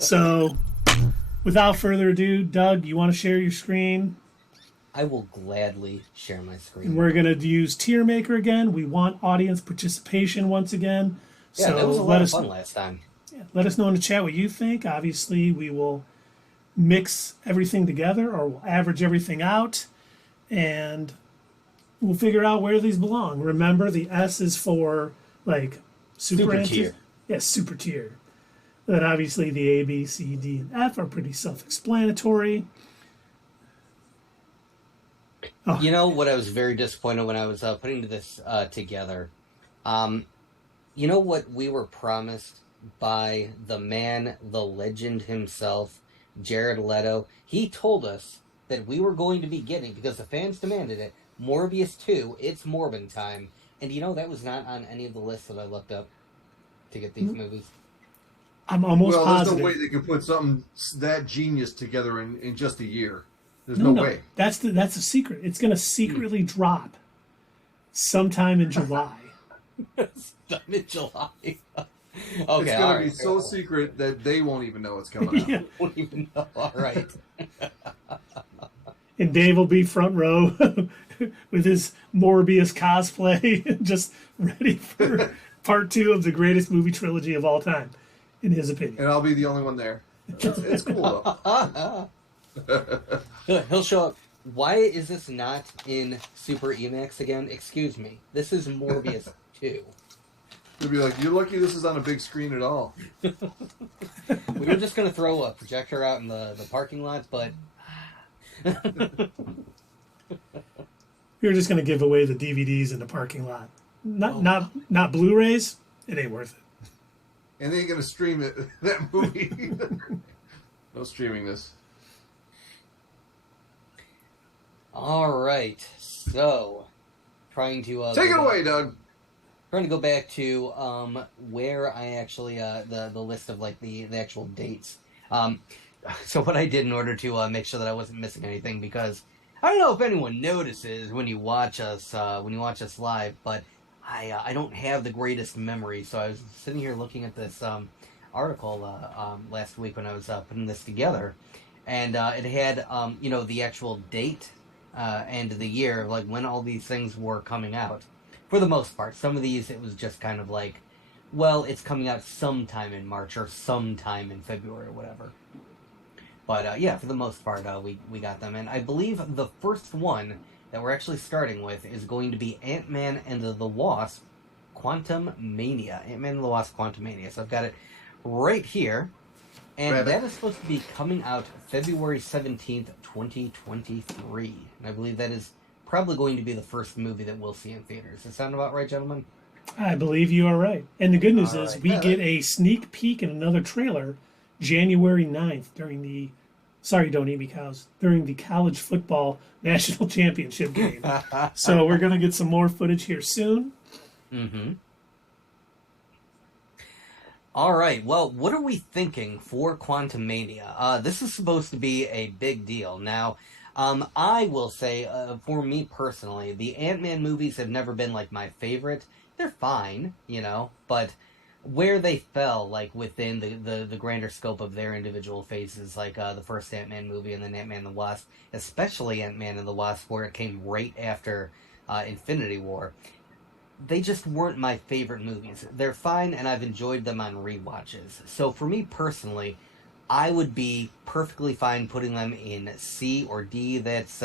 So, without further ado, Doug, you want to share your screen? I will gladly share my And screen. we're going to use TierMaker again. We want audience participation once again. Yeah, that So was a lot of fun last time. let us know in the chat what you think. Obviously, we will mix everything together or we'll average everything out and we'll figure out where these belong. Remember, the S is for like super Super anti. tier. Yes, super tier. Then obviously the A, B, C, D, and F are pretty self-explanatory. Oh, You know what? I was very disappointed when I was putting this together. Um, you know what we were promised by the man, the legend himself, Jared Leto? He told us that we were going to be getting, because the fans demanded it, Morbius 2, It's Morbin time. And you know, that was not on any of the lists that I looked up to get these movies. I'm almost Well, there's no way positive. they could put something that genius together in just a year. There's No, no no, way. that's the secret. It's going to secretly drop sometime in July. It's done in July. It's Okay, all going to be right. so secret that they won't even know it's coming out. Yeah, Won't even know. All right. and Dave will be front row with his Morbius cosplay, just ready for part two of the greatest movie trilogy of all time, in his opinion. And I'll be the only one there. It's cool He'll show up. Why is this not in Super Emacs again? Excuse me. This is Morbius 2. They'll be like, "You're lucky this is on a big screen at all." We were just going to throw a projector out in the parking lot, but We were just going to give away the DVDs in the parking lot. Not Blu-rays. It ain't worth it. And they ain't going to stream it that movie. No streaming this. all right. So, trying to Take it away, Doug. trying to go back to where I actually the list of like the actual dates. So what I did in order to make sure that I wasn't missing anything, because I don't know if anyone notices when you watch us live, but I don't have the greatest memory. So I was sitting here looking at this article last week when I was putting this together, and it had the actual date and the year, like when all these things were coming out. For the most part, some of these it was just kind of like, well, it's coming out sometime in March or sometime in February or whatever. But yeah, for the most part, we got them. And I believe the first one that we're actually starting with is going to be Ant-Man and the Wasp, Quantumania. Ant-Man and the Wasp, Quantumania. So I've got it right here. And Rabbit. that is supposed to be coming out February 17th, 2023. And I believe that is probably going to be the first movie that we'll see in theaters. Does that sound about right, gentlemen? I believe you are right. And the good news All is right. we get a sneak peek and another trailer January 9th during the don't eat me cows, during the college football national championship game. So we're going to get some more footage here soon. Mm-hmm. All right. Well, what are we thinking for Quantumania? This is supposed to be a big deal. Now, I will say, for me personally, the Ant-Man movies have never been like my favorite. They're fine, but where they fell, like within the grander scope of their individual phases, like the first Ant-Man movie and then Ant-Man and the Wasp, especially Ant-Man and the Wasp, where it came right after Infinity War. They just weren't my favorite movies. They're fine, and I've enjoyed them on rewatches. So for me personally, I would be perfectly fine putting them in C or D. That's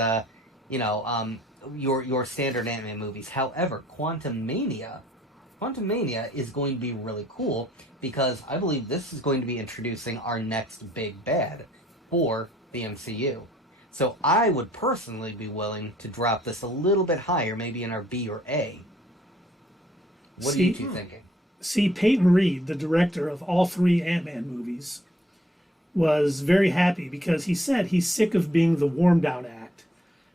your standard Ant-Man movies. However, Quantumania is going to be really cool because I believe this is going to be introducing our next big bad for the MCU. So I would personally be willing to drop this a little bit higher, maybe in our B or A. What are you two thinking? See, Peyton Reed, the director of all three Ant-Man movies, was very happy because he said he's sick of being the warm down act,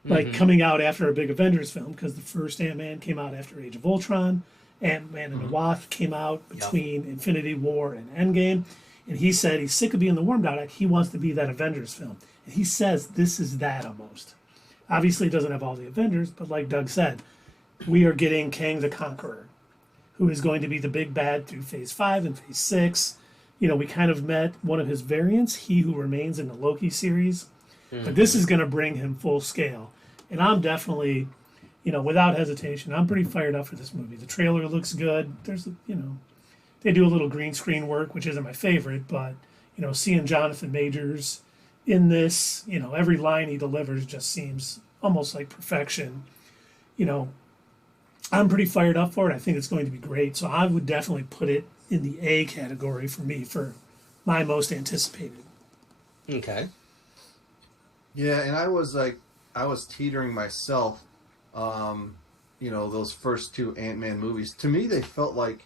like coming out after a big Avengers film, because the first Ant-Man came out after Age of Ultron, Ant-Man and the Wasp came out between Infinity War and Endgame, and he said he's sick of being the warm down act. He wants to be that Avengers film, and he says this is that almost. Obviously, it doesn't have all the Avengers, but like Doug said, we are getting Kang the Conqueror, who is going to be the big bad through Phase 5 and Phase 6. we kind of met one of his variants, He Who Remains in the Loki series. But this is going to bring him full scale. And I'm definitely, without hesitation, I'm pretty fired up for this movie. The trailer looks good. There's, they do a little green screen work, which isn't my favorite, but, seeing Jonathan Majors in this, every line he delivers just seems almost like perfection. I'm pretty fired up for it. I think it's going to be great. So I would definitely put it in the A category for me for my most anticipated. Okay. Yeah, and I was teetering myself. Those first two Ant-Man movies. To me, they felt like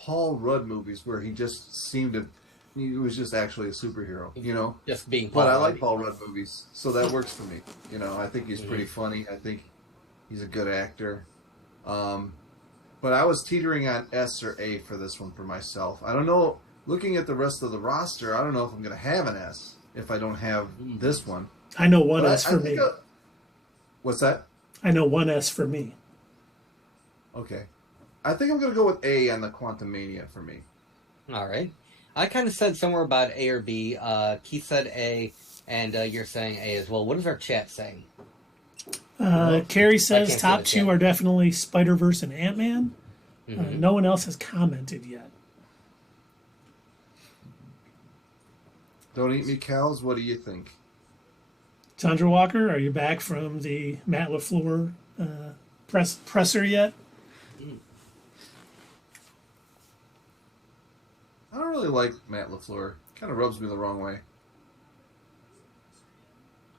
Paul Rudd movies where he was just actually a superhero, Just being Paul But I Rudd. like Paul Rudd movies, so that works for me. I think he's pretty funny. I think he's a good actor. But I was teetering on S or A for this one for myself. I don't know. Looking at the rest of the roster, I don't know if I'm going to have an S if I don't have this one. I know one But S for me. What's that? I know one S for me. Okay. I think I'm going to go with A on the Quantumania for me. All right. I kind of said somewhere about A or B. Keith said A, and you're saying A as well. What is our chat saying? Carrie says can't top see the two chat. are definitely Spider-Verse and Ant-Man. No one else has commented yet. Don't eat me, cows. What do you think? Sandra Walker, are you back from the Matt LaFleur presser yet? I don't really like Matt LaFleur. Kind of rubs me the wrong way.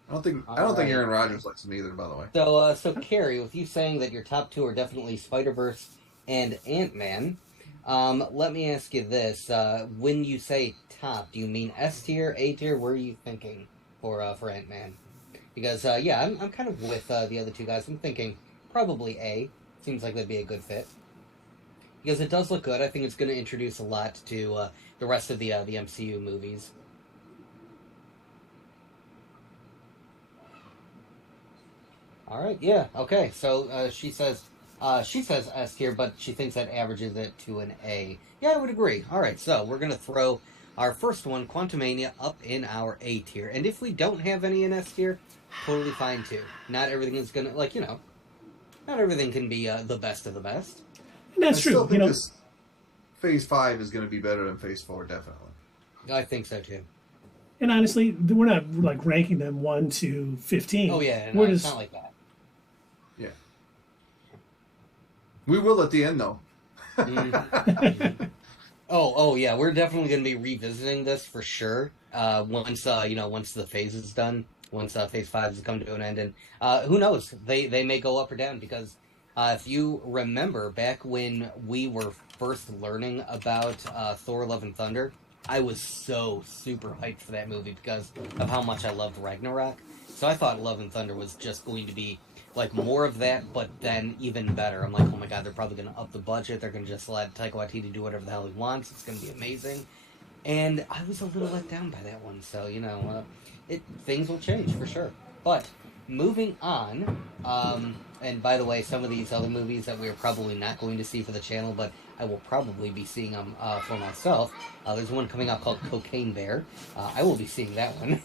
I don't think Aaron Rodgers likes him either, by the way. So Carrie, with you saying that your top two are definitely Spider-Verse and Ant-Man, let me ask you this: when you say top, do you mean S tier, A tier? Where are you thinking for Ant-Man? Because I'm kind of with the other two guys. I'm thinking probably A. Seems like that'd be a good fit. Because it does look good. I think it's going to introduce a lot to the rest of the MCU movies. All right, yeah, okay. So she says S tier, but she thinks that averages it to an A. Yeah, I would agree. All right, so we're going to throw our first one, Quantumania, up in our A tier. And if we don't have any in S tier, totally fine too. Not everything is going to, not everything can be the best of the best. And that's I true. still think this Phase 5 is going to be better than Phase 4, definitely. I think so too. And honestly, we're not like ranking them 1 to 15. Oh yeah, we're it's just not like that. Yeah. We will at the end, though. Oh yeah, we're definitely going to be revisiting this for sure. Once the phase is done, once Phase 5 has come to an end, and who knows, they may go up or down because if you remember back when we were first learning about Thor: Love and Thunder, I was so super hyped for that movie because of how much I loved Ragnarok. So I thought Love and Thunder was just going to be like more of that, but then even better. I'm like, oh my god, they're probably going to up the budget. They're going to just let Taika Waititi do whatever the hell he wants. It's going to be amazing. And I was a little let down by that one. So, things will change for sure. But moving on, and by the way, some of these other movies that we're probably not going to see for the channel, but I will probably be seeing them for myself. There's one coming out called Cocaine Bear. I will be seeing that one.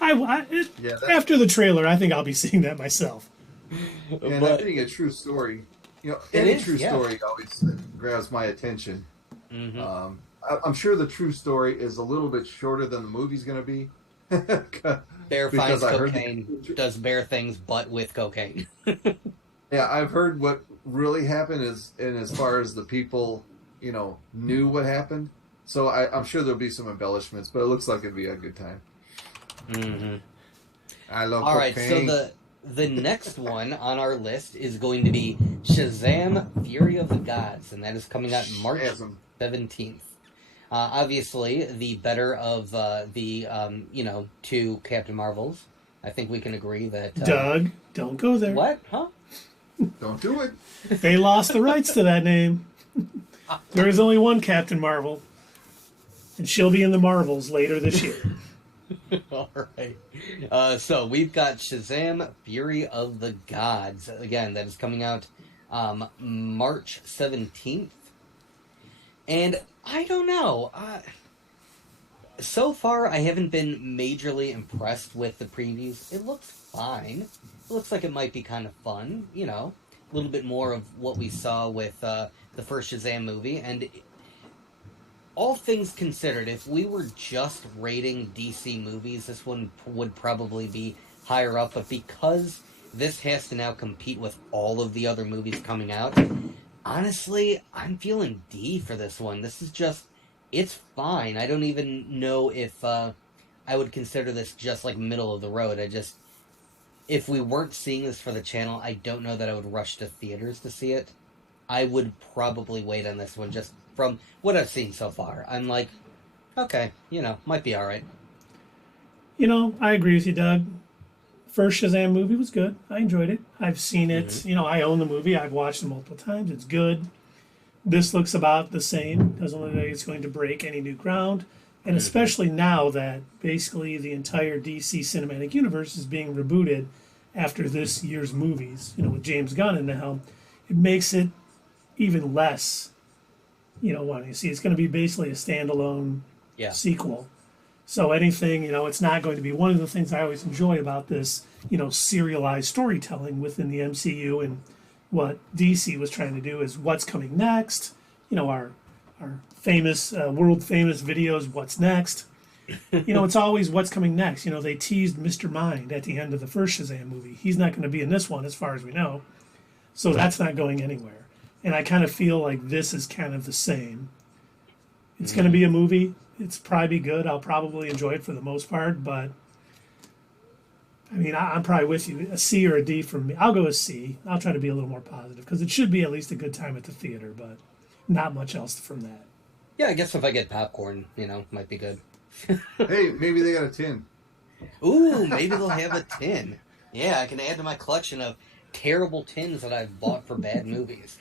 After the trailer, I think I'll be seeing that myself. And I think a true story, any true story always grabs my attention. Mm-hmm. I'm sure the true story is a little bit shorter than the movie's going to be. Bear finds cocaine, does bear things, but with cocaine. Yeah, I've heard what really happened as far as the people, knew what happened. So I'm sure there'll be some embellishments, but it looks like it'd be a good time. Mm-hmm. I love All cocaine. right, so the next one on our list is going to be Shazam: Fury of the Gods, and that is coming out March 17th. Obviously, the better of the two Captain Marvels. I think we can agree that. Doug, don't go there. What? Huh? Don't do it. They lost the rights to that name. There is only one Captain Marvel, and she'll be in the Marvels later this year. All right. So we've got Shazam: Fury of the Gods. Again, that is coming out March 17th. And I don't know. So far, I haven't been majorly impressed with the previews. It looks fine. It looks like it might be kind of fun, you know, a little bit more of what we saw with the first Shazam movie. And all things considered, if we were just rating DC movies, this one would probably be higher up. But because this has to now compete with all of the other movies coming out, honestly, I'm feeling D for this one. This is just, it's fine. I don't even know if I would consider this just like middle of the road. If we weren't seeing this for the channel, I don't know that I would rush to theaters to see it. I would probably wait on this one just from what I've seen so far. I'm like, okay, you know, might be alright. You know, I agree with you, Doug. First Shazam movie was good. I enjoyed it. I've seen it. You know, I own the movie. I've watched it multiple times. It's good. This looks about the same. Doesn't look like it's going to break any new ground. And especially now that basically the entire DC cinematic universe is being rebooted after this year's movies, you know, with James Gunn in the helm, it makes it even less, you know, wanting to see. It's going to be basically a standalone sequel. So anything, you know, it's not going to be one of the things I always enjoy about this, you know, serialized storytelling within the MCU, and what DC was trying to do is what's coming next. You know, our famous, world famous videos, what's next. You know, it's always what's coming next. You know, they teased Mr. Mind at the end of the first Shazam movie. He's not going to be in this one as far as we know. So that's not going anywhere. And I kind of feel like this is kind of the same. It's going to be a movie. It's probably good. I'll probably enjoy it for the most part, but I mean, I'm probably with you. A C or a D from me. I'll go a C. I'll try to be a little more positive because it should be at least a good time at the theater, but not much else from that. Yeah, I guess if I get popcorn, you know, might be good. Hey, maybe they got a tin. Ooh, maybe they'll have a tin. Yeah, I can add to my collection of terrible tins that I've bought for bad movies.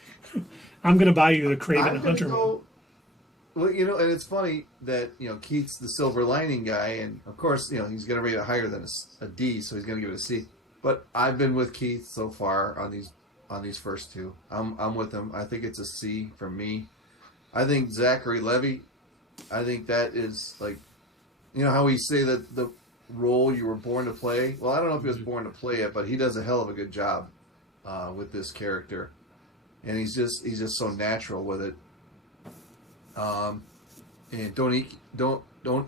I'm going to buy you the Craven I'm and gonna Hunter one. go. Well, you know, and it's funny that, you know, Keith's the silver lining guy, and of course, you know, he's going to rate it higher than a D, so he's going to give it a C. But I've been with Keith so far on these first two. I'm with him. I think it's a C for me. I think Zachary Levi, I think that is like, you know how we say that the role you were born to play? Well, I don't know if he was born to play it, but he does a hell of a good job with this character. And he's just so natural with it. And don't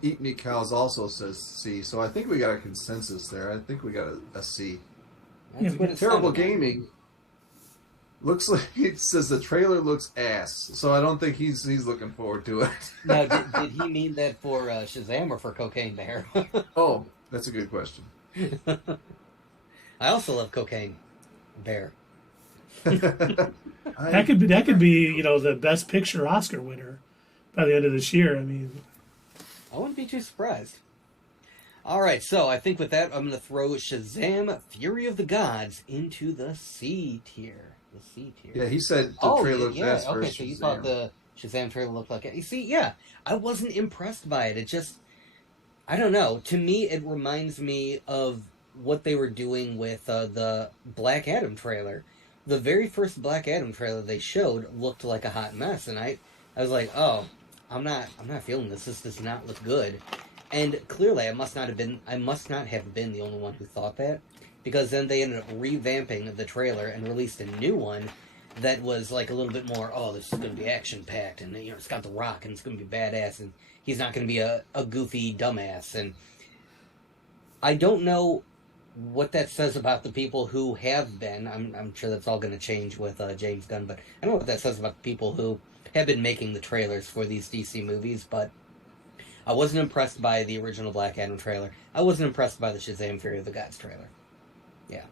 eat me cows also says C. So I think we got a consensus there. I think we got a C. That's what it's Terrible Gaming looks like it says the trailer looks ass. So I don't think he's looking forward to it. Now, did he mean that for Shazam or for Cocaine Bear? Oh, that's a good question. I also love Cocaine Bear. That could be, you know, the Best Picture Oscar winner by the end of this year. I mean, I wouldn't be too surprised. All right, so I think with that, I'm going to throw Shazam: Fury of the Gods into the C tier. The C tier. Yeah, he said the trailer looks ass okay, first. so you thought the Shazam trailer looked like it. You see, yeah, I wasn't impressed by it. It just, I don't know. To me, it reminds me of what they were doing with the Black Adam trailer. The very first Black Adam trailer they showed looked like a hot mess, and I was like, oh, I'm not feeling this. This does not look good. And clearly, I must not have been the only one who thought that, because then they ended up revamping the trailer and released a new one that was like a little bit more, oh, this is going to be action packed, and you know, it's got The Rock, and it's going to be badass, and he's not going to be a goofy dumbass. And I don't know what that says about the people who have been. I'm sure that's all going to change with James Gunn, but I don't know what that says about the people who have been making the trailers for these DC movies. But I wasn't impressed by the original Black Adam trailer. I wasn't impressed by the Shazam: Fury of the Gods trailer. Yeah.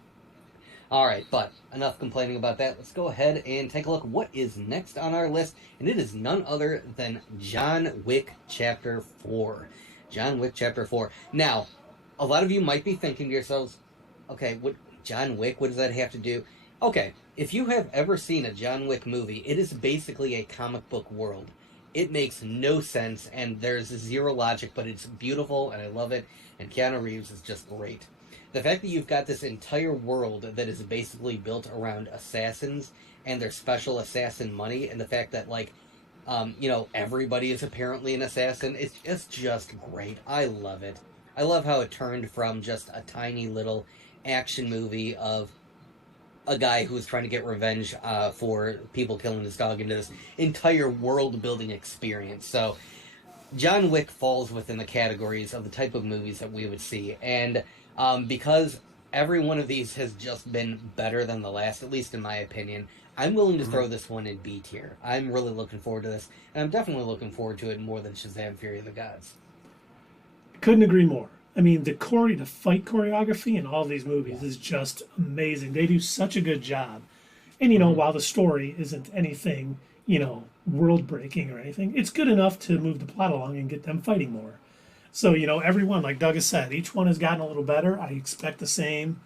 Alright, but enough complaining about that. Let's go ahead and take a look what is next on our list, and it is none other than John Wick Chapter 4. John Wick Chapter 4. Now, a lot of you might be thinking to yourselves, okay, what John Wick, what does that have to do? Okay, if you have ever seen a John Wick movie, it is basically a comic book world. It makes no sense, and there's zero logic, but it's beautiful, and I love it, and Keanu Reeves is just great. The fact that you've got this entire world that is basically built around assassins and their special assassin money, and the fact that, like, Everybody is apparently an assassin. It's just great. I love it. I love how it turned from just a tiny little action movie of a guy who was trying to get revenge for people killing his dog into this entire world building experience. So John Wick falls within the categories of the type of movies that we would see, and because every one of these has just been better than the last, at least in my opinion, I'm willing to throw this one in B tier. I'm really looking forward to this, and I'm definitely looking forward to it more than Shazam: Fury of the Gods. Couldn't agree more. I mean, the fight choreography in all these movies is just amazing. They do such a good job. And, while the story isn't anything, world breaking or anything, it's good enough to move the plot along and get them fighting more. So, everyone, like Doug has said, each one has gotten a little better. I expect the same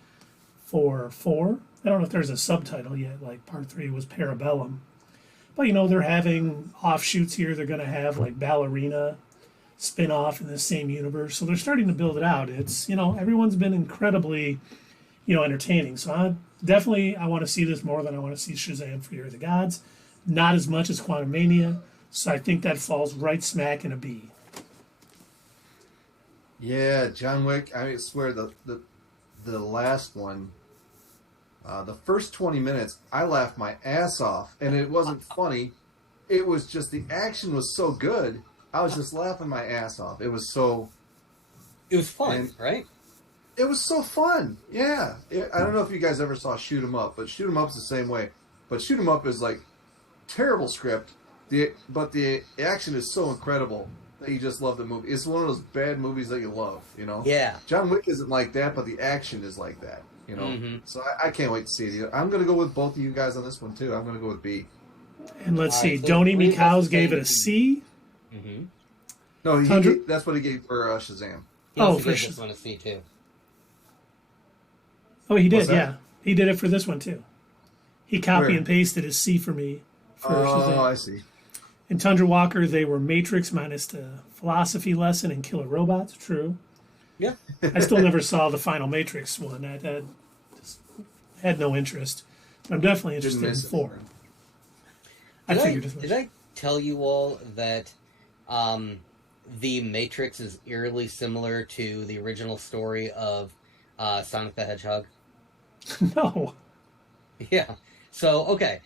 for 4. I don't know if there's a subtitle yet, like part 3 was Parabellum. But, they're having offshoots here. They're going to have like Ballerina spin-off in the same universe. So they're starting to build it out. It's, everyone's been incredibly, entertaining. So I want to see this more than I want to see Shazam: Fury of the Gods. Not as much as Quantumania. So I think that falls right smack in a B. Yeah, John Wick. I swear the last one, the first 20 minutes, I laughed my ass off, and it wasn't funny. It was just the action was so good. I was just laughing my ass off. It was fun, right? It was so fun. Yeah. I don't know if you guys ever saw Shoot 'em Up, but Shoot 'em Up's the same way. But Shoot 'em Up is like terrible script, but the action is so incredible that you just love the movie. It's one of those bad movies that you love, Yeah. John Wick isn't like that, but the action is like that, So I can't wait to see it. I'm going to go with both of you guys on this one, too. I'm going to go with B. And let's see, Donnie Meekhouse gave it a C. Mm-hmm. No, that's what he gave for Shazam. He also gave this one a C, too. Oh, he did, yeah. He did it for this one, too. He copy and pasted his C for me. Shazam. I see. In Tundra Walker, they were Matrix minus the philosophy lesson and Killer Robots. True. Yeah. I still never saw the final Matrix one. I just had no interest. But I'm definitely interested in 4. Did I tell you all that the Matrix is eerily similar to the original story of Sonic the Hedgehog? No. Yeah. So, okay.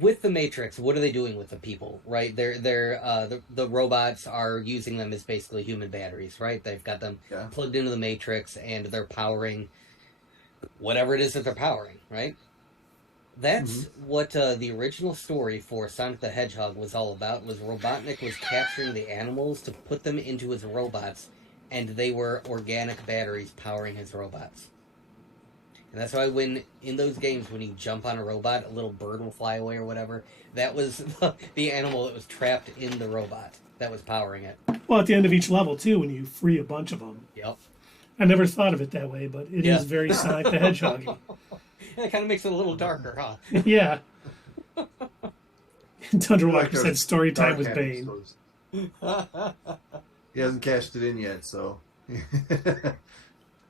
With the Matrix, what are they doing with the people, right? The robots are using them as basically human batteries, right? They've got them plugged into the Matrix, and they're powering whatever it is that they're powering, right? That's what the original story for Sonic the Hedgehog was all about, was Robotnik was capturing the animals to put them into his robots, and they were organic batteries powering his robots. And that's why in those games, when you jump on a robot, a little bird will fly away or whatever. That was the animal that was trapped in the robot that was powering it. Well, at the end of each level, too, when you free a bunch of them. Yep. I never thought of it that way, but it is very Sonic the Hedgehog-y. It kind of makes it a little darker, huh? Yeah. Tundra Walker said story time with Bane. He hasn't cashed it in yet, so...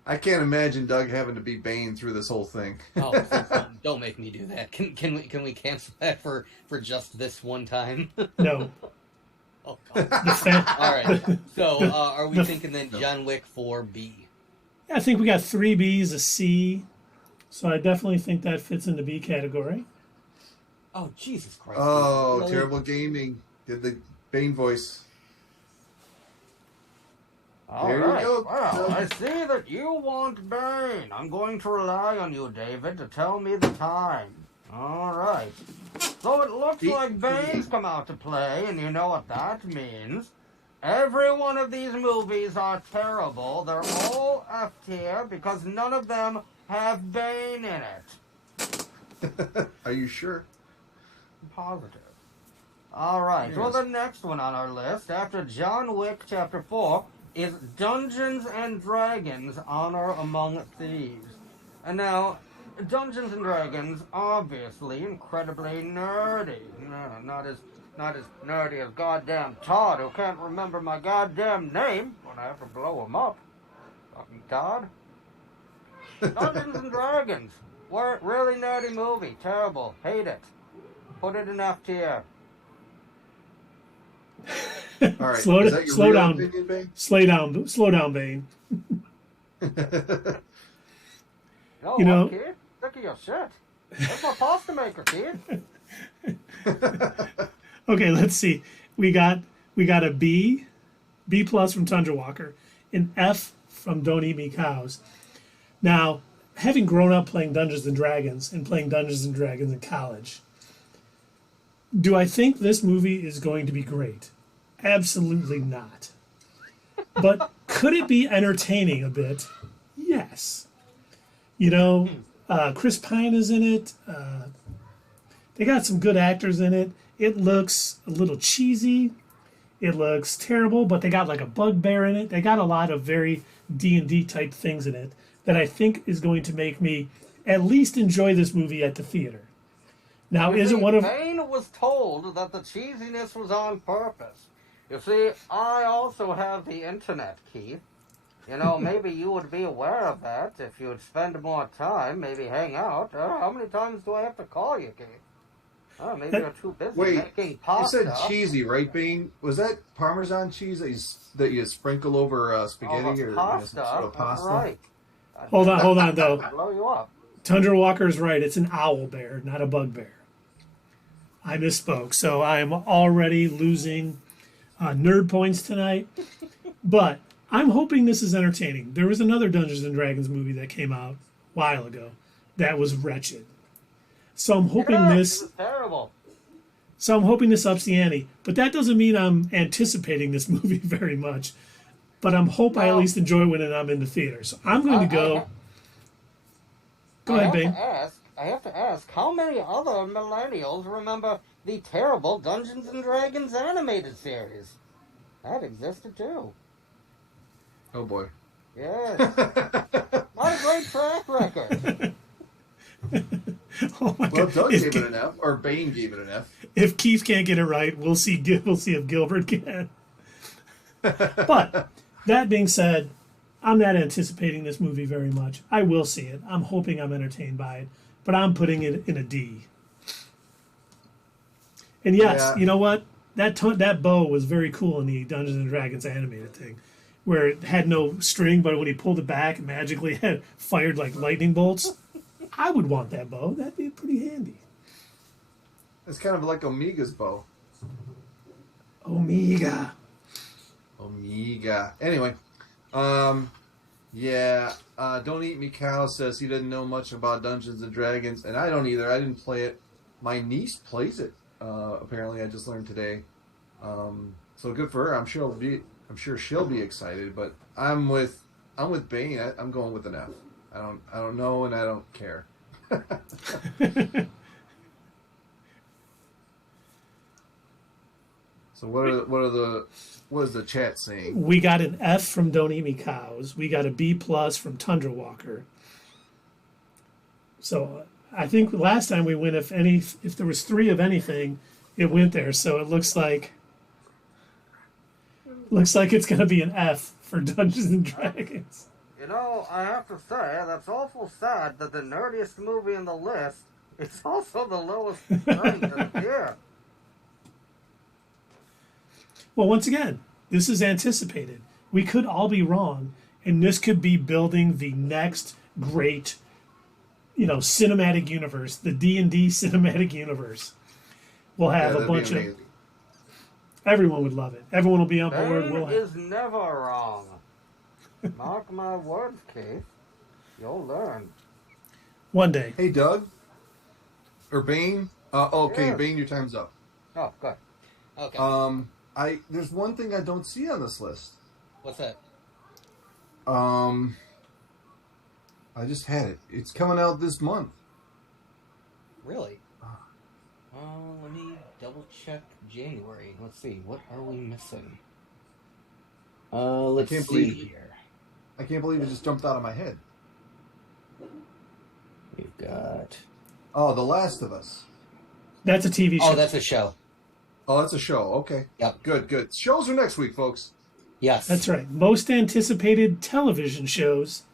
I can't imagine Doug having to be Bane through this whole thing. Oh, don't make me do that. Can we cancel that for just this one time? No. Oh, God. All right. So, are we thinking then John Wick 4B? Yeah, I think we got 3 Bs, a C. So I definitely think that fits in the B category. Oh, Jesus Christ. Oh, really? Terrible Gaming did the Bane voice. All right. Well, I see that you want Bane. I'm going to rely on you, David, to tell me the time. All right. So it looks like Bane's come out to play, and you know what that means. Every one of these movies are terrible. They're all F tier because none of them have Bane in it. Are you sure? I'm positive. All right. Yes. Well, the next one on our list, after John Wick Chapter 4, is Dungeons and Dragons: Honor Among Thieves. And now, Dungeons and Dragons, obviously incredibly nerdy. Not as nerdy as goddamn Todd, who can't remember my goddamn name when I have to blow him up. Fucking Todd. Dungeons and Dragons. Really nerdy movie. Terrible. Hate it. Put it in F tier. All right. Slow Is that your slow real down. opinion, Bane? Slow down, Bane. No, You know- what, kid? Look at your shit. That's my pasta maker, kid. Okay, let's see. We got a B plus from Tundra Walker, an F from Don't Eat Me Cows. Now, having grown up playing Dungeons and Dragons and playing Dungeons and Dragons in college, do I think this movie is going to be great? Absolutely not. But could it be entertaining a bit? Yes. You know, Chris Pine is in it. They got some good actors in it. It looks a little cheesy. It looks terrible, but they got like a bugbear in it. They got a lot of very D&D type things in it that I think is going to make me at least enjoy this movie at the theater. Now, is it one of... Bane was told that the cheesiness was on purpose. You see, I also have the internet, Keith. You know, maybe you would be aware of that if you would spend more time, maybe hang out. How many times do I have to call you, Keith? Oh, maybe you're too busy Wait, making pasta. you said cheesy, right, Bane? Was that Parmesan cheese that you sprinkle over spaghetti or pasta. some sort of pasta? Right. Hold on, though. Blow you up. Tundra Walker's right. It's an owl bear, not a bugbear. I misspoke. So I am already losing nerd points tonight. But I'm hoping this is entertaining. There was another Dungeons and Dragons movie that came out a while ago that was wretched. So I'm hoping It this. was terrible. So I'm hoping this ups the ante. But that doesn't mean I'm anticipating this movie very much. But I at least enjoy when I'm in the theater. So I'm going to go. Go ahead, Bane. I have to ask, how many other millennials remember the terrible Dungeons and Dragons animated series? That existed too. Oh boy. Yes. Not a great track record. Oh my Well, God. Doug gave it an F, or Bane gave it an F. If Keith can't get it right, we'll see if Gilbert can. But that being said, I'm not anticipating this movie very much. I will see it. I'm hoping I'm entertained by it, but I'm putting it in a D. And yes, Yeah. you know what? That bow was very cool in the Dungeons and Dragons animated thing, where it had no string, but when he pulled it back, it magically had fired like lightning bolts. I would want that bow. That'd be pretty handy. It's kind of like Omega's bow. Omega. Anyway, Don't Eat Me Cow says he didn't know much about Dungeons and Dragons, and I don't either. I didn't play it. My niece plays it. Apparently, I just learned today. So good for her. I'm sure she'll be excited. But I'm with Bane. I'm going with an F. I don't know, and I don't care. So what is the chat saying? We got an F from Don't Eat Me Cows. We got a B plus from Tundra Walker. So I think last time we went, if there was 3 of anything, it went there. So it looks like it's going to be an F for Dungeons and Dragons. You know, I have to say, that's awful sad that the nerdiest movie in the list is also the lowest ranked of the year. Well, once again, this is anticipated. We could all be wrong, and this could be building the next great, cinematic universe, the D&D cinematic universe. We'll have a bunch of... Everyone would love it. Everyone will be on board. Bane is never wrong. Mark my words, Keith. You'll learn. One day. Hey, Doug? Or Bane? Okay, Yes. Bane, your time's up. Oh, good. Okay. There's one thing I don't see on this list. What's that? I just had it. It's coming out this month. Really? Let me double check January. Let's see. What are we missing? Let's can't see believe- here. I can't believe it just jumped out of my head. We've got... Oh, The Last of Us. That's a TV show. Oh, that's a show. Oh, that's a show. Okay. Yep. Good. Shows are next week, folks. Yes. That's right. Most anticipated television shows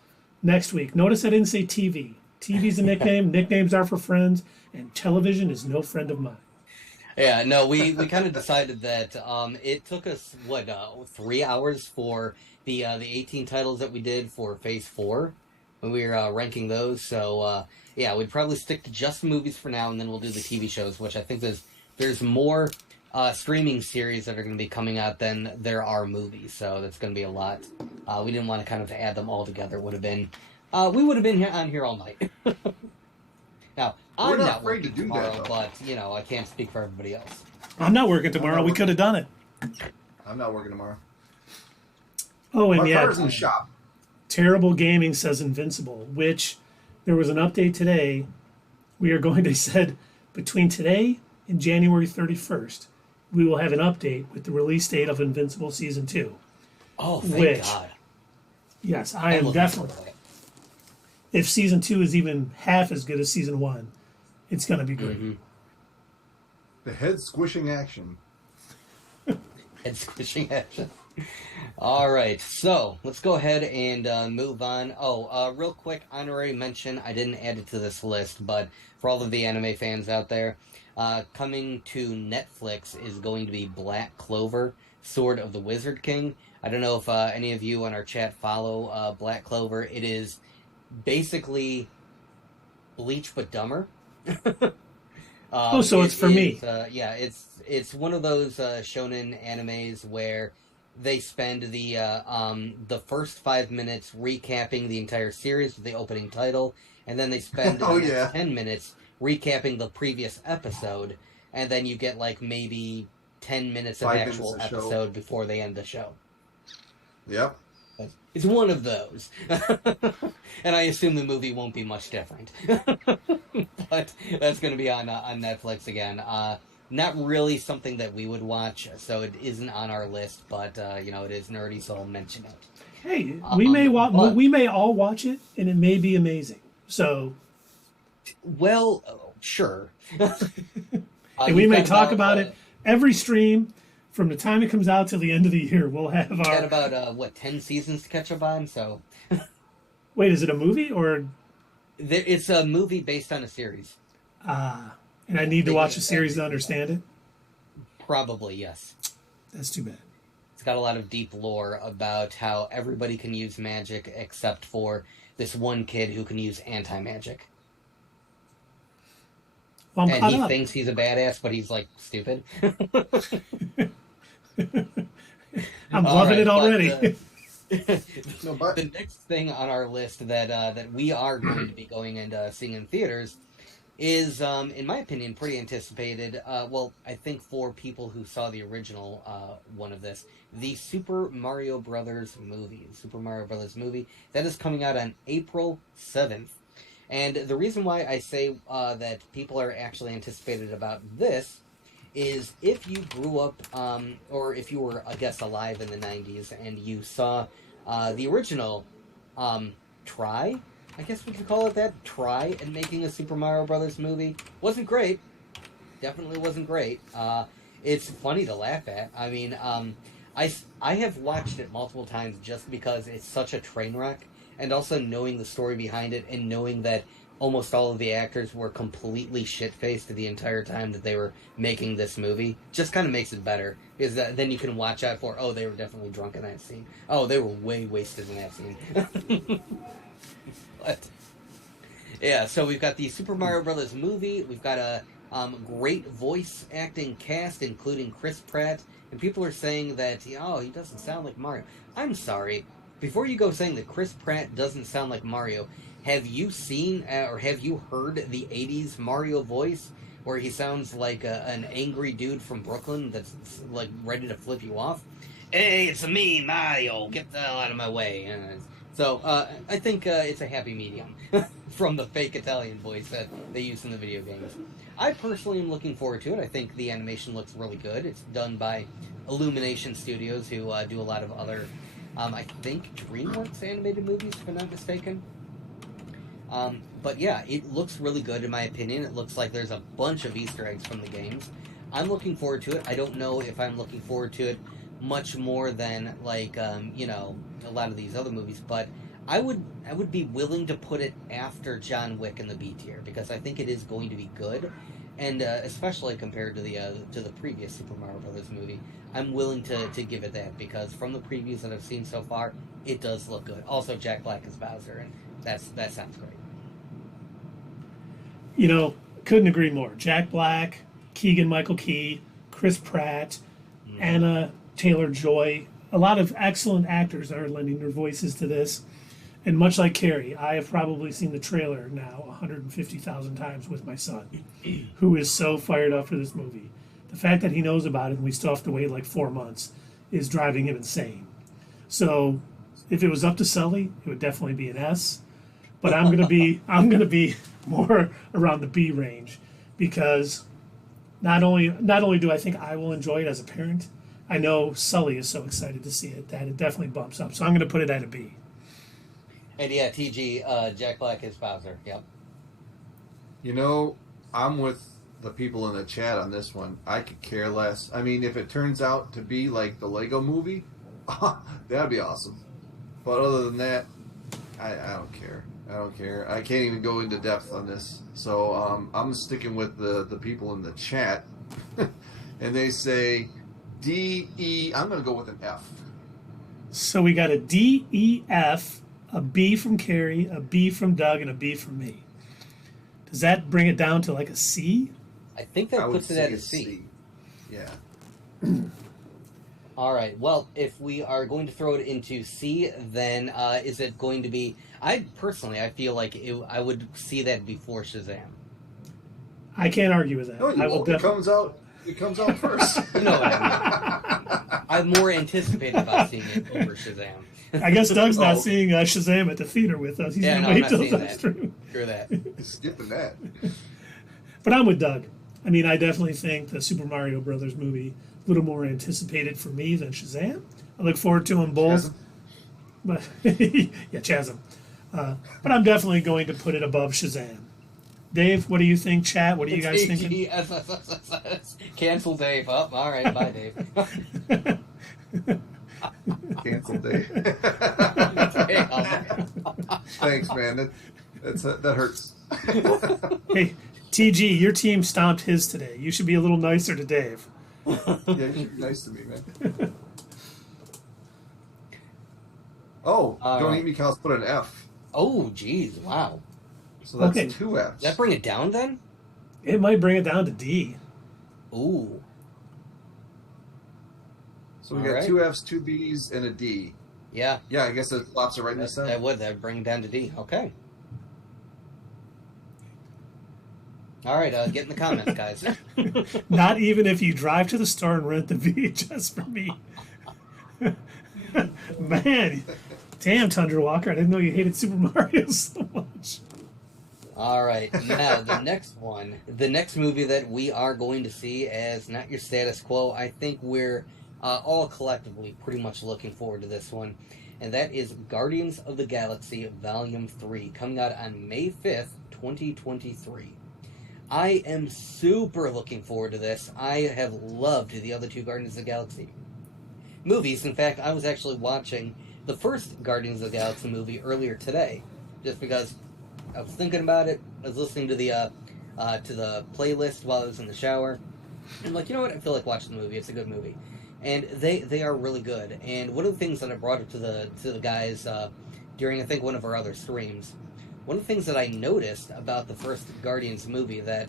next week. Notice I didn't say TV. TV's a nickname. Nicknames are for friends, and television is no friend of mine. Yeah, no, we kind of decided that it took us what 3 hours for the 18 titles that we did for Phase 4 when we were ranking those. So yeah, we'd probably stick to just movies for now, and then we'll do the TV shows, which I think there's more streaming series that are going to be coming out than there are movies. So that's going to be a lot. We didn't want to kind of add them all together. Would have been we would have been on here all night. Now, We're I'm not not afraid to working do that, tomorrow, though. but, I can't speak for everybody else. I'm not working tomorrow. We could have done it. I'm not working tomorrow. Oh, and My yeah, car's in the shop. Terrible Gaming says Invincible, which there was an update today. We are going to said between today and January 31st, we will have an update with the release date of Invincible Season 2. Oh, thank God. Yes, I am looking definitely. forward to it. If Season 2 is even half as good as Season 1, it's going to be great. Mm-hmm. The head squishing action. Head squishing action. All right, so let's go ahead and move on. Oh, real quick, honorary mention. I didn't add it to this list, but for all of the anime fans out there, coming to Netflix is going to be Black Clover, Sword of the Wizard King. I don't know if any of you on our chat follow Black Clover. It is basically Bleach but dumber. So it's for me. Yeah, it's one of those shonen animes where they spend the first 5 minutes recapping the entire series with the opening title, and then they spend the next 10 minutes recapping the previous episode, and then you get like maybe 10 minutes of actual episode before they end the show. Yep. It's one of those. And I assume the movie won't be much different. But that's going to be on Netflix again. Not really something that we would watch, so it isn't on our list, but, it is nerdy, so I'll mention it. Hey, we may all watch it, and it may be amazing. So, well, sure. And we may talk about it every stream. From the time it comes out till the end of the year, we'll have our... Got about, 10 seasons to catch up on, so... Wait, is it a movie, or... It's a movie based on a series. And I need to watch a series to understand it? Probably, yes. That's too bad. It's got a lot of deep lore about how everybody can use magic except for this one kid who can use anti-magic. Well, and he thinks he's a badass, but he's, like, stupid. I'm loving it already. The next thing on our list that we are going to be going and seeing in theaters is, in my opinion, pretty anticipated. Well, I think for people who saw the original one of this, the Super Mario Brothers movie. Super Mario Brothers movie that is coming out on April 7th. And the reason why I say that people are actually anticipated about this is if you grew up, or if you were, I guess, alive in the 90s and you saw the original try, I guess we could call it that, try at making a Super Mario Brothers movie. Wasn't great. Definitely wasn't great. It's funny to laugh at. I mean, I have watched it multiple times just because it's such a train wreck, and also knowing the story behind it and knowing that almost all of the actors were completely shit-faced the entire time that they were making this movie just kind of makes it better. Because then you can watch out for, oh, they were definitely drunk in that scene. Oh, they were way wasted in that scene. But, yeah, so we've got the Super Mario Brothers movie. We've got a great voice acting cast, including Chris Pratt. And people are saying that, he doesn't sound like Mario. I'm sorry. Before you go saying that Chris Pratt doesn't sound like Mario, have you seen or have you heard the 80s Mario voice where he sounds like an angry dude from Brooklyn that's like ready to flip you off? Hey, it's me, Mario. Get the hell out of my way. So I think it's a happy medium from the fake Italian voice that they use in the video games. I personally am looking forward to it. I think the animation looks really good. It's done by Illumination Studios, who do a lot of other, I think, DreamWorks animated movies, if I'm not mistaken. But yeah, it looks really good in my opinion. It looks like there's a bunch of Easter eggs from the games. I'm looking forward to it. I don't know if I'm looking forward to it much more than like a lot of these other movies, but I would be willing to put it after John Wick in the B tier because I think it is going to be good. and especially compared to the previous Super Mario Brothers movie, I'm willing to give it that, because from the previews that I've seen so far, it does look good. Also, Jack Black is Bowser, and that sounds great. You know, couldn't agree more. Jack Black, Keegan Michael Key, Chris Pratt, Anna Taylor-Joy, a lot of excellent actors are lending their voices to this. And much like Carrie, I have probably seen the trailer now 150,000 times with my son, who is so fired up for this movie. The fact that he knows about it and we still have to wait like 4 months is driving him insane. So if it was up to Sully, it would definitely be an S. But I'm gonna be more around the B range, because not only do I think I will enjoy it as a parent, I know Sully is so excited to see it that it definitely bumps up. So I'm gonna put it at a B. And yeah, TG, Jack Black is Bowser. Yep. You know, I'm with the people in the chat on this one. I could care less. I mean, if it turns out to be like the Lego movie, that'd be awesome. But other than that, I don't care. I don't care. I can't even go into depth on this. So I'm sticking with the people in the chat. And they say D, E. I'm going to go with an F. So we got a D, E, F, a B from Carrie, a B from Doug, and a B from me. Does that bring it down to like a C? I think that puts it at a C. Yeah. All right. Well, if we are going to throw it into C, then is it going to be? I feel like I would see that before Shazam. I can't argue with that. No, you won't. It comes out first. You know what I mean. I'm more anticipated about seeing it over Shazam. I guess Doug's not seeing Shazam at the theater with us. He's going to wait till LiveStream. Screw that. Skipping that. But I'm with Doug. I mean, I definitely think the Super Mario Brothers movie a little more anticipated for me than Shazam. I look forward to them both. Chasm. But yeah, Chasm. But I'm definitely going to put it above Shazam. Dave, what do you think? Chat, what are you guys thinking? Cancel Dave. Oh, all right, bye, Dave. Cancel Dave. Thanks, man. That hurts. Hey, TG, your team stomped his today. You should be a little nicer to Dave. Yeah, you should be nice to me, man. Don't Eat Me Cows put an F. Oh, geez, wow. So that's 2 Fs. Does that bring it down then? It might bring it down to D. Ooh. So we got 2 Fs, 2 Bs, and a D. Yeah. Yeah, I guess it flops it right in the center. That would bring it down to D. Okay. All right, get in the comments, guys. Not even if you drive to the store and rent the VHS for me. Man, damn, Tundra Walker, I didn't know you hated Super Mario so much. All right, now the next one, the next movie that we are going to see as not your status quo, I think we're all collectively pretty much looking forward to this one, and that is Guardians of the Galaxy Volume 3, coming out on May 5th, 2023. I am super looking forward to this. I have loved the other 2 Guardians of the Galaxy movies. In fact, I was actually watching the first Guardians of the Galaxy movie earlier today, just because I was thinking about it. I was listening to the playlist while I was in the shower. And I'm like, you know what? I feel like watching the movie. It's a good movie. And they are really good. And one of the things that I brought up to the guys during, I think, one of our other streams, one of the things that I noticed about the first Guardians movie that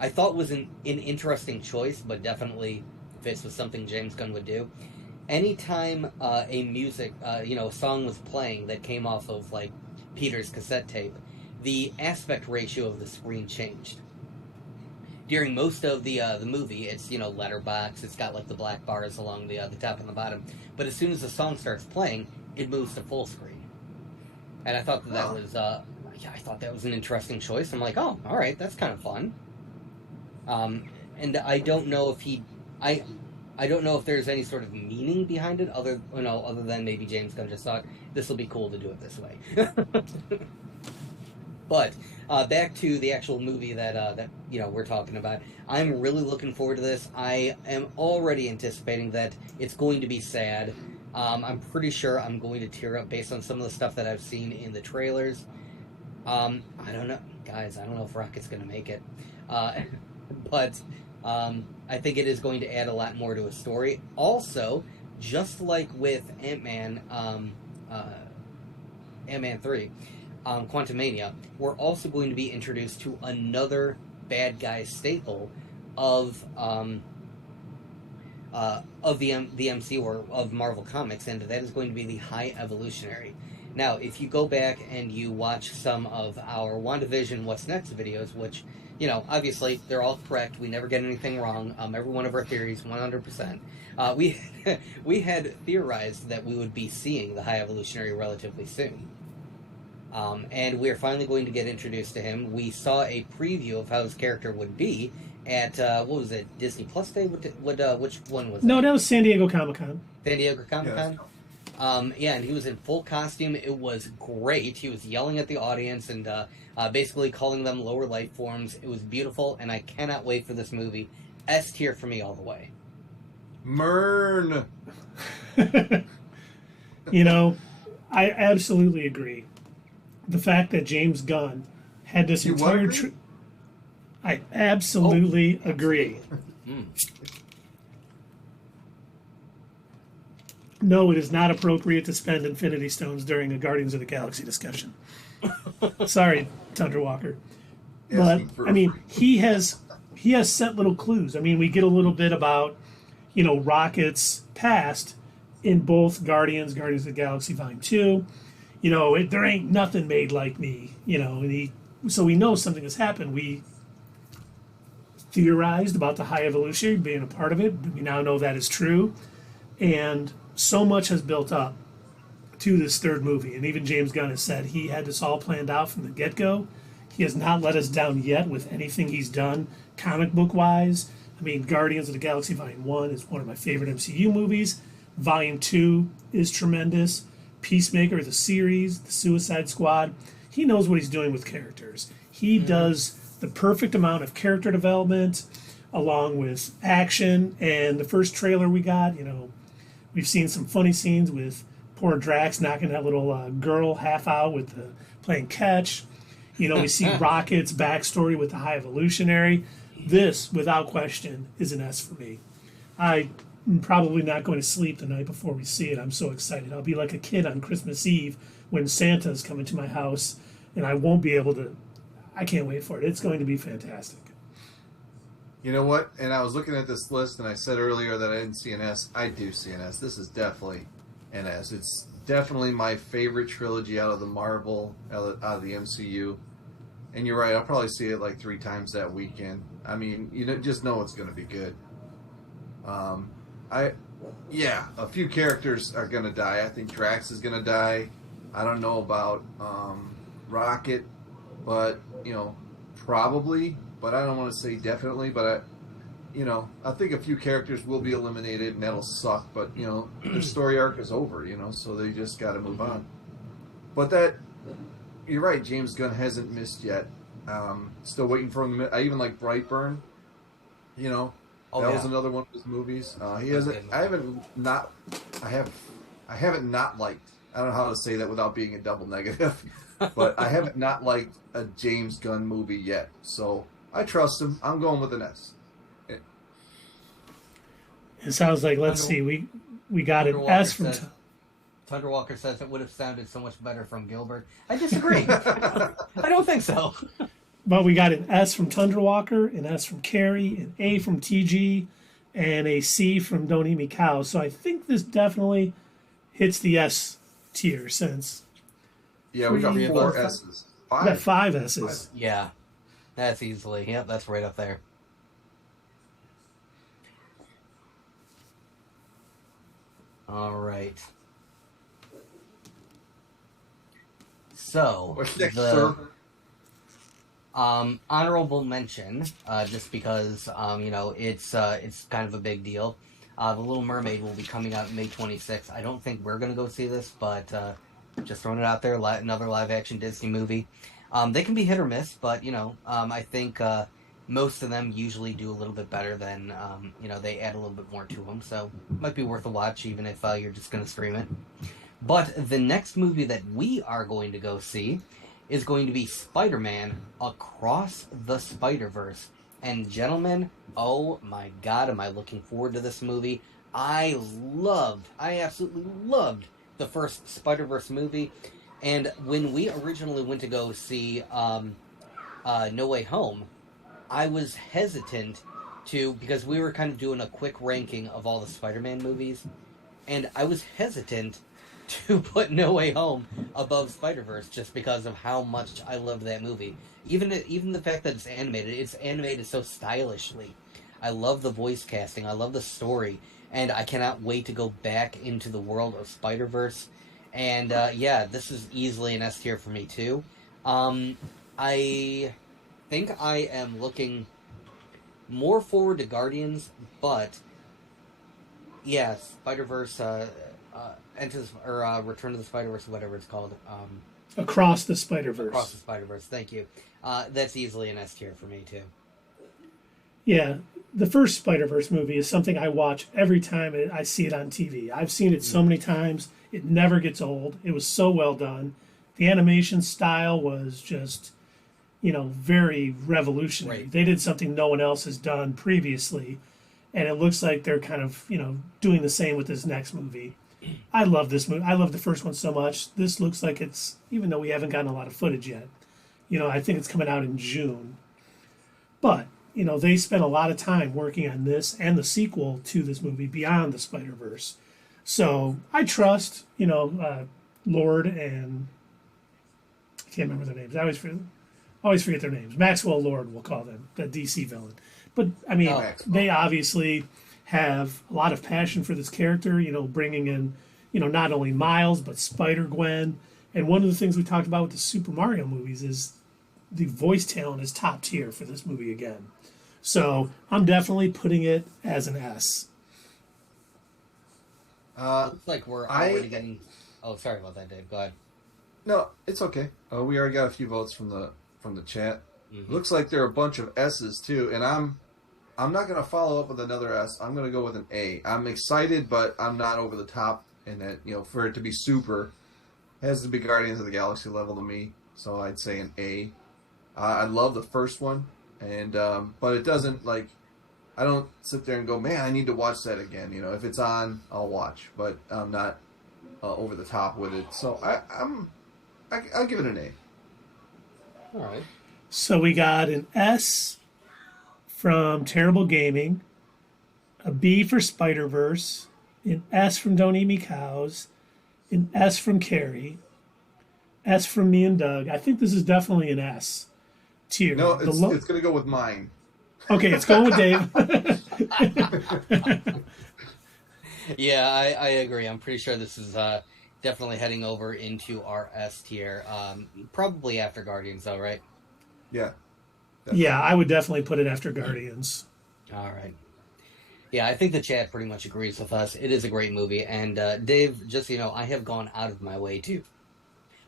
I thought was an interesting choice, but definitely fits with something James Gunn would do. Anytime a song was playing that came off of, like, Peter's cassette tape, the aspect ratio of the screen changed. During most of the movie, it's, letterbox, it's got, like, the black bars along the top and the bottom, but as soon as the song starts playing, it moves to full screen. And I thought that was, I thought that was an interesting choice. I'm like, oh, all right, that's kind of fun. And I don't know if I don't know if there's any sort of meaning behind it, other than maybe James Gunn just thought this will be cool to do it this way. But back to the actual movie that we're talking about. I'm really looking forward to this. I am already anticipating that it's going to be sad. I'm pretty sure I'm going to tear up based on some of the stuff that I've seen in the trailers. I don't know, guys. I don't know if Rocket's going to make it. But I think it is going to add a lot more to a story. Also, just like with Ant-Man 3, Quantumania, we're also going to be introduced to another bad guy staple of the MCU or of Marvel Comics, and that is going to be the High Evolutionary. Now, if you go back and you watch some of our WandaVision What's Next videos, which, obviously they're all correct. We never get anything wrong. Every one of our theories, 100%. We had theorized that we would be seeing the High Evolutionary relatively soon. And we're finally going to get introduced to him. We saw a preview of how his character would be at, what was it, Disney Plus Day? Which one was it? No, that was San Diego Comic-Con. San Diego Comic-Con? Yeah, and he was in full costume. It was great. He was yelling at the audience and basically calling them lower life forms. It was beautiful, and I cannot wait for this movie. S tier for me all the way. Mern. I absolutely agree. The fact that James Gunn had this entire... I absolutely agree. No, it is not appropriate to spend Infinity Stones during a Guardians of the Galaxy discussion. Sorry, Tundra Walker. But, he has set little clues. We get a little bit about, Rocket's past in both Guardians of the Galaxy Volume 2. There ain't nothing made like me, so we know something has happened. We theorized about the High Evolutionary being a part of it. We now know that is true. And so much has built up to this third movie. And even James Gunn has said he had this all planned out from the get-go. He has not let us down yet with anything he's done comic book-wise. Guardians of the Galaxy Volume 1 is one of my favorite MCU movies. Volume 2 is tremendous. Peacemaker, the series, the Suicide Squad. He knows what he's doing with characters. He does the perfect amount of character development along with action. And the first trailer we got, we've seen some funny scenes with poor Drax knocking that little girl half out with playing catch. We see Rocket's backstory with the High Evolutionary. This, without question, is an S for me. I'm probably not going to sleep the night before we see it. I'm so excited. I'll be like a kid on Christmas Eve when Santa's coming to my house, and I won't be able to. I can't wait for it. It's going to be fantastic. You know what? And I was looking at this list, and I said earlier that I didn't see an S. I do see an S. This is definitely an S. It's definitely my favorite trilogy out of the Marvel, out of the MCU. And you're right, I'll probably see it like 3 times that weekend. Just know it's going to be good. A few characters are going to die. I think Drax is going to die. I don't know about Rocket, but, probably. But I don't want to say definitely. But, I think a few characters will be eliminated, and that'll suck. But, their story arc is over, so they just got to move on. But you're right, James Gunn hasn't missed yet. Still waiting for him. I even like Brightburn. That was another one of his movies. He hasn't. I haven't not liked. I don't know how to say that without being a double negative, but I haven't not liked a James Gunn movie yet. So I trust him. I'm going with an S. It sounds like we got an S from. Tundra Walker says it would have sounded so much better from Gilbert. I disagree. I don't think so. But we got an S from Tundra Walker, an S from Carrie, an A from TG, and a C from Don't Eat Me Cow. So I think this definitely hits the S tier since. Yeah, we got 4 S's. 5. We got 5 S's. Yeah, that's easily. Yep, that's right up there. All right. So, honorable mention, just because, it's kind of a big deal. The Little Mermaid will be coming out May 26th. I don't think we're going to go see this, but just throwing it out there, another live-action Disney movie. They can be hit or miss, but, I think most of them usually do a little bit better than, they add a little bit more to them. So, it might be worth a watch, even if you're just going to stream it. But the next movie that we are going to go see is going to be Spider-Man Across the Spider-Verse And gentlemen, oh my God, am I looking forward to this movie. I absolutely loved the first Spider-Verse movie. And when we originally went to go see No Way Home, I was hesitant because we were kind of doing a quick ranking of all the Spider-Man movies, and I was hesitant to put No Way Home above Spider-Verse just because of how much I loved that movie. Even the fact that it's animated so stylishly. I love the voice casting. I love the story, and I cannot wait to go back into the world of Spider-Verse. And yeah, this is easily an S tier for me too. I think I am looking more forward to Guardians, but yeah, Spider Verse, Return to the Spider Verse, whatever it's called, Across the Spider-Verse. Across the Spider Verse. Thank you. That's easily an S tier for me too. Yeah, the first Spider-Verse movie is something I watch every time I see it on TV. I've seen it so many times; it never gets old. It was so well done. The animation style was just, very revolutionary. Right. They did something no one else has done previously, and it looks like they're kind of, doing the same with this next movie. I love this movie. I love the first one so much. This looks like it's, even though we haven't gotten a lot of footage yet, I think it's coming out in June. But, they spent a lot of time working on this and the sequel to this movie, Beyond the Spider-Verse. So I trust, Lord and I can't remember their names. I always forget their names. Maxwell Lord, we'll call them, the DC villain. But, I mean, they obviously have a lot of passion for this character, bringing in, not only Miles, but Spider-Gwen. And one of the things we talked about with the Super Mario movies is the voice talent is top tier for this movie again. So I'm definitely putting it as an S. Looks like we're already getting... Oh, sorry about that, Dave. Go ahead. No, it's okay. We already got a few votes from the chat. Mm-hmm. Looks like there are a bunch of S's too, and I'm not going to follow up with another S. I'm going to go with an A. I'm excited, but I'm not over the top, and that for it to be super, it has to be Guardians of the Galaxy level to me. So I'd say an A. I love the first one, and but it doesn't I don't sit there and go, man, I need to watch that again. If it's on, I'll watch, but I'm not over the top with it. So I'll give it an A. All right. So we got an S from Terrible Gaming, a B for Spider-Verse, an S from Don't Eat Me Cows, an S from Carrie, S from me and Doug. I think this is definitely an S tier. No, it's going to go with mine. Okay, it's going with Dave. Yeah, I agree. I'm pretty sure this is definitely heading over into our S tier. Probably after Guardians, though, right? Yeah. Definitely. Yeah, I would definitely put it after Guardians. All right. Yeah, I think the chat pretty much agrees with us. It is a great movie, and Dave, just so you know, I have gone out of my way to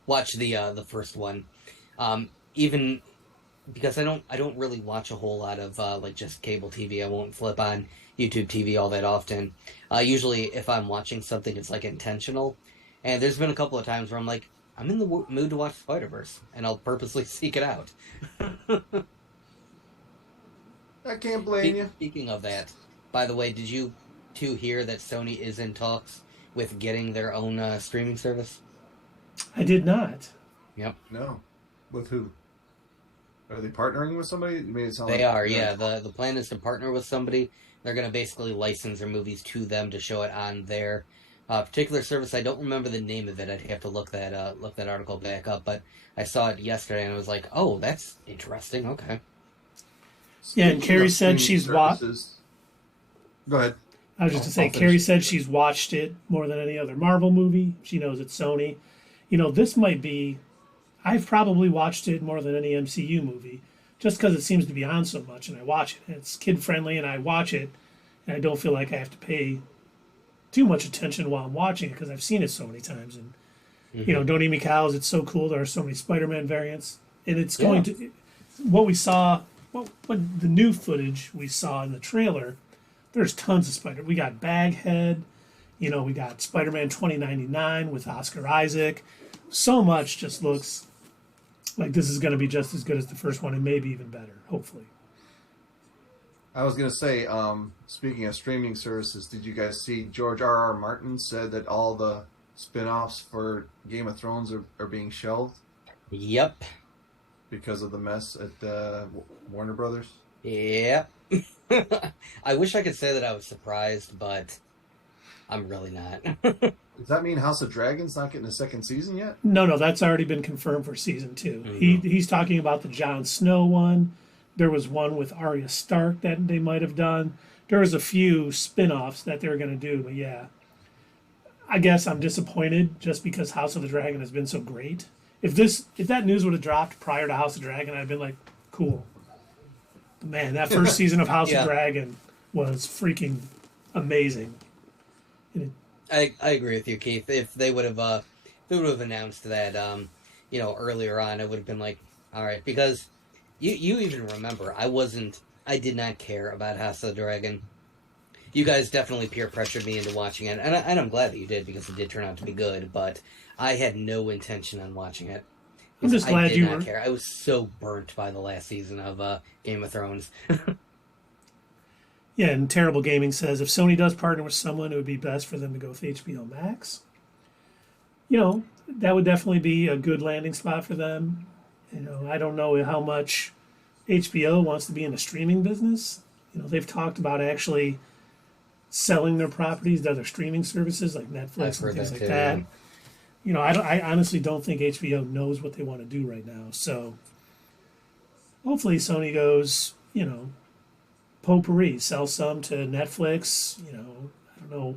watch the first one, even because I don't really watch a whole lot of just cable TV. I won't flip on YouTube TV all that often. Usually, if I'm watching something, it's intentional. And there's been a couple of times where I'm like, I'm in the mood to watch Spider-Verse, and I'll purposely seek it out. I can't blame you. Speaking of that, by the way, did you two hear that Sony is in talks with getting their own streaming service? I did not. Yep. No. With who? Are they partnering with somebody? You made it sound they are, yeah. The plan is to partner with somebody. They're going to basically license their movies to them to show it on their particular service. I don't remember the name of it. I'd have to look that article back up. But I saw it yesterday and I was like, oh, that's interesting. Okay. Yeah, and Carrie said she's watched. Go ahead. I was just to say, Carrie said she's watched it more than any other Marvel movie. She knows it's Sony. This might be. I've probably watched it more than any MCU movie, just because it seems to be on so much, and I watch it. It's kid friendly, and I watch it, and I don't feel like I have to pay too much attention while I'm watching it because I've seen it so many times. And Don't Eat Me Cows. It's so cool. There are so many Spider-Man variants, and it's going to. What we saw, what the new footage we saw in the trailer. There's tons of Spider. We got Baghead, we got Spider-Man 2099 with Oscar Isaac. So much just looks like this is going to be just as good as the first one and maybe even better, hopefully. I was gonna say, speaking of streaming services, did you guys see George R.R. Martin said that all the spin-offs for Game of Thrones are being shelved Yep. because of the mess at Warner Brothers? Yep. I wish I could say that I was surprised, but I'm really not. Does that mean House of Dragons not getting a second season yet? No, that's already been confirmed for season 2. Mhm. He's talking about the Jon Snow one. There was one with Arya Stark that they might have done. There was a few spin-offs that they were going to do, but yeah. I guess I'm disappointed just because House of the Dragon has been so great. If that news would have dropped prior to House of Dragon, I'd been like, cool. Man, that first season of House Yeah. of Dragon was freaking amazing. I agree with you, Keith. If they would have announced that earlier on, I would have been like, all right, because you even remember I did not care about House of the Dragon. You guys definitely peer pressured me into watching it, and I'm glad that you did because it did turn out to be good. But I had no intention on watching it. I'm just glad I did you not were. care. I was so burnt by the last season of Game of Thrones. Yeah, and Terrible Gaming says if Sony does partner with someone, it would be best for them to go with HBO Max. That would definitely be a good landing spot for them. I don't know how much HBO wants to be in the streaming business. They've talked about actually selling their properties to other streaming services like I've Netflix and heard things that like too, that. yeah. I honestly don't think HBO knows what they want to do right now. So hopefully Sony goes, potpourri, sell some to Netflix. I don't know,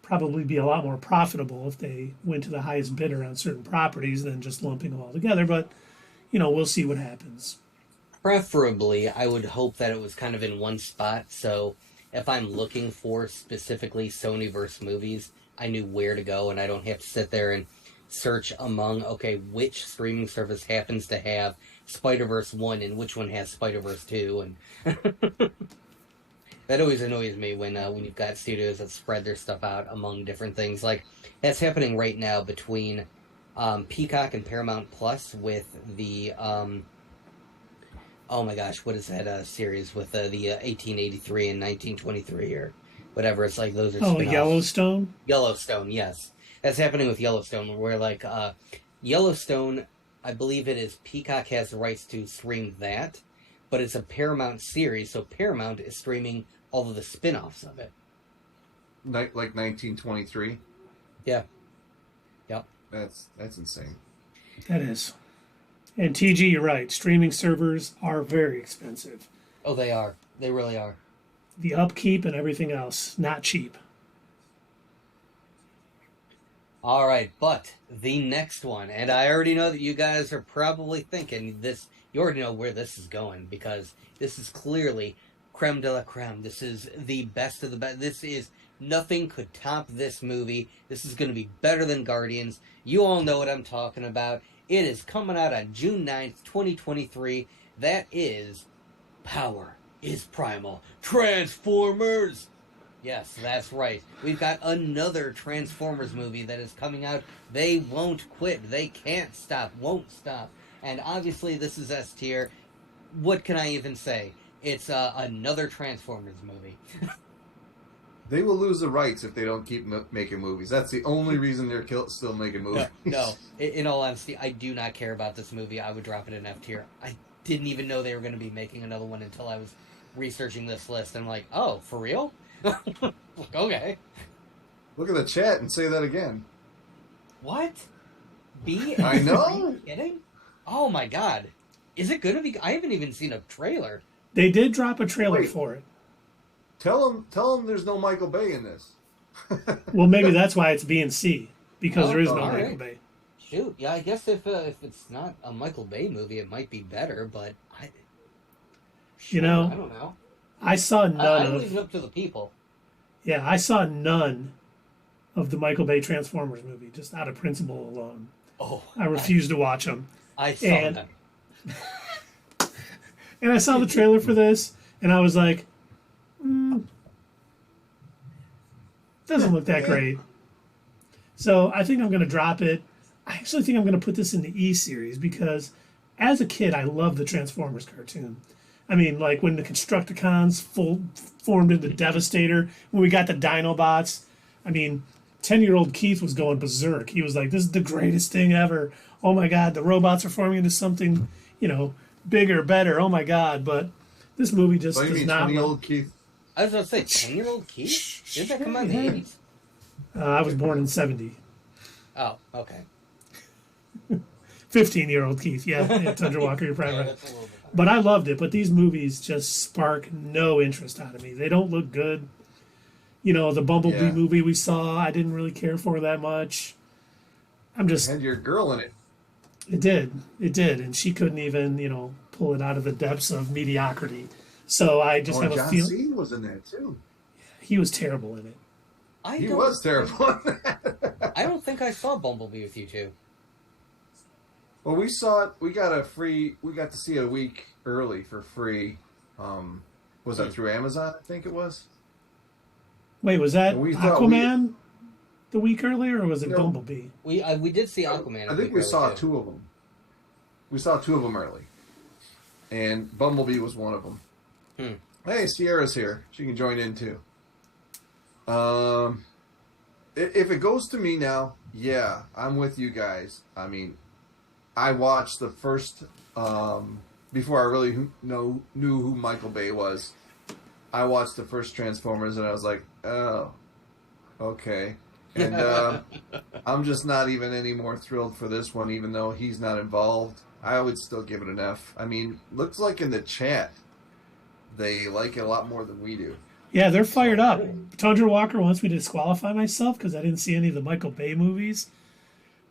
probably be a lot more profitable if they went to the highest bidder on certain properties than just lumping them all together. But, we'll see what happens. Preferably, I would hope that it was kind of in one spot. So if I'm looking for specifically Sony verse movies, I knew where to go and I don't have to sit there and search among, okay, which streaming service happens to have Spider-Verse 1 and which one has Spider-Verse 2. And that always annoys me when you've got studios that spread their stuff out among different things. Like, that's happening right now between Peacock and Paramount Plus with the... oh my gosh, what is that series with the 1883 and 1923 or whatever? It's like those are spin-offs. Yellowstone? Yellowstone, yes. That's happening with Yellowstone, where like Yellowstone, I believe it is Peacock has the rights to stream that, but it's a Paramount series, so Paramount is streaming all of the spin-offs of it. Like 1923? Yeah. Yep. That's insane. That is. And TG, you're right. Streaming servers are very expensive. Oh, they are. They really are. The upkeep and everything else, not cheap. All right, but the next one, and I already know that you guys are probably thinking this, you already know where this is going, because this is clearly creme de la creme. This is the best of the best. This is, nothing could top this movie. This is going to be better than Guardians. You all know what I'm talking about. It is coming out on June 9th, 2023. That is Power is Primal. Transformers! Yes, that's right. We've got another Transformers movie that is coming out. They won't quit. They can't stop. Won't stop. And obviously this is S tier. What can I even say? It's another Transformers movie. They will lose the rights if they don't keep making movies. That's the only reason they're still making movies. No. In all honesty, I do not care about this movie. I would drop it in F tier. I didn't even know they were going to be making another one until I was researching this list. And I'm like, oh, for real? Okay. Look at the chat and say that again. What? I know. Are you kidding? Oh my god. Is it going to be... I haven't even seen a trailer. They did drop a trailer Wait. for it. Tell them there's no Michael Bay in this. Well, maybe that's why it's B and C, because there is no all right. Michael Bay. Shoot, yeah, I guess if it's not a Michael Bay movie, it might be better, but I don't know. I saw I none leave it of... up to the people. Yeah, I saw none of the Michael Bay Transformers movie, just out of principle alone. Oh, I refused to watch them. I saw And- that. And I saw the trailer for this, and I was like, doesn't look that great. So I think I'm going to drop it. I actually think I'm going to put this in the E series because as a kid, I loved the Transformers cartoon. I mean, like when the Constructicons formed into Devastator, when we got the Dinobots. I mean, 10-year-old Keith was going berserk. He was like, "This is the greatest thing ever. Oh my God, the robots are forming into something, bigger, better. Oh my God!" But this movie just What do you does mean, not. 20-year-old Keith? I was going to say, 10-year-old Keith? Did that come out in the 80s? I was born in '70. Oh, okay. 15-year-old Keith. Yeah, Tundra Walker, you're probably Yeah, right. that's a little bit hard. But I loved it. But these movies just spark no interest out of me. They don't look good. The Bumblebee movie we saw, I didn't really care for that much. Had your girl in it. It did, and she couldn't even, pull it out of the depths of mediocrity. So I just have a John feeling Cena was in that too. he was terrible in it. He was terrible in that. I don't think I saw Bumblebee with you two. Well, we saw it. We got to see it a week early for free. Was that through Amazon? I think it was. Wait, was that We thought Aquaman the week earlier, or was it Bumblebee? We did see Aquaman. I think we saw two of them. We saw two of them early, and Bumblebee was one of them. Hey, Sierra's here. She can join in too. If it goes to me now, yeah, I'm with you guys. I mean, I watched the first before I really knew who Michael Bay was. I watched the first Transformers and I was like, oh, okay. And I'm just not even any more thrilled for this one, even though he's not involved. I would still give it an F. I mean, looks like in the chat they like it a lot more than we do. Yeah, they're fired up. Tundra Walker wants me to disqualify myself because I didn't see any of the Michael Bay movies.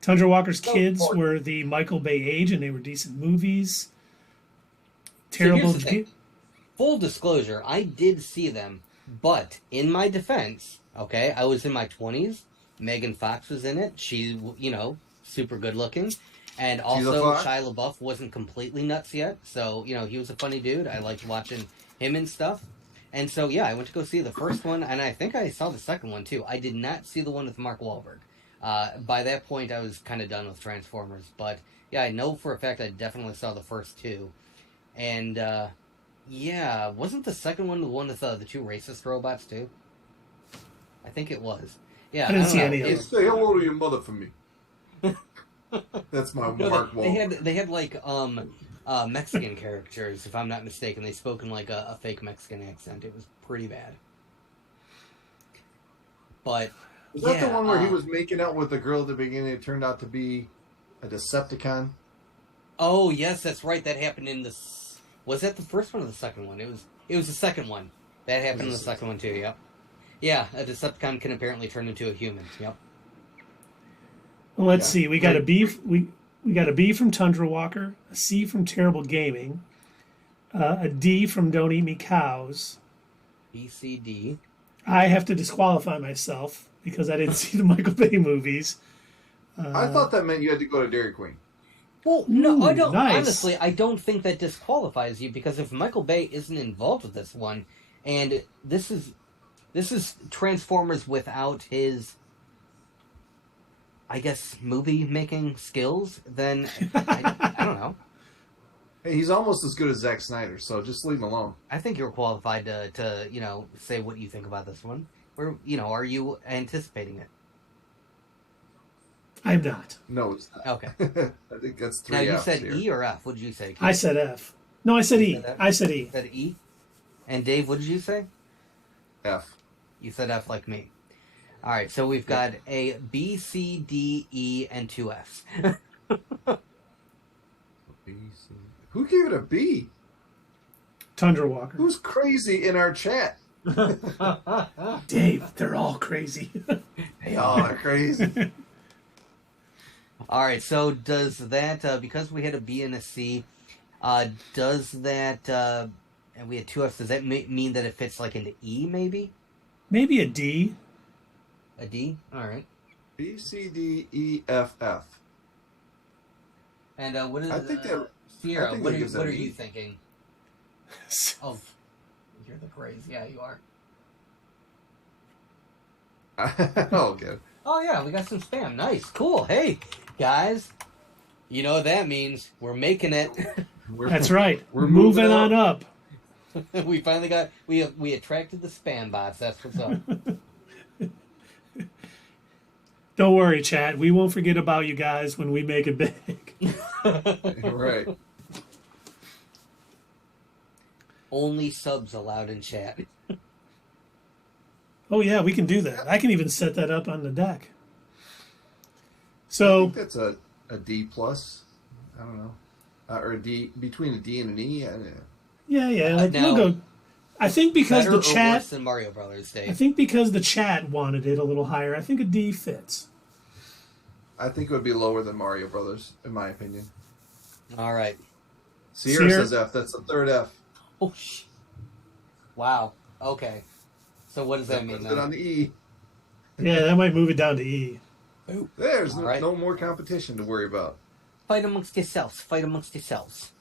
Tundra Walker's kids were the Michael Bay age, and they were decent movies. Terrible. So here's the thing. Full disclosure, I did see them, but in my defense, okay, I was in my 20s. Megan Fox was in it. She, super good looking. And also, Shia LaBeouf wasn't completely nuts yet. So, he was a funny dude. I liked watching him and stuff. And so, yeah, I went to go see the first one, and I think I saw the second one, too. I did not see the one with Mark Wahlberg. By that point, I was kind of done with Transformers. But, yeah, I know for a fact I definitely saw the first two. And, yeah, wasn't the second one the one with the two racist robots, too? I think it was. Yeah, I didn't see any of them. Say hello to your mother for me. That's my Mark Wahlberg. They had like Mexican characters, if I'm not mistaken. They spoke in like a fake Mexican accent. It was pretty bad. But was that the one where he was making out with the girl at the beginning? It turned out to be a Decepticon. Oh yes, that's right. That happened in the. Was that the first one or the second one? It was the second one. That happened in the second one too. Yep. Yeah, a Decepticon can apparently turn into a human. Yep. Well, let's see. We got a B. We got a B from Tundra Walker, a C from Terrible Gaming, a D from Don't Eat Me Cows. B, C, D. I have to disqualify myself because I didn't see the Michael Bay movies. I thought that meant you had to go to Dairy Queen. Well, no, I don't. Nice. Honestly, I don't think that disqualifies you because if Michael Bay isn't involved with this one, and this is Transformers without his, I guess, movie-making skills, then I don't know. Hey, he's almost as good as Zack Snyder, so just leave him alone. I think you're qualified to say what you think about this one. Or, are you anticipating it? I'm not. No, it's not. Okay. I think that's 3 Now, you Fs said here. E or F? What did you say, Keith? I said F. No, I said E. I said E. You said E? And Dave, what did you say? F. You said F like me. All right, so we've got a B, C, D, E, and 2 Fs. B, C. Who gave it a B? Tundra Walker. Who's crazy in our chat? Dave, they're all crazy. They all are crazy. All right, so does that, because we had a B and a C, does that, and we had 2 Fs, does that mean that it fits like into E, maybe? Maybe a D. A D? All right. B, C, D, E, F, F. And what is I think that... Sierra, I think what that gives are that you E. thinking? Oh, you're the craze. Yeah, you are. Oh, good. Oh, yeah, we got some spam. Nice. Cool. Hey, guys, you know what that means. We're making it. That's right. We're moving moving on up. We finally got we attracted the spam bots. That's what's up. Don't worry, chat. We won't forget about you guys when we make it big. Right. Only subs allowed in chat. Oh yeah, we can do that. I can even set that up on the deck. I So think that's a D plus. I don't know. Or a D, between a D and an E. yeah, like, now, we'll go. I think because better the chat. or worse than Mario Brothers, Dave? I think because the chat wanted it a little higher. I think a D fits. I think it would be lower than Mario Brothers, in my opinion. All right. Sierra says F. That's the third F. Oh, wow. Okay. So what does that mean? Puts it on the E. Yeah, that might move it down to E. There's right. no more competition to worry about. Fight amongst yourselves. Fight amongst yourselves.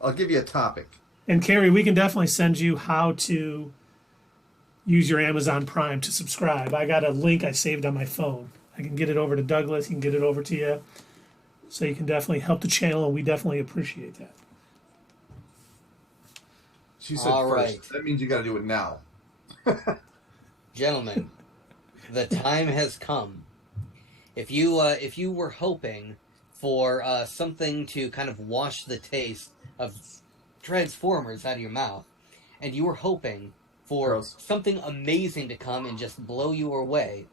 I'll give you a topic. And Carrie, we can definitely send you how to use your Amazon Prime to subscribe. I got a link I saved on my phone. I can get it over to Douglas. He can get it over to you. So you can definitely help the channel, and we definitely appreciate that. She said All first. right. That means you got to do it now. Gentlemen, the time has come. If you were hoping for something to kind of wash the taste of Transformers out of your mouth, and you were hoping for Gross. something amazing to come and just blow you away,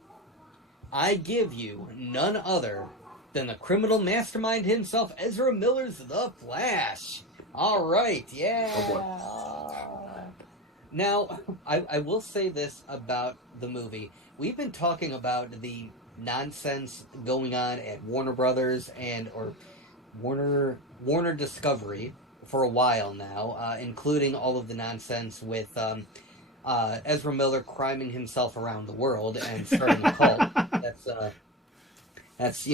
I give you none other than the criminal mastermind himself, Ezra Miller's The Flash. All right, yeah. Oh Now, I will say this about the movie. We've been talking about the nonsense going on at Warner Brothers or Warner Discovery for a while now, including all of the nonsense with Ezra Miller criming himself around the world and starting a cult. That's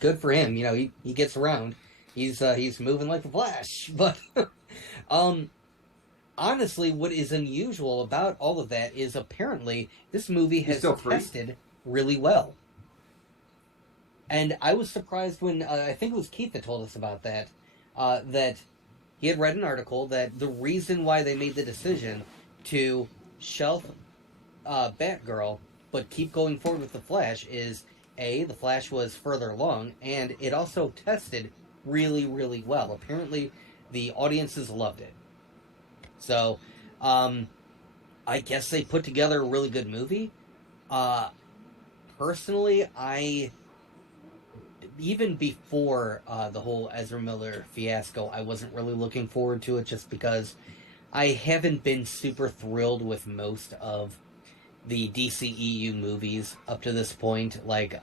good for him. He gets around. He's moving like the Flash. But honestly, what is unusual about all of that is apparently this movie has tested really well. And I was surprised when I think it was Keith that told us about that. That he had read an article that the reason why they made the decision to shelf Batgirl but keep going forward with the Flash is the Flash was further along, and it also tested really, really well. Apparently, the audiences loved it. So, I guess they put together a really good movie. Personally, even before the whole Ezra Miller fiasco, I wasn't really looking forward to it just because I haven't been super thrilled with most of the DCEU movies up to this point. Like,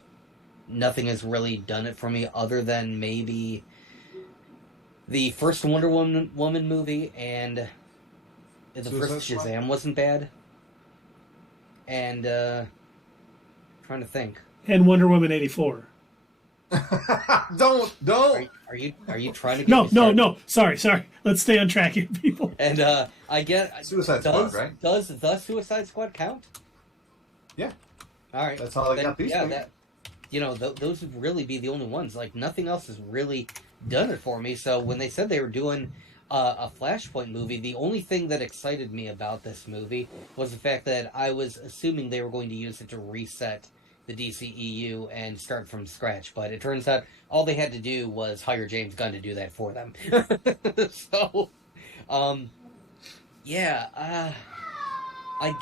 nothing has really done it for me other than maybe the first Wonder Woman movie, and the first Shazam wasn't bad. And trying to think. And Wonder Woman 84. Don't. Are you trying to get No. Sorry. Let's stay on track here, people. And I get Suicide Squad, right? Does the Suicide Squad count? Yeah. All right. That's all I got. Those would really be the only ones. Like, nothing else has really done it for me. So when they said they were doing a Flashpoint movie, the only thing that excited me about this movie was the fact that I was assuming they were going to use it to reset the DCEU and start from scratch. But it turns out all they had to do was hire James Gunn to do that for them. So, I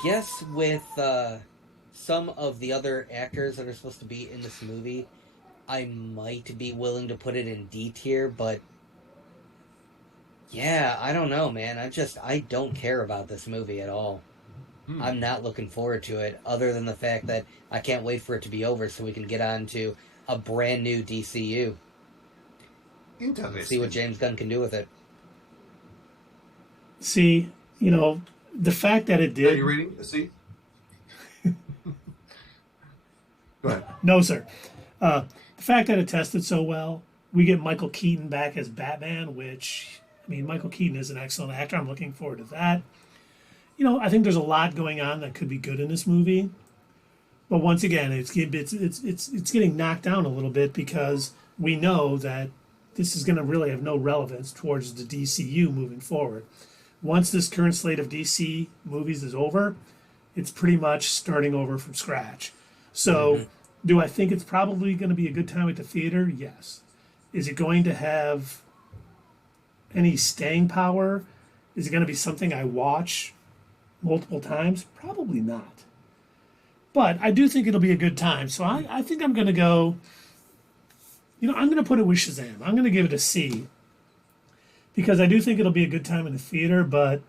guess with some of the other actors that are supposed to be in this movie, I might be willing to put it in D tier, but yeah, I don't know, man. I don't care about this movie at all. I'm not looking forward to it, other than the fact that I can't wait for it to be over so we can get on to a brand new DCU. See what James Gunn can do with it. See, the fact that it did... Are you reading? See? Go ahead. No, sir. The fact that it tested so well, we get Michael Keaton back as Batman, which, Michael Keaton is an excellent actor. I'm looking forward to that. I think there's a lot going on that could be good in this movie. But once again, it's getting knocked down a little bit because we know that this is going to really have no relevance towards the DCU moving forward. once this current slate of DC movies is over, it's pretty much starting over from scratch. So, do I think it's probably going to be a good time at the theater? Yes. Is it going to have any staying power? Is it going to be something I watch multiple times? Probably not. But I do think it'll be a good time. So I think I'm going to go, I'm going to put it with Shazam. I'm going to give it a C. Because I do think it'll be a good time in the theater, but,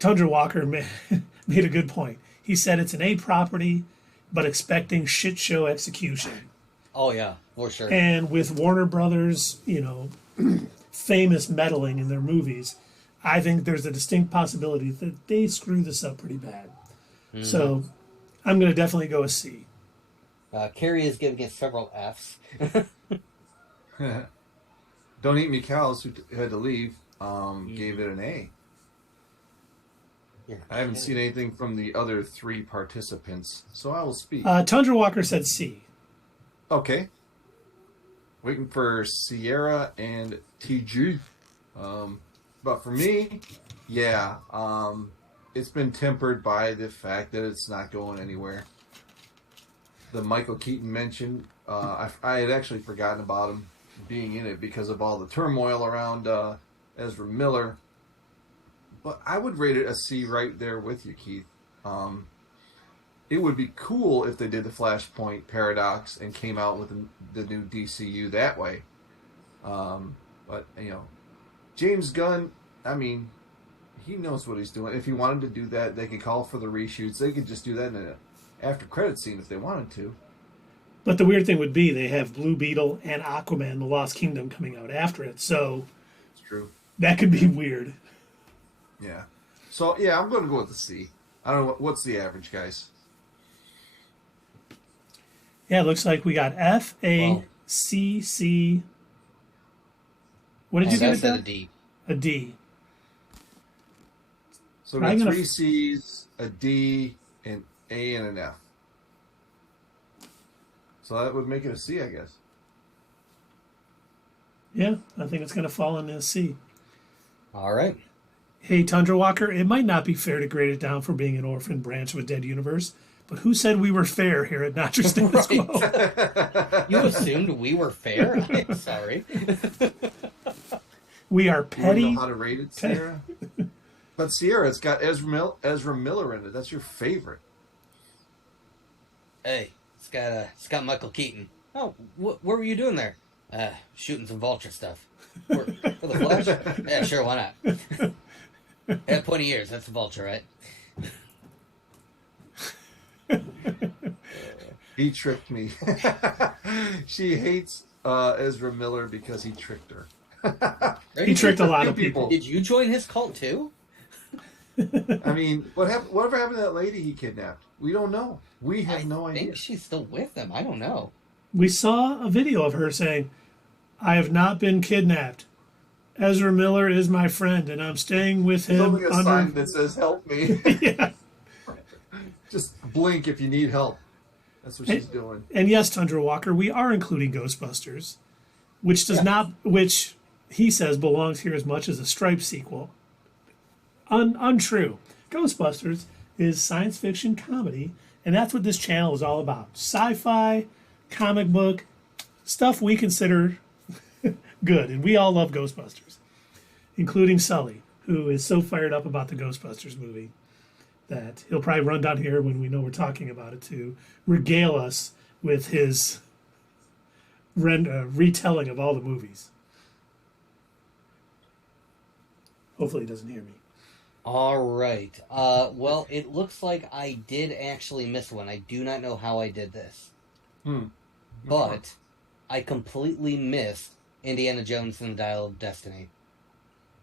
Tundra Walker made a good point. He said it's an A property, but expecting shit show execution. Oh, yeah, for sure. And with Warner Brothers, famous meddling in their movies, I think there's a distinct possibility that they screw this up pretty bad. So I'm going to definitely go a C. Carrie is giving it several Fs. Don't Eat Me Cows, who had to leave, gave it an A. Yeah. I haven't seen anything from the other 3 participants, so I will speak. Tundra Walker said C. Okay. Waiting for Sierra and TG. But for me, yeah, it's been tempered by the fact that it's not going anywhere. The Michael Keaton mention, I had actually forgotten about him being in it because of all the turmoil around Ezra Miller. But I would rate it a C right there with you, Keith. It would be cool if they did the Flashpoint paradox and came out with the new DCU that way. But, James Gunn, I mean, he knows what he's doing. If he wanted to do that, they could call for the reshoots. They could just do that in an after-credit scene if they wanted to. But the weird thing would be they have Blue Beetle and Aquaman, The Lost Kingdom, coming out after it. So It's true. that could be weird. Yeah. So, yeah, I'm going to go with the C. I don't know. What's the average, guys? Yeah, it looks like we got F, A, Wow. C, C. What did you give it said then? a D. A D. So we I'm got gonna 3 C's, a D, an A, and an F. So that would make it a C, I guess. Yeah, I think it's going to fall in a C. All right. Hey, Tundra Walker, it might not be fair to grade it down for being an orphan branch of a dead universe, but who said we were fair here at Not Your Status Quo? You assumed we were fair? I'm sorry. We are You wouldn't petty. know how to rate it, Sierra? But Sierra, it's got Ezra Miller in it. That's your favorite. Hey, it's got Michael Keaton. Oh, what were you doing there? Shooting some Vulture stuff. For the Flash? Yeah, sure, why not? Had 20 years, that's the Vulture, right? He tricked me. She hates Ezra Miller because he tricked her. He tricked a lot of people. Did you join his cult too? I mean, whatever happened to that lady he kidnapped? We don't know. We have no I idea. think she's still with them. I don't know. We saw a video of her saying, I have not been kidnapped. Ezra Miller is my friend, and I'm staying with him Building a sign that says "Help me." Yeah. Just blink if you need help. That's what she's doing. And yes, Tundra Walker, we are including Ghostbusters, which which he says belongs here as much as a Stripes sequel. Untrue. Ghostbusters is science fiction comedy, and that's what this channel is all about. Sci-fi, comic book, stuff we consider good, and we all love Ghostbusters, including Sully, who is so fired up about the Ghostbusters movie that he'll probably run down here when we know we're talking about it to regale us with his retelling of all the movies. Hopefully he doesn't hear me. All right. Well, it looks like I did actually miss one. I do not know how I did this. But I completely missed Indiana Jones and the Dial of Destiny.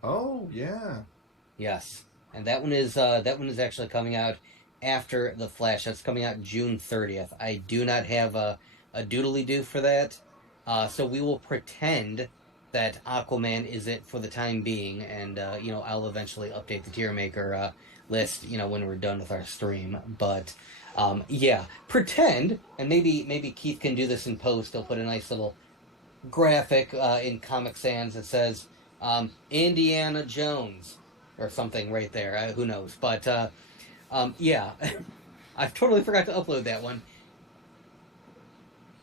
Oh yeah. Yes. And that one is actually coming out after The Flash. That's coming out June 30th. I do not have a doodly-doo for that. So we will pretend that Aquaman is it for the time being, and I'll eventually update the TierMaker list, when we're done with our stream. But yeah, pretend, and maybe Keith can do this in post. He'll put a nice little graphic in Comic Sans that says Indiana Jones or something right there. Who knows? But yeah, I totally forgot to upload that one.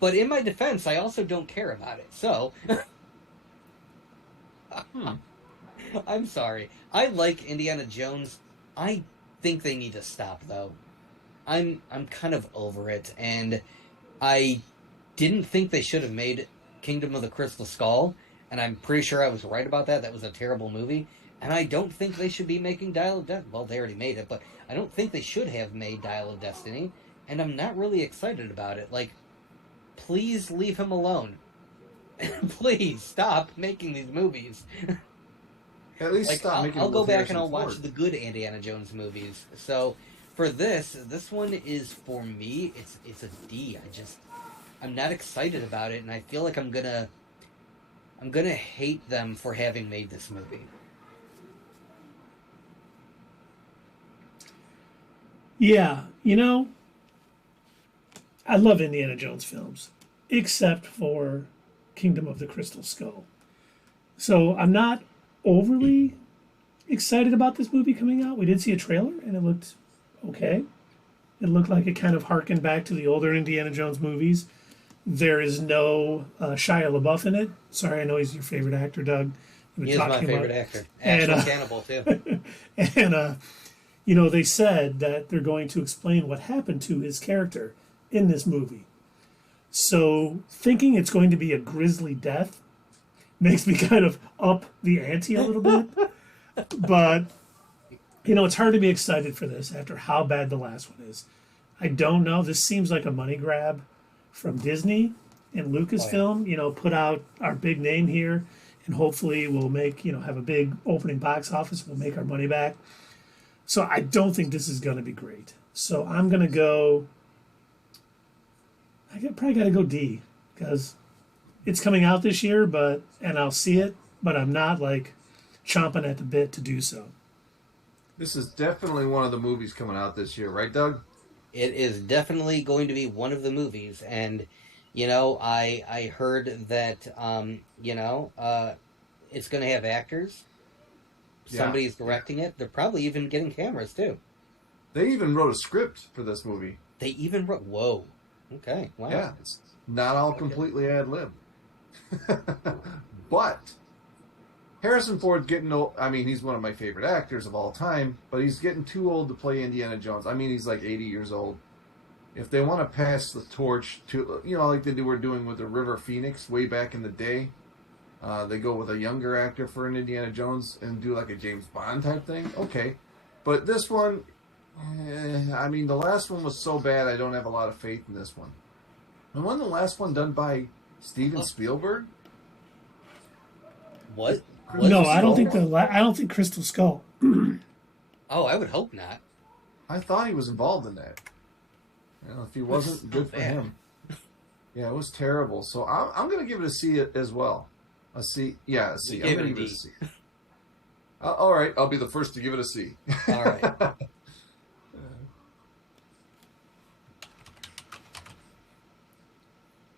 But in my defense, I also don't care about it. So I'm sorry. I like Indiana Jones. I think they need to stop though. I'm kind of over it, and I didn't think they should have made Kingdom of the Crystal Skull, and I'm pretty sure I was right about that. That was a terrible movie, and I don't think they should be making Dial of Destiny. Well, they already made it, but I don't think they should have made Dial of Destiny, and I'm not really excited about it. Like, please leave him alone. Please stop making these movies. At least Like, stop making. I'll go back and I'll Ford. watch the good Indiana Jones movies. So for this one is, for me, it's a D. I'm not excited about it, and I feel like I'm gonna hate them for having made this movie. Yeah, I love Indiana Jones films, except for Kingdom of the Crystal Skull. So I'm not overly excited about this movie coming out. We did see a trailer, and it looked okay. It looked like it kind of harkened back to the older Indiana Jones movies. There is no Shia LaBeouf in it. Sorry, I know he's your favorite actor, Doug. He is my favorite actor. And, Actually, Cannibal, too. And, they said that they're going to explain what happened to his character in this movie. So thinking it's going to be a grisly death makes me kind of up the ante a little bit. But, it's hard to be excited for this after how bad the last one is. I don't know. This seems like a money grab from Disney and Lucasfilm. Put out our big name here, and hopefully we'll make, have a big opening box office. We'll make our money back. So I don't think this is going to be great. So I'm going to go, probably got to go D, because it's coming out this year, and I'll see it, but I'm not like chomping at the bit to do so. This is definitely one of the movies coming out this year, right, Doug? It is definitely going to be one of the movies, and I heard that it's going to have actors. Somebody's directing it. They're probably even getting cameras too. They even wrote a script for this movie. They even wrote. Whoa. Okay. Wow. Yeah, it's not all completely ad lib. But Harrison Ford's getting old. I mean, he's one of my favorite actors of all time, but he's getting too old to play Indiana Jones. I mean, he's like 80 years old. If they want to pass the torch to, like they were doing with the River Phoenix way back in the day, they go with a younger actor for an Indiana Jones and do like a James Bond type thing. Okay. But this one, I mean, the last one was so bad, I don't have a lot of faith in this one. And wasn't the last one done by Steven Spielberg? What? No, I don't think Crystal Skull. Oh, I would hope not. I thought he was involved in that. If he wasn't, good for him. Yeah, it was terrible. So I'm going to give it a C as well. A C. Yeah, a C. I'm going to give it a C. All right, I'll be the first to give it a C. All right.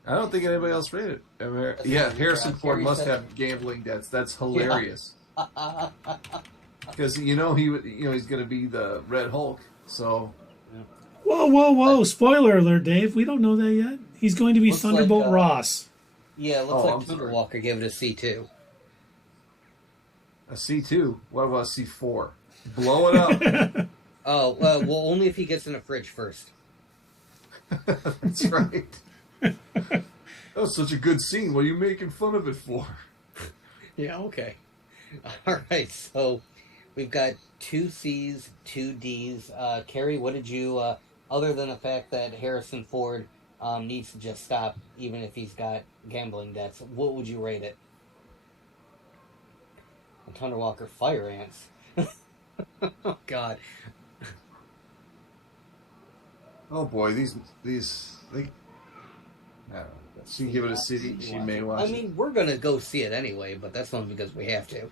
I don't think anybody else rated it. Yeah, Harrison Ford must have gambling debts. That's hilarious. Because he's going to be the Red Hulk. So. Whoa! Spoiler alert, Dave. We don't know that yet. He's going to be Thunderbolt Ross. Yeah, it looks like Thunder Walker gave it a C2. A C2? What about a C4? Blow it up. Oh, well, only if he gets in a fridge first. That's right. That was such a good scene. What are you making fun of it for? Yeah, okay. All right, so we've got 2 C's, 2 D's. Carrie, what did you, other than the fact that Harrison Ford needs to just stop, even if he's got gambling debts, what would you rate it? Thunder Walker Fire Ants. Oh, God. Oh, boy, these I don't know. She give it a C. She may watch it. I mean, we're going to go see it anyway, but that's only because we have to.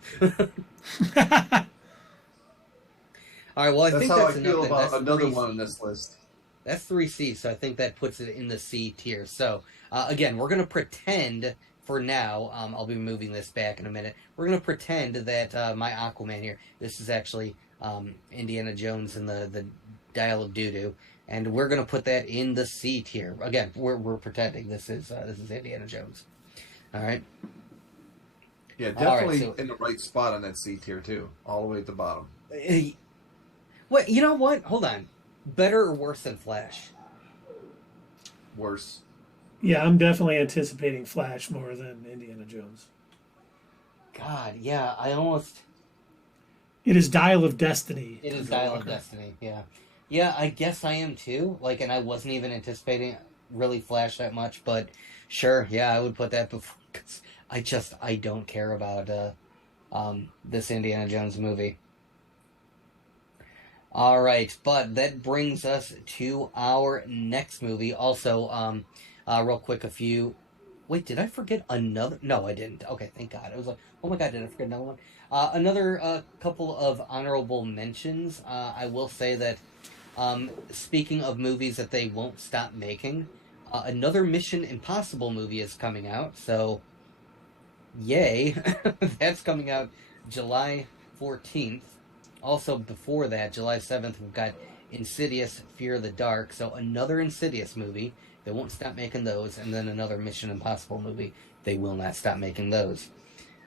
All right, well, I think that's enough. That's how I feel about another one on this list. That's 3 C's, so I think that puts it in the C tier. So, again, we're going to pretend for now, I'll be moving this back in a minute. We're going to pretend that my Aquaman here, this is actually Indiana Jones and the Dial of Doo-Doo, and we're going to put that in the C tier. Again, we're pretending this is Indiana Jones. All right. Yeah, definitely so, in the right spot on that C tier too, all the way at the bottom. What? You know what? Hold on. Better or worse than Flash? Worse. Yeah, I'm definitely anticipating Flash more than Indiana Jones. God, yeah, I almost... It is Dial of Destiny. It is Dial of Destiny, yeah. Yeah, I guess I am too. Like, and I wasn't even anticipating really Flash that much, but sure, yeah, I would put that before, because I don't care about this Indiana Jones movie. All right, but that brings us to our next movie. Also, real quick, a few... Wait, did I forget another? No, I didn't. Okay, thank God. I was like, oh my God, did I forget another one? Another couple of honorable mentions. I will say that, speaking of movies that they won't stop making, another Mission Impossible movie is coming out, so yay. That's coming out July 14th. Also, before that, July 7th, we've got Insidious, Fear of the Dark, so another Insidious movie. They won't stop making those, and then another Mission Impossible movie. They will not stop making those.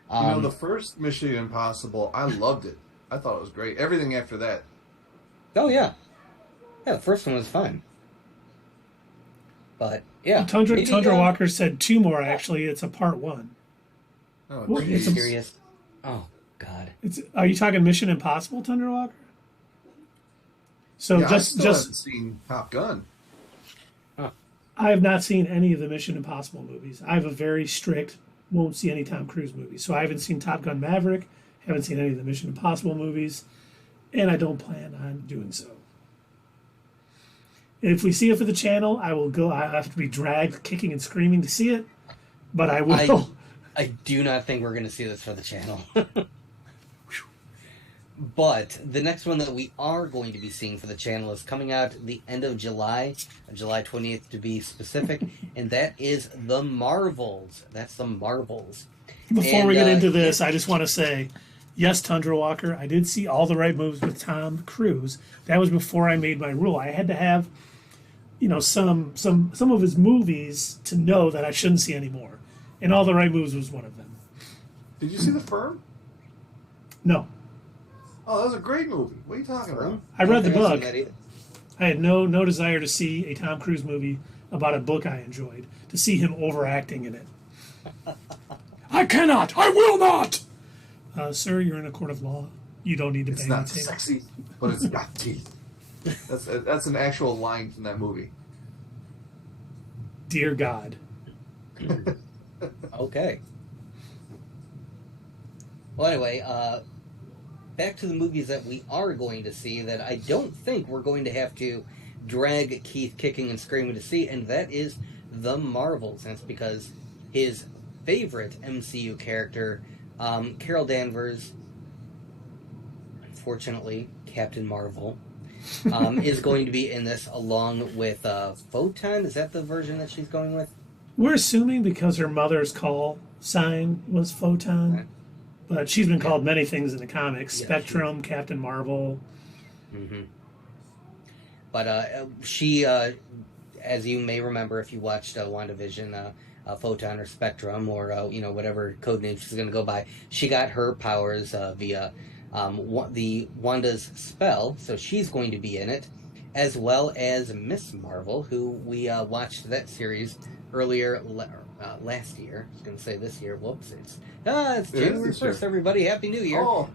The first Mission Impossible, I loved it. I thought it was great. Everything after that. Oh, yeah. Yeah, the first one was fun. But, yeah. Tundra Walker said 2 more, actually. It's a part 1. Oh, Are you geez. serious? Oh, God. Are you talking Mission Impossible, Tundra Walker? So Yeah, I still haven't just seen Top Gun. I have not seen any of the Mission Impossible movies. I have a very strict won't see any Tom Cruise movies. So I haven't seen Top Gun Maverick, haven't seen any of the Mission Impossible movies, and I don't plan on doing so. If we see it for the channel, I will go. I have to be dragged kicking and screaming to see it, but I will. I do not think we're going to see this for the channel. But the next one that we are going to be seeing for the channel is coming out the end of July, July 20th to be specific, and that is The Marvels. That's The Marvels. Before we get into this, I just want to say, yes, Tundra Walker, I did see All the Right Moves with Tom Cruise. That was before I made my rule. I had to have, some of his movies to know that I shouldn't see anymore. And All the Right Moves was one of them. Did you see The Firm? No. Oh, that was a great movie. What are you talking about? I read the book. I had no desire to see a Tom Cruise movie about a book I enjoyed, to see him overacting in it. I cannot! I will not! Sir, you're in a court of law. You don't need to It's bang not the table. sexy, but it's got teeth. That's an actual line from that movie. Dear God. Okay. Well, anyway, back to the movies that we are going to see that I don't think we're going to have to drag Keith kicking and screaming to see, and that is The Marvels. And it's because his favorite MCU character, Carol Danvers, unfortunately, Captain Marvel, is going to be in this along with Photon. Is that the version that she's going with? We're assuming because her mother's call sign was Photon. Right. But she's been called many things in the comics. Yeah, Spectrum, Captain Marvel. Mm-hmm. But she, as you may remember if you watched WandaVision, Photon or Spectrum or, whatever code name she's going to go by, she got her powers via the Wanda's spell, so she's going to be in it, as well as Miss Marvel, who we watched that series earlier last year. I was going to say this year. Whoops. It's January 1st, everybody. Happy New Year. Oh.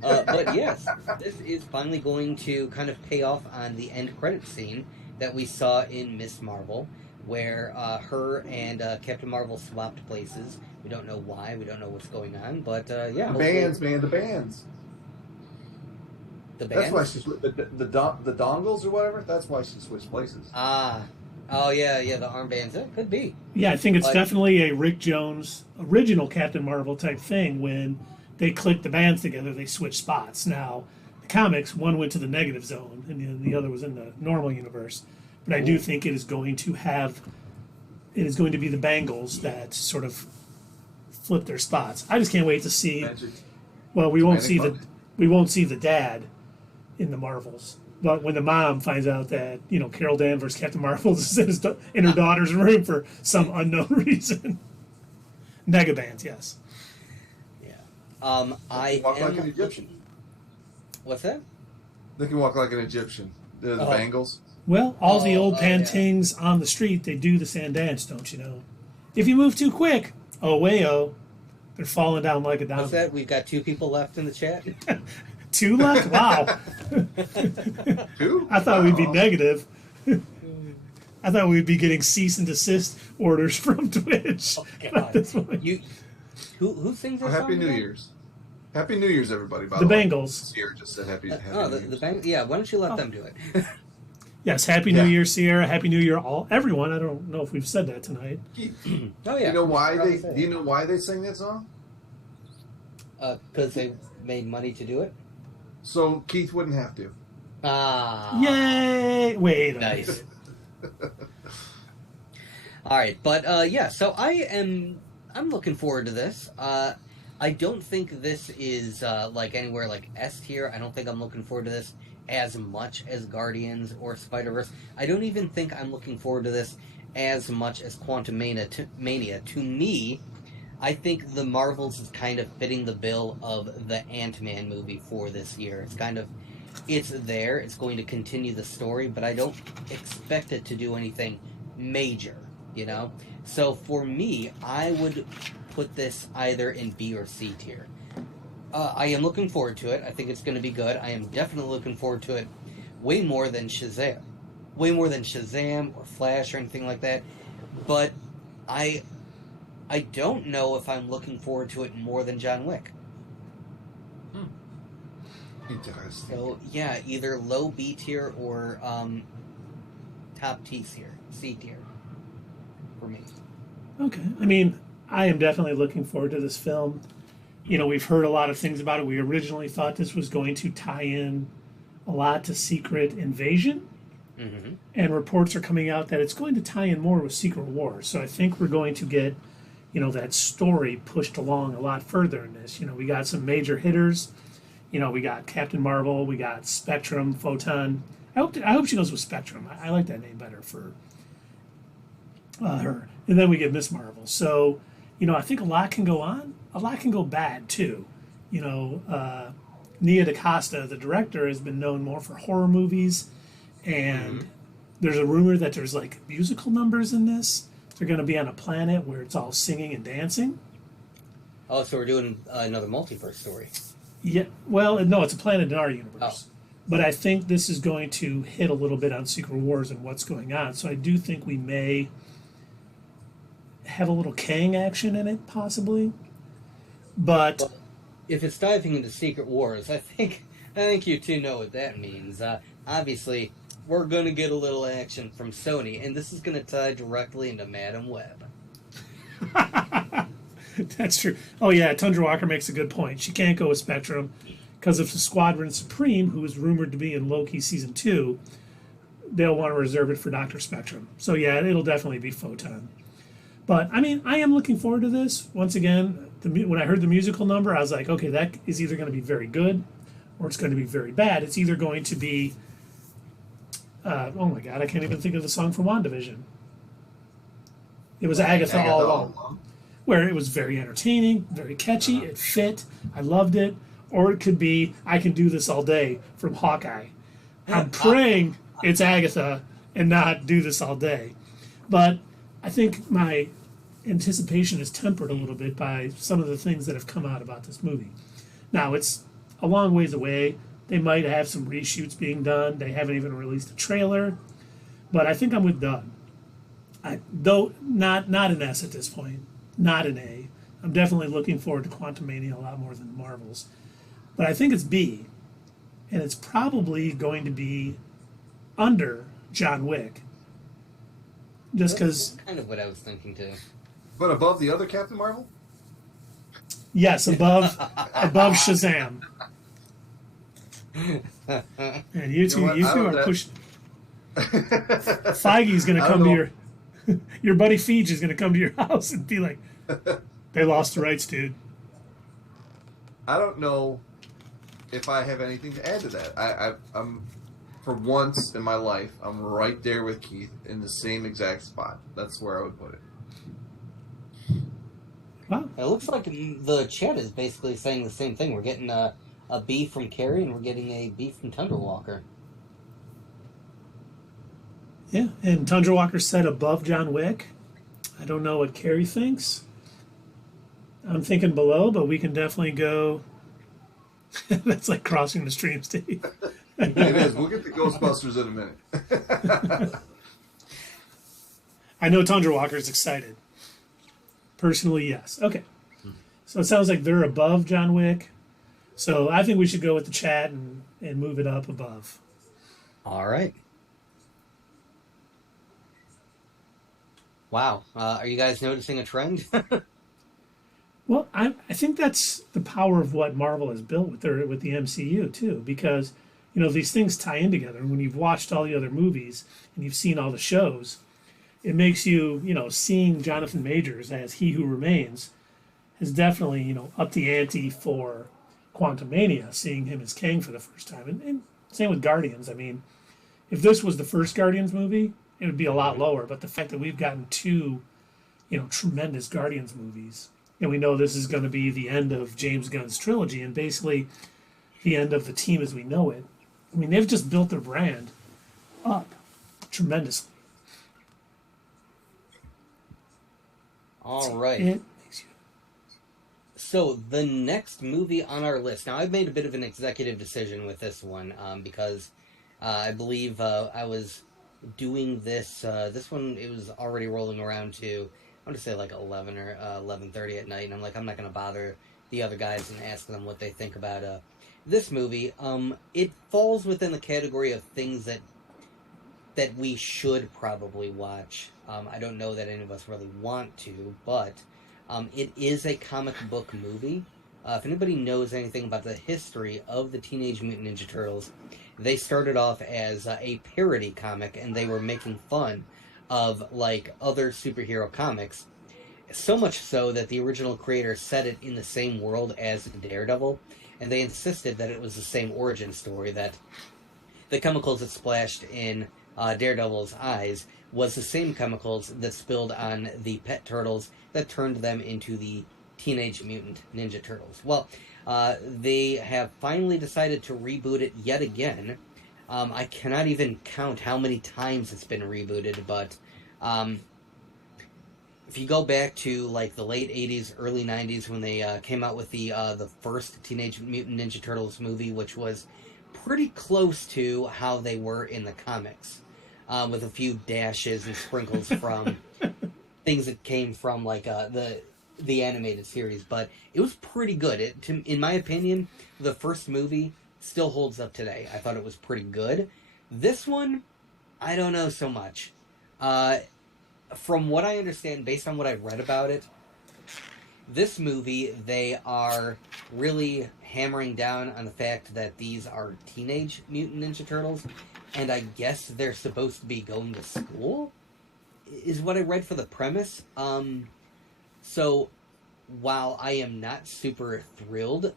But yes, this is finally going to kind of pay off on the end credit scene that we saw in Miss Marvel, where her and Captain Marvel swapped places. We don't know why. We don't know what's going on. But yeah. The bands, man. The bands. The bands? That's why she the dongles or whatever. That's why she switched places. Oh, yeah, the armbands. It could be. Yeah, I think it's definitely a Rick Jones original Captain Marvel type thing. When they clicked the bands together, they switched spots. Now, the comics, one went to the negative zone, and the other was in the normal universe. But I do think it is going to have it is going to be the Bengals that sort of flip their spots. I just can't wait to see. Magic. Well, we won't see Magic the dad in the Marvels. But when the mom finds out that, Carol Danvers, Captain Marvel, is in her daughter's room for some unknown reason. Megabands, yes. Yeah. They can walk like an Egyptian. What's that? They can walk like an Egyptian. They're the Bengals. Well, all the old paintings yeah. on the street, they do the sand dance, don't you know? If you move too quick, they're falling down like a domino. What's that? We've got 2 people left in the chat. 2 left? Wow. 2? I thought we'd be negative. I thought we'd be getting cease and desist orders from Twitch. Oh, God. Who sings that song? Happy New again? Year's. Happy New Year's, everybody, by The the way. Bengals. Sierra just said happy New Year's. Bengals. Yeah, why don't you let them do it? Yes, Happy New Year, Sierra. Happy New Year, everyone. I don't know if we've said that tonight. Oh yeah. Do you know why they sing that song? Because they made money to do it. So Keith wouldn't have to. Ah. Yay! Wait. Nice. All right, but yeah. So I'm looking forward to this. I don't think this is like anywhere like S tier. I don't think I'm looking forward to this as much as Guardians or Spider-Verse. I don't even think I'm looking forward to this as much as Quantumania. To me, I think the Marvels is kind of fitting the bill of the Ant-Man movie for this year. It's there. It's going to continue the story, but I don't expect it to do anything major, So for me, I would put this either in B or C tier. I am looking forward to it. I think it's going to be good. I am definitely looking forward to it way more than Shazam. Way more than Shazam or Flash or anything like that. But I don't know if I'm looking forward to it more than John Wick. Interesting. So, yeah, either low B tier or top C tier for me. Okay. I mean, I am definitely looking forward to this film. We've heard a lot of things about it. We originally thought this was going to tie in a lot to Secret Invasion. Mm-hmm. And reports are coming out that it's going to tie in more with Secret Wars. So I think we're going to get, that story pushed along a lot further in this. We got some major hitters. We got Captain Marvel. We got Spectrum, Photon. I hope she goes with Spectrum. I like that name better for her. And then we get Miss Marvel. So, I think a lot can go on. A lot can go bad, too. Nia DaCosta, the director, has been known more for horror movies. And there's a rumor that there's, musical numbers in this. They're going to be on a planet where it's all singing and dancing. Oh, so we're doing another multiverse story. Yeah, well, no, it's a planet in our universe. Oh. But I think this is going to hit a little bit on Secret Wars and what's going on. So I do think we may have a little Kang action in it, possibly. But well, if it's diving into Secret Wars, I think you two know what that means. Obviously, we're going to get a little action from Sony, and this is going to tie directly into Madam Web. That's true. Oh, yeah, Tundra Walker makes a good point. She can't go with Spectrum because of the Squadron Supreme, who is rumored to be in Loki Season 2, they'll want to reserve it for Dr. Spectrum. So, yeah, it'll definitely be Photon. But, I mean, I am looking forward to this. Once again, when I heard the musical number, I was like, okay, that is either going to be very good or it's going to be very bad. It's either going to be... oh, my God, I can't even think of the song from WandaVision. It was Agatha All Along. Where it was very entertaining, very catchy, it fit, I loved it. Or it could be I Can Do This All Day from Hawkeye. I'm praying it's Agatha and not Do This All Day. But I think my anticipation is tempered a little bit by some of the things that have come out about this movie. Now, it's a long ways away. They might have some reshoots being done. They haven't even released a trailer. But I think I'm with Doug. Though not an S at this point. Not an A. I'm definitely looking forward to Quantumania a lot more than Marvels. But I think it's B. And it's probably going to be under John Wick. Just because... That's kind of what I was thinking, too. But above the other Captain Marvel? Yes, above Shazam. And you two are pushing... Feige's going to come to your... Your buddy Feige is going to come to your house and be like, they lost the rights, dude. I don't know if I have anything to add to that. I'm for once in my life, I'm right there with Keith in the same exact spot. That's where I would put it. Wow. It looks like the chat is basically saying the same thing. We're getting a B from Carrie, and we're getting a B from Tundra Walker. Yeah, and Tundra Walker said above John Wick. I don't know what Carrie thinks. I'm thinking below, but we can definitely go. That's like crossing the stream, Steve. It is. We'll get the Ghostbusters in a minute. I know Tundra Walker's excited. Personally, yes. Okay. So it sounds like they're above John Wick. So I think we should go with the chat and move it up above. All right. Wow. Are you guys noticing a trend? Well, I think that's the power of what Marvel has built with the MCU too, because these things tie in together. And when you've watched all the other movies and you've seen all the shows, it makes you seeing Jonathan Majors as He Who Remains has definitely upped the ante for Quantumania, seeing him as Kang for the first time, and same with Guardians. I mean, if this was the first Guardians movie, it would be a lot lower. But the fact that we've gotten two, tremendous Guardians movies. And we know this is going to be the end of James Gunn's trilogy and basically the end of the team as we know it. I mean, they've just built their brand up tremendously. All right. So the next movie on our list. Now, I've made a bit of an executive decision with this one because I believe I was doing this. This one, it was already rolling around to, I want to say like 11 or 11:30 at night, and I'm like, I'm not going to bother the other guys and ask them what they think about this movie. It falls within the category of things that we should probably watch. I don't know that any of us really want to, but it is a comic book movie. If anybody knows anything about the history of the Teenage Mutant Ninja Turtles, they started off as a parody comic, and they were making fun of like other superhero comics, so much so that the original creator set it in the same world as Daredevil, and they insisted that it was the same origin story, that the chemicals that splashed in Daredevil's eyes was the same chemicals that spilled on the pet turtles that turned them into the Teenage Mutant Ninja Turtles. Well, they have finally decided to reboot it yet again. I cannot even count how many times it's been rebooted, but if you go back to like the late 80s, early 90s when they came out with the first Teenage Mutant Ninja Turtles movie, which was pretty close to how they were in the comics, with a few dashes and sprinkles from things that came from like the animated series, but it was pretty good. In my opinion, the first movie still holds up today. I thought it was pretty good. This one, I don't know so much. From what I understand, based on what I read about it, this movie, they are really hammering down on the fact that these are Teenage Mutant Ninja Turtles, and I guess they're supposed to be going to school, is what I read for the premise. So, while I am not super thrilled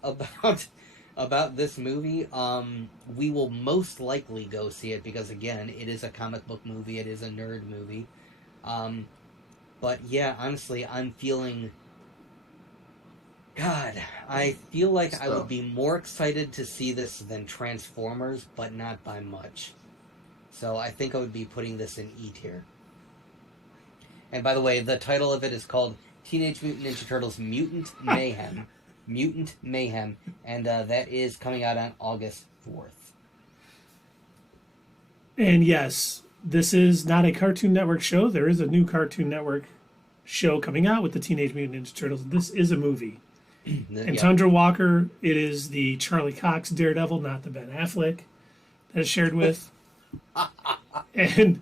about this movie, we will most likely go see it because, again, it is a comic book movie, it is a nerd movie. But yeah, honestly, I'm feeling... God, I feel like I would be more excited to see this than Transformers, but not by much. So I think I would be putting this in E tier. And by the way, the title of it is called Teenage Mutant Ninja Turtles Mutant Mayhem. Mutant Mayhem. And that is coming out on August 4th. And yes, this is not a Cartoon Network show. There is a new Cartoon Network show coming out with the Teenage Mutant Ninja Turtles. This is a movie. And Tundra Walker, it is the Charlie Cox Daredevil, not the Ben Affleck that is shared with. And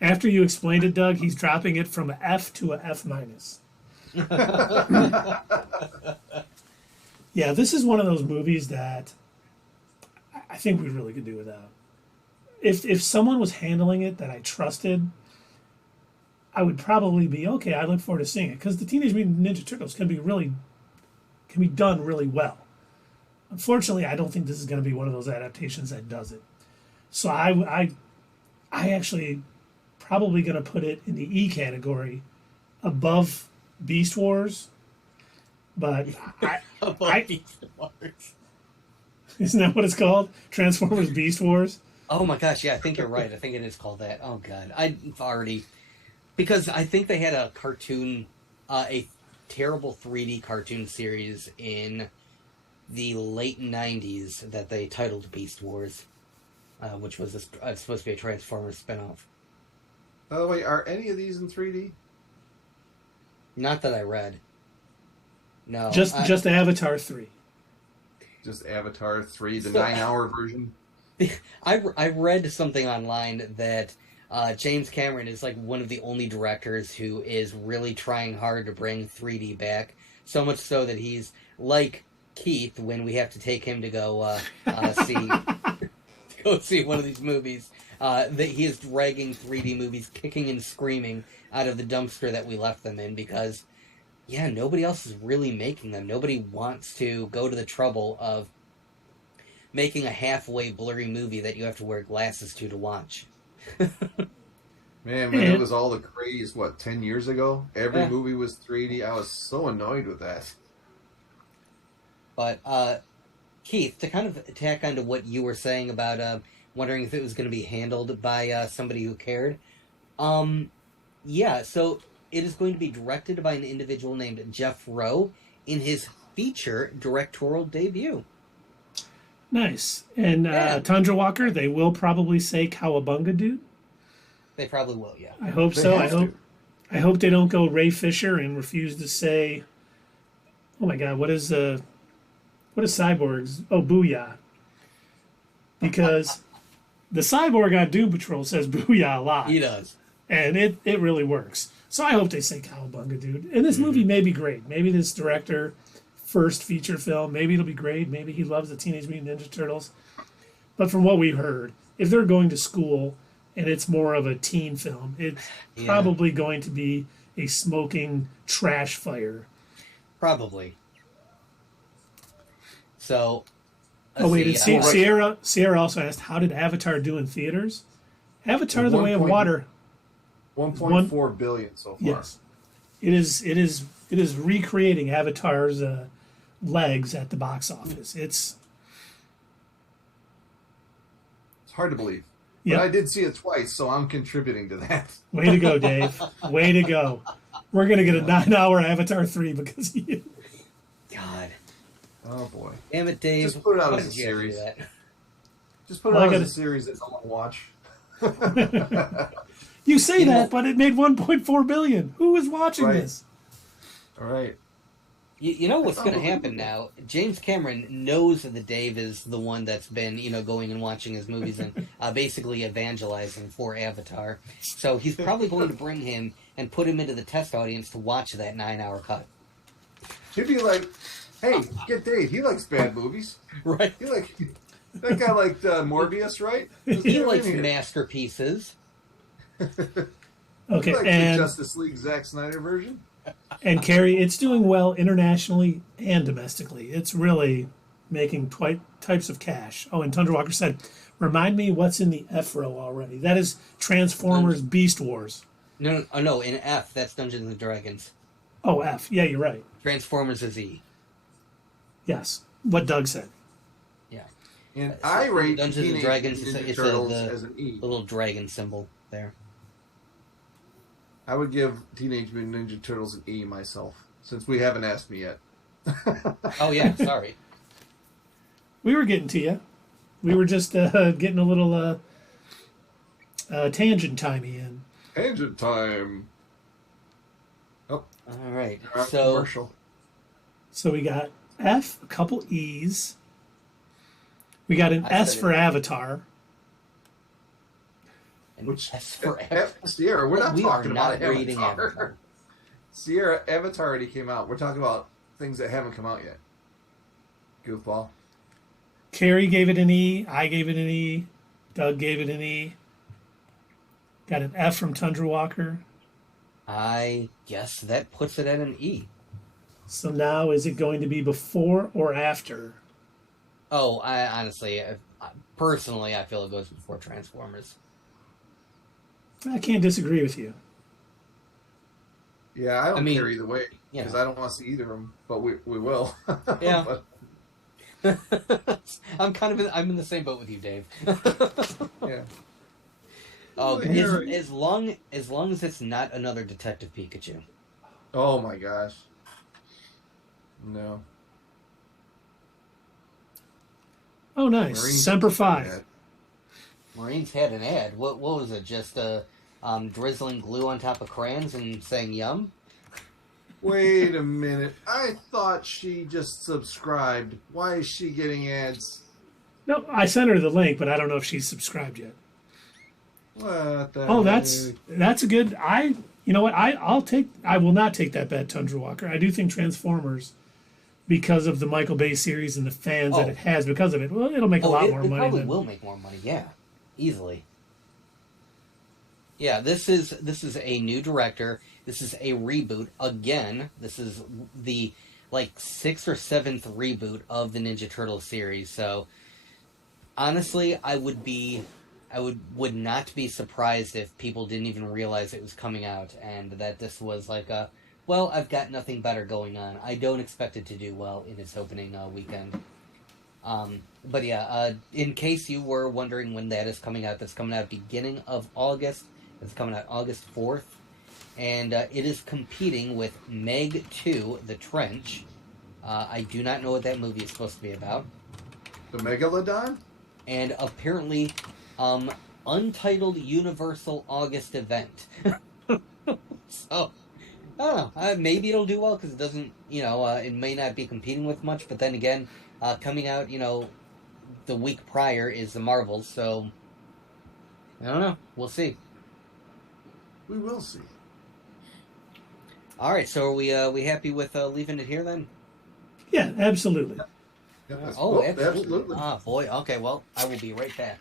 after you explained it, Doug, he's dropping it from an F to a F minus. Yeah, this is one of those movies that I think we really could do without. If someone was handling it that I trusted, I would probably be okay. I look forward to seeing it because the Teenage Mutant Ninja Turtles can be done really well. Unfortunately, I don't think this is going to be one of those adaptations that does it. So I actually probably going to put it in the E category above Beast Wars. But Beast Wars. Isn't that what it's called? Transformers Beast Wars? Oh my gosh, yeah, I think you're right. I think it is called that. Oh god. I've already... Because I think they had a cartoon, a terrible 3D cartoon series in the late 90s that they titled Beast Wars, which was supposed to be a Transformers spinoff. By the way, are any of these in 3D? Not that I read. No. Just Avatar 3. Just Avatar 3, the 9-hour version? I read something online that James Cameron is like one of the only directors who is really trying hard to bring 3D back. So much so that he's like Keith when we have to take him to go see one of these movies. That he is dragging 3D movies, kicking and screaming out of the dumpster that we left them in because, yeah, nobody else is really making them. Nobody wants to go to the trouble of making a halfway blurry movie that you have to wear glasses to watch. Man, when it was all the craze, 10 years ago? Every movie was 3D. I was so annoyed with that. But, Keith, to kind of tack onto what you were saying about wondering if it was going to be handled by somebody who cared. Yeah, so it is going to be directed by an individual named Jeff Rowe in his feature directorial debut. Nice. And Tundra Walker, they will probably say Cowabunga Dude. They probably will, yeah. I hope so. I hope they don't go Ray Fisher and refuse to say, oh my God, what is Cyborg's? Oh, Booyah. Because the Cyborg on Doom Patrol says Booyah a lot. He does. And it really works. So I hope they say Cowabunga Dude. And this movie may be great. Maybe this director, first feature film, maybe it'll be great. Maybe he loves the Teenage Mutant Ninja Turtles. But from what we've heard, if they're going to school and it's more of a teen film, it's probably going to be a smoking trash fire. Probably. So... Oh, wait, and Sierra also asked, how did Avatar do in theaters? Avatar: The Way of Water... 1.4 billion so far. Yes. It is recreating Avatar's legs at the box office. It's hard to believe. Yep. But I did see it twice, so I'm contributing to that. Way to go, Dave. Way to go. We're going to get a 9-hour Avatar 3 because of you. God. Oh, boy. Damn it, Dave. Just put it out as a series. Just put it out as a series that someone watch. You say that, but it made 1.4 billion. Who is watching this? All right. You know what's going to happen now? James Cameron knows that Dave is the one that's been, going and watching his movies and basically evangelizing for Avatar. So he's probably going to bring him and put him into the test audience to watch that 9-hour cut. He'd be like, hey, get Dave. He likes bad movies. Right. That guy liked Morbius, right? He likes masterpieces. Okay, like and the Justice League Zack Snyder version. And Carrie, it's doing well internationally and domestically. It's really making types of cash. Oh, and Tundra Walker said, "Remind me what's in the F row already." That is Transformers Beast Wars. No, in F, that's Dungeons and Dragons. Oh, F. Yeah, you're right. Transformers is E. Yes, what Doug said. Yeah. And I rate Dungeons and Dragons. It's as an E. The little dragon symbol there. I would give Teenage Mutant Ninja Turtles an E myself, since we haven't asked me yet. Oh yeah, sorry. We were getting to you. We were just getting a little tangent timey in. Tangent time. Oh, all right. Commercial. So we got F, a couple E's. We got an S for Avatar. Which S for Sierra, we're not talking about reading Avatar. Sierra, Avatar already came out. We're talking about things that haven't come out yet. Goofball. Carrie gave it an E. I gave it an E. Doug gave it an E. Got an F from Tundra Walker. I guess that puts it at an E. So now, is it going to be before or after? Oh, I honestly, personally, I feel it goes before Transformers. I can't disagree with you. Yeah, I I don't care mean, either way you because know, I don't want to see either of them, but we will. yeah. But, I'm in the same boat with you, Dave. yeah. Oh, Well, here, as long as it's not another Detective Pikachu. oh my gosh. No. Oh, nice. Marines Semper have an Fi. ad. Marines had an ad. What was it? Just drizzling glue on top of crayons and saying "yum." Wait a minute. I thought she just subscribed. Why is she getting ads? No, I sent her the link, but I don't know if she's subscribed yet. What the Oh, heck? that's a good. You know what? I will not take that bet, Tundra Walker. I do think Transformers, because of the Michael Bay series and the fans that Oh, it has because of it, well, it'll make a oh, lot it, more it money probably than. will make more money. Yeah, easily. Yeah, this is a new director. This is a reboot again. This is the like sixth or seventh reboot of the Ninja Turtle series. So honestly, I would not be surprised if people didn't even realize it was coming out and that this was like a, well, I've got nothing better going on. I don't expect it to do well in its opening weekend. But yeah, in case you were wondering when that is coming out, that's coming out beginning of August. It's coming out August 4th. And it is competing with Meg 2, The Trench. I do not know what that movie is supposed to be about. The Megalodon? And apparently, Untitled Universal August event. So, I don't know. Maybe it'll do well because it doesn't, it may not be competing with much. But then again, coming out, the week prior is the Marvels. So, I don't know. We'll see. We will see. All right. So, are we happy with leaving it here then? Yeah, absolutely. Yep, Oh, absolutely. absolutely. Ah, boy. Okay. Well, I will be right back.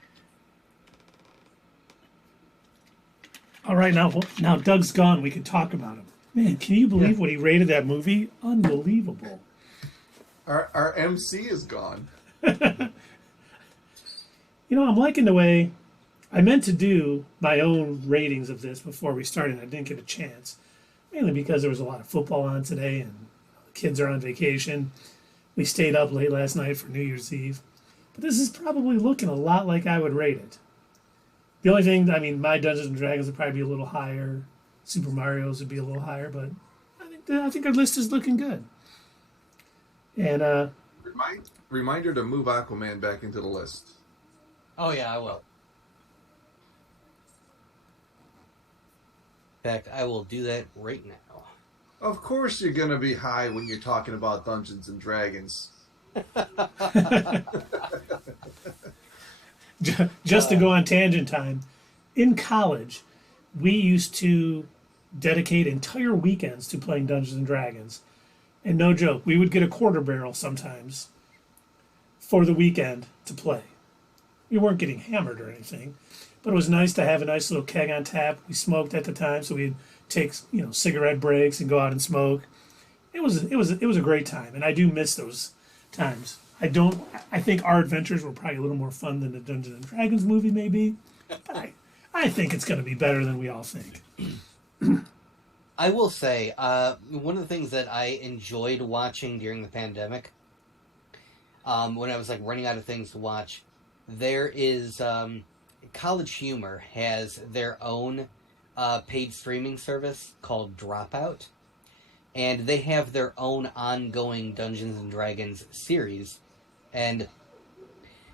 All right, now Doug's gone. We can talk about him. Man, can you believe what he rated that movie? Unbelievable. Our MC is gone. I'm liking the way I meant to do my own ratings of this before we started. I didn't get a chance, mainly because there was a lot of football on today and the kids are on vacation. We stayed up late last night for New Year's Eve. But this is probably looking a lot like I would rate it. The only thing, I mean, my Dungeons and Dragons would probably be a little higher. Super Mario's would be a little higher, but I think our list is looking good. And Reminder to move Aquaman back into the list. Oh, yeah, I will. In fact, I will do that right now. Of course you're going to be high when you're talking about Dungeons and Dragons. just to go on tangent time, in college, we used to dedicate entire weekends to playing Dungeons and Dragons. And no joke, we would get a quarter barrel sometimes for the weekend to play. We weren't getting hammered or anything, but it was nice to have a nice little keg on tap. We smoked at the time, so we'd take cigarette breaks and go out and smoke. It was a great time, and I do miss those times. I think our adventures were probably a little more fun than the Dungeons and Dragons movie maybe, but I think it's going to be better than we all think. I will say, one of the things that I enjoyed watching during the pandemic, when I was like running out of things to watch, there is College Humor has their own paid streaming service called Dropout, and they have their own ongoing Dungeons and Dragons series, and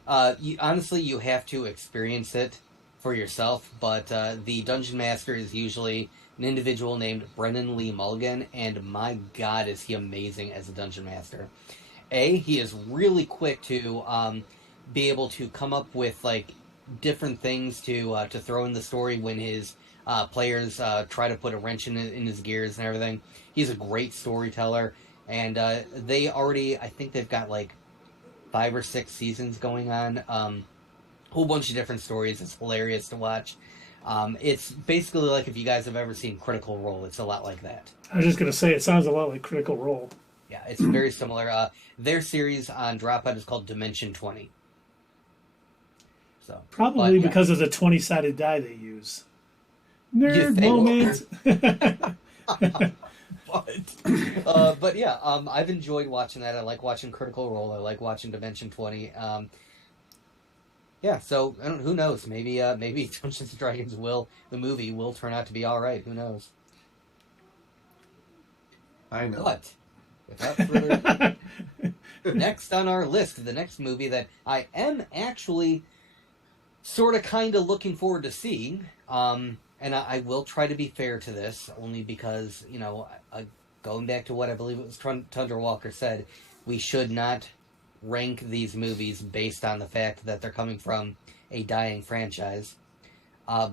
honestly, you have to experience it for yourself. But the Dungeon Master is usually an individual named Brennan Lee Mulligan, and my God, is he amazing as a Dungeon Master. He is really quick to be able to come up with like different things to throw in the story when his players try to put a wrench in his gears and everything. He's a great storyteller, and they already, I think they've got like 5 or 6 seasons going on. Whole bunch of different stories. It's hilarious to watch. It's basically like if you guys have ever seen Critical Role, it's a lot like that. I was just gonna say it sounds a lot like Critical Role. Yeah, it's very similar. Their series on Dropout is called Dimension 20. So, Probably but yeah, because of the 20-sided die they use. you Nerd think? moment. But yeah, I've enjoyed watching that. I like watching Critical Role. I like watching Dimension 20. Yeah, so who knows? Maybe Dungeons and Dragons the movie will turn out to be all right. Who knows? I know. But without further ado, next on our list, the next movie that I am actually sort of kind of looking forward to seeing, and I will try to be fair to this, only because, going back to what I believe it was Tundra Walker said, we should not rank these movies based on the fact that they're coming from a dying franchise.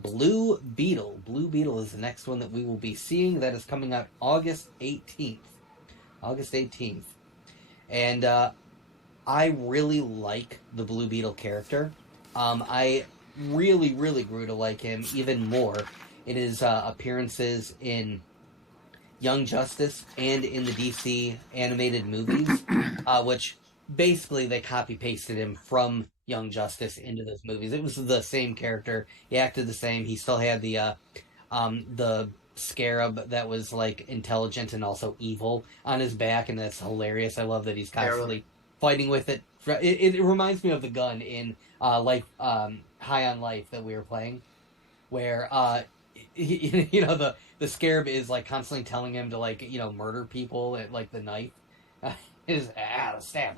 Blue Beetle. Blue Beetle is the next one that we will be seeing. That is coming out August 18th. August 18th. And I really like the Blue Beetle character. I really, really grew to like him even more in his appearances in Young Justice and in the DC animated movies, which basically they copy-pasted him from Young Justice into those movies. It was the same character. He acted the same. He still had the scarab that was like intelligent and also evil on his back, and that's hilarious. I love that he's constantly fighting with it. It reminds me of the gun in High on Life that we were playing, where the scarab is like constantly telling him to murder people at like the knife. Is the stab.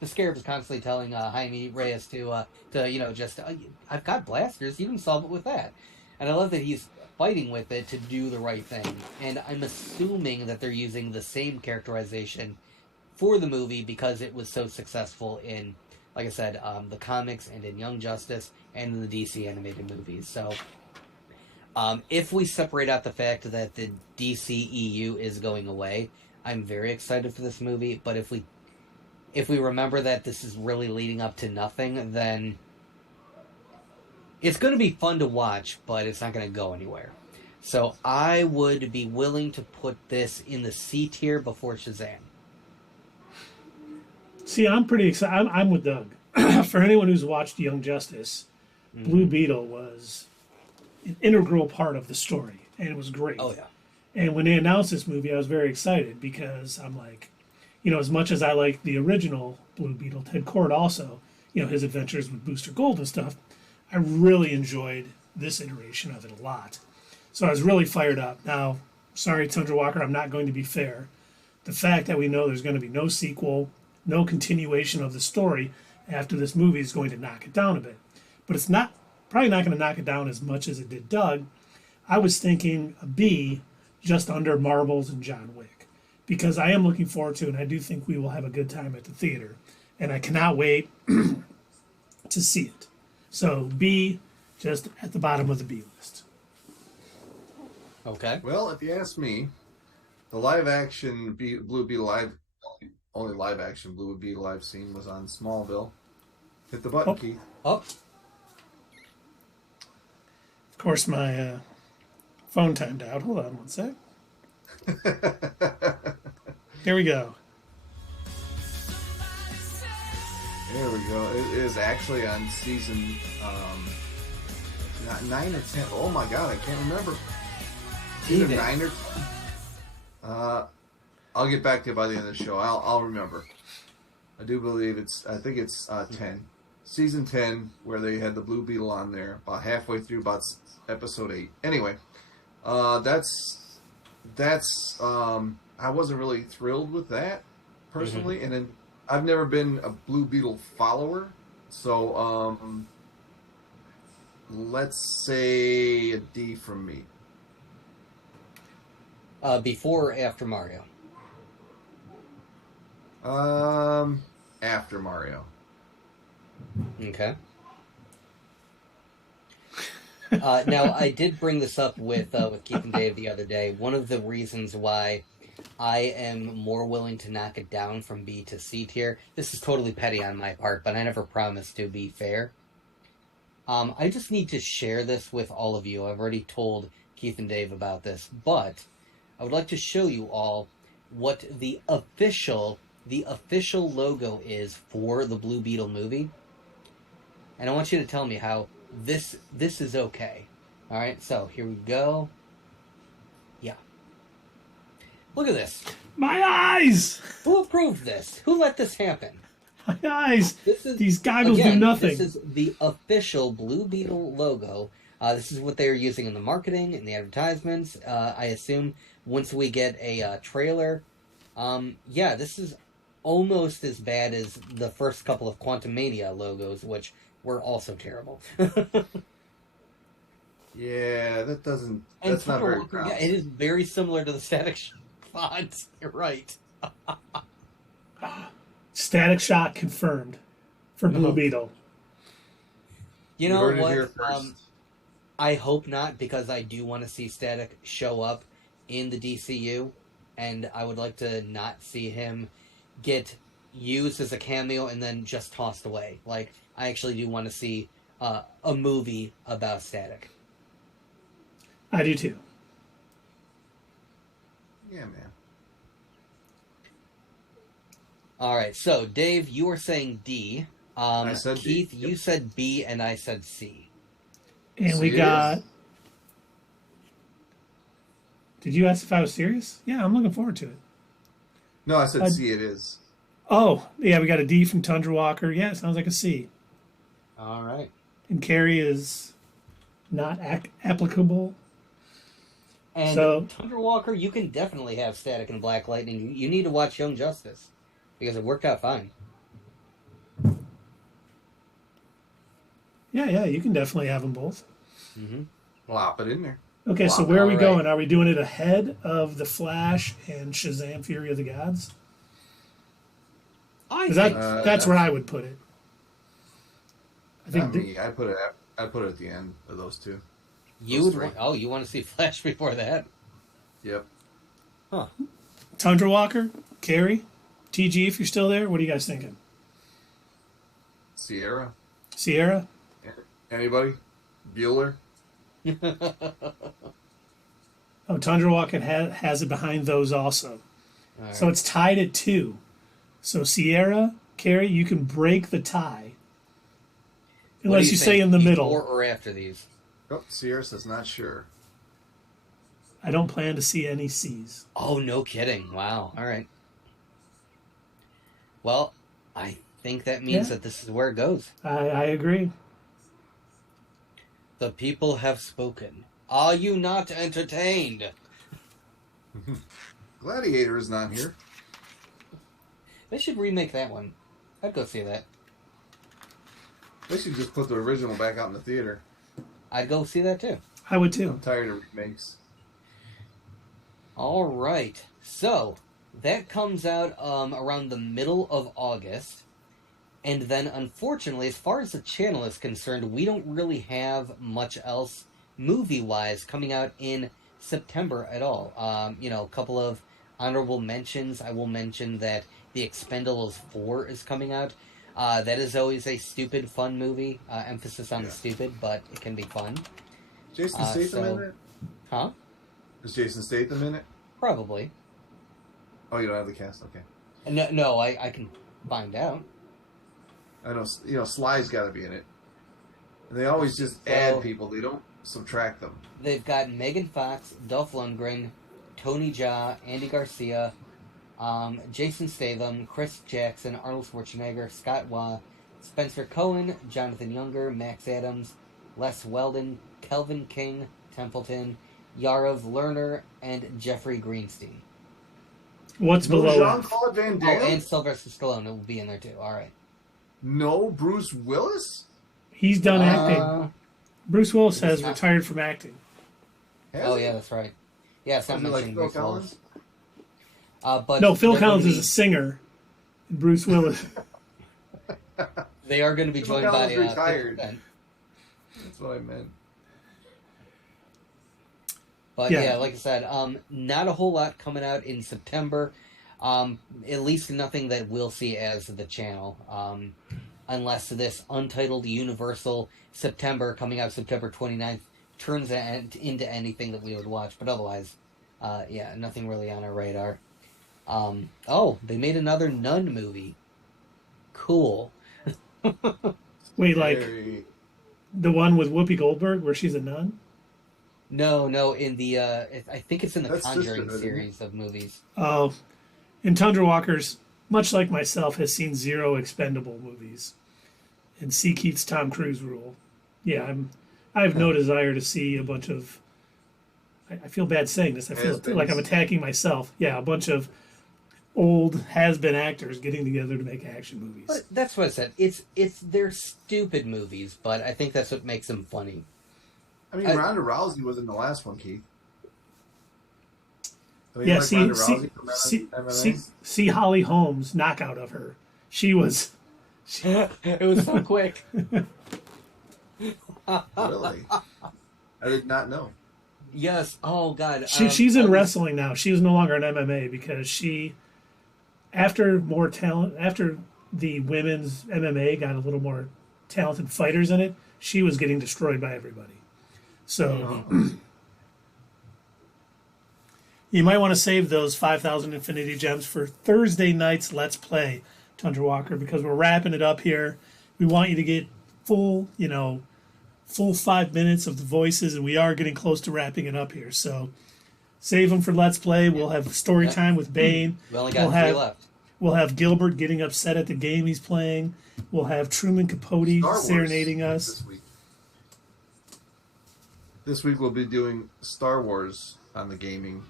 The scarab is constantly telling Jaime Reyes to just I've got blasters. You can solve it with that. And I love that he's fighting with it to do the right thing. And I'm assuming that they're using the same characterization for the movie because it was so successful in, like I said, the comics and in Young Justice and in the DC animated movies. So if we separate out the fact that the DCEU is going away, I'm very excited for this movie. But if we remember that this is really leading up to nothing, then it's going to be fun to watch, but it's not going to go anywhere. So I would be willing to put this in the C tier before Shazam. See, I'm pretty excited. I'm with Doug. For anyone who's watched Young Justice, Blue Beetle was an integral part of the story, and it was great. Oh, yeah. And when they announced this movie, I was very excited because I'm like, as much as I like the original Blue Beetle, Ted Kord also, his adventures with Booster Gold and stuff, I really enjoyed this iteration of it a lot. So I was really fired up. Now, sorry, Tundra Walker, I'm not going to be fair. The fact that we know there's going to be no sequel, no continuation of the story after this movie is going to knock it down a bit. But it's probably not going to knock it down as much as it did Doug. I was thinking a B, just under Marbles and John Wick, because I am looking forward to it, and I do think we will have a good time at the theater, and I cannot wait to see it. So B, just at the bottom of the B list. Okay. Well, if you ask me, the live-action Blue Beetle only live-action Blue Beetle I've seen was on Smallville. Hit the button, Keith. Oh. Of course, my phone timed out. Hold on one sec. Here we go. There we go. It is actually on season 9 or 10. Oh my god, I can't remember. Either 9 or 10. I'll get back to you by the end of the show. I'll remember. I do believe I think it's 10. Season 10, where they had the Blue Beetle on there, about halfway through, about episode 8. Anyway, that's I wasn't really thrilled with that, personally, and then I've never been a Blue Beetle follower, so let's say a D from me. Before or after Mario? After Mario. Okay. Now, I did bring this up with Keith and Dave the other day. One of the reasons why I am more willing to knock it down from B to C tier, this is totally petty on my part, but I never promised to be fair. I just need to share this with all of you. I've already told Keith and Dave about this, but I would like to show you all what the official logo is for the Blue Beetle movie. And I want you to tell me how this is okay. All right, so here we go. Yeah. Look at this. My eyes! Who approved this? Who let this happen? My eyes! This is, These goggles again, do nothing. This is the official Blue Beetle logo. This is what they are using in the marketing, in the advertisements. I assume once we get a trailer. Yeah, this is almost as bad as the first couple of Quantumania logos, which were also terrible. Yeah, that doesn't. And That's not very Walker, yeah, promising. it is very similar to the Static font. You're right. Static Shock confirmed for Blue Beetle. You You know heard it what? here first. I hope not, because I do want to see Static show up in the DCU, and I would like to not see him get used as a cameo and then just tossed away. Like, I actually do want to see a movie about Static. I do too. Yeah, man. All right, so Dave, you were saying D. I said D. Keith, Yep. you said B, and I said C. And we Serious? got. Did you ask if I was serious? Yeah, I'm looking forward to it. No, I said I- C. It is. Oh, yeah, we got a D from Tundra Walker. Yeah, it sounds like a C. All right. And Carrie is not applicable. And So- Tundra Walker, you can definitely have Static and Black Lightning. You need to watch Young Justice, because it worked out fine. Yeah, you can definitely have them both. Mm-hmm. Plop it in there. Okay, so Wow, where are we all right. going? Are we doing it ahead of The Flash and Shazam Fury of the Gods? I 'Cause think that's where I would put it. I think Not me. I put it at the end of those two. you those would. three. Oh, you want to see Flash before that? Yep. Huh? Tundra Walker, Carrie, TG, if you're still there, what are you guys thinking? Sierra. Sierra? Anybody? Bueller. Oh, Tundra Walker has it behind those also. All right. So it's tied at 2. So Sierra, Carrie, you can break the tie. What do Unless you say think, in the before middle. or after these. Oh, Sierra says not sure. I don't plan to see any C's. Oh, no kidding! Wow. All right. Well, I think that means Yeah. that this is where it goes. I agree. The people have spoken. Are you not entertained? Gladiator is not here. They should remake that one. I'd go see that. They should just put the original back out in the theater. I'd go see that too. I would too. I'm tired of remakes. All right. So that comes out around the middle of August. And then, unfortunately, as far as the channel is concerned, we don't really have much else movie-wise coming out in September at all. A couple of honorable mentions. I will mention that The Expendables 4 is coming out. That is always a stupid, fun movie. Emphasis on the stupid, but it can be fun. Jason Statham in it? Huh? Is Jason Statham in it? Probably. Oh, you don't have the cast? Okay. No, I can find out. I know, Sly's got to be in it. And they always just add people. They don't subtract them. They've got Megan Fox, Dolph Lundgren, Tony Jaa, Andy Garcia, Jason Statham, Chris Jackson, Arnold Schwarzenegger, Scott Waugh, Spencer Cohen, Jonathan Younger, Max Adams, Les Weldon, Kelvin King, Templeton, Yarav Lerner, and Jeffrey Greenstein. What's No below that? Jean-Claude Van Oh, Damme? and Sylvester Stallone will be in there too. All right. No Bruce Willis? He's done acting. Bruce Willis has not- retired from acting. Has Oh he? yeah, that's right. Yeah, it's not Isn't it like mentioning Phil Bruce Willis. Collins? But No, Phil they're gonna Collins is be- a singer. And Bruce Willis. They are going to be Phil joined by Collins retired. 50%. That's what I meant. But Yeah. yeah, like I said, not a whole lot coming out in September. At least nothing that we'll see as the channel. unless this untitled Universal September, coming out September 29th, turns into anything that we would watch. But otherwise, yeah, nothing really on our radar. Oh, they made another Nun movie. Cool. Wait, like Very. the one with Whoopi Goldberg where she's a nun? No, in the I think it's in the That's Conjuring Sisterhood, isn't it? series of movies. Oh, and Tundra Walkers, much like myself, has seen zero expendable movies. And C. Keith's Tom Cruise rule. Yeah, I have no desire to see a bunch of. I feel bad saying this. I feel Has-beens. like I'm attacking myself. Yeah, a bunch of old has-been actors getting together to make action movies. But that's what I said. They're stupid movies, but I think that's what makes them funny. I mean, Ronda Rousey was in the last one, Keith. I mean, Yeah, like Ronda Rousey from MMA? see Holly Holmes' knockout of her. She was. It was so quick. Really? I did not know. Yes. Oh God. She's in wrestling now. She was no longer in MMA because she, after more talent, after the women's MMA got a little more talented fighters in it, she was getting destroyed by everybody. So you might want to save those 5,000 Infinity Gems for Thursday night's Let's Play, Tundra Walker, because we're wrapping it up here. We want you to get full 5 minutes of the voices, and we are getting close to wrapping it up here. So save them for Let's Play. We'll have story time with Bane. We only got 3 left. We'll have Gilbert getting upset at the game he's playing. We'll have Truman Capote Star Wars serenading us. this week. This week we'll be doing Star Wars on the gaming.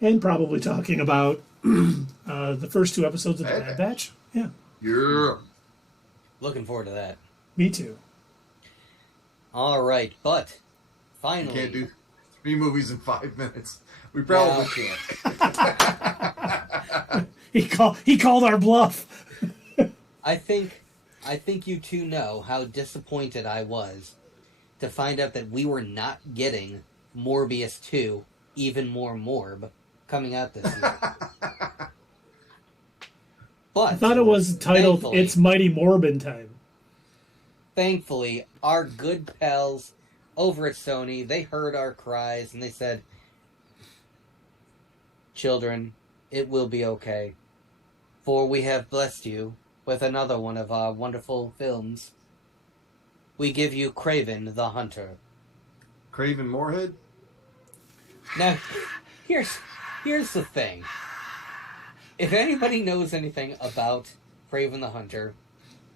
And probably talking about the first 2 episodes of the Bad Batch. Yeah, Yeah. Looking forward to that. me too. All right, but We finally, can't do 3 movies in 5 minutes. We probably can't. He called our bluff. I think you two know how disappointed I was to find out that we were not getting Morbius 2, even more Morb, coming out this year. But I thought it was titled thankfully- "It's Mighty Morbin Time." Thankfully, our good pals over at Sony, they heard our cries and they said, "Children, it will be okay, for we have blessed you with another one of our wonderful films. We give you Kraven the Hunter." Craven Moorhead? Now, here's the thing. If anybody knows anything about Kraven the Hunter,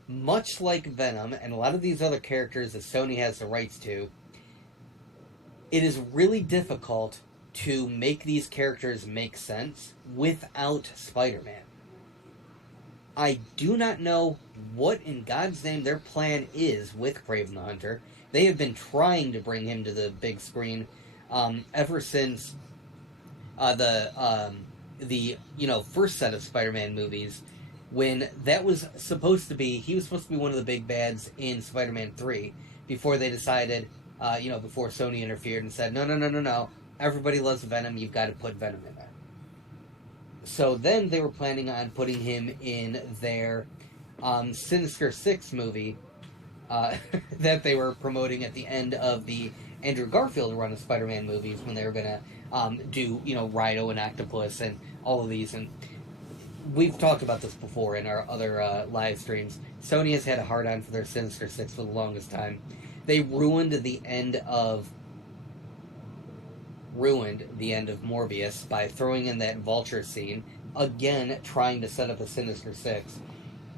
much like Venom and a lot of these other characters that Sony has the rights to, it is really difficult to make these characters make sense without Spider-Man. I do not know what in God's name their plan is with Kraven the Hunter. They have been trying to bring him to the big screen ever since the first set of Spider-Man movies, when that was supposed to be, he was supposed to be one of the big bads in Spider-Man 3, before they decided, before Sony interfered and said, no, everybody loves Venom, you've got to put Venom in there. So then they were planning on putting him in their Sinister Six movie that they were promoting at the end of the Andrew Garfield run of Spider-Man movies, when they were going to do, Rhino and Octopus and all of these. And we've talked about this before in our other live streams. Sony has had a hard-on for their Sinister Six for the longest time. They ruined the end of Morbius by throwing in that Vulture scene, again trying to set up a Sinister Six.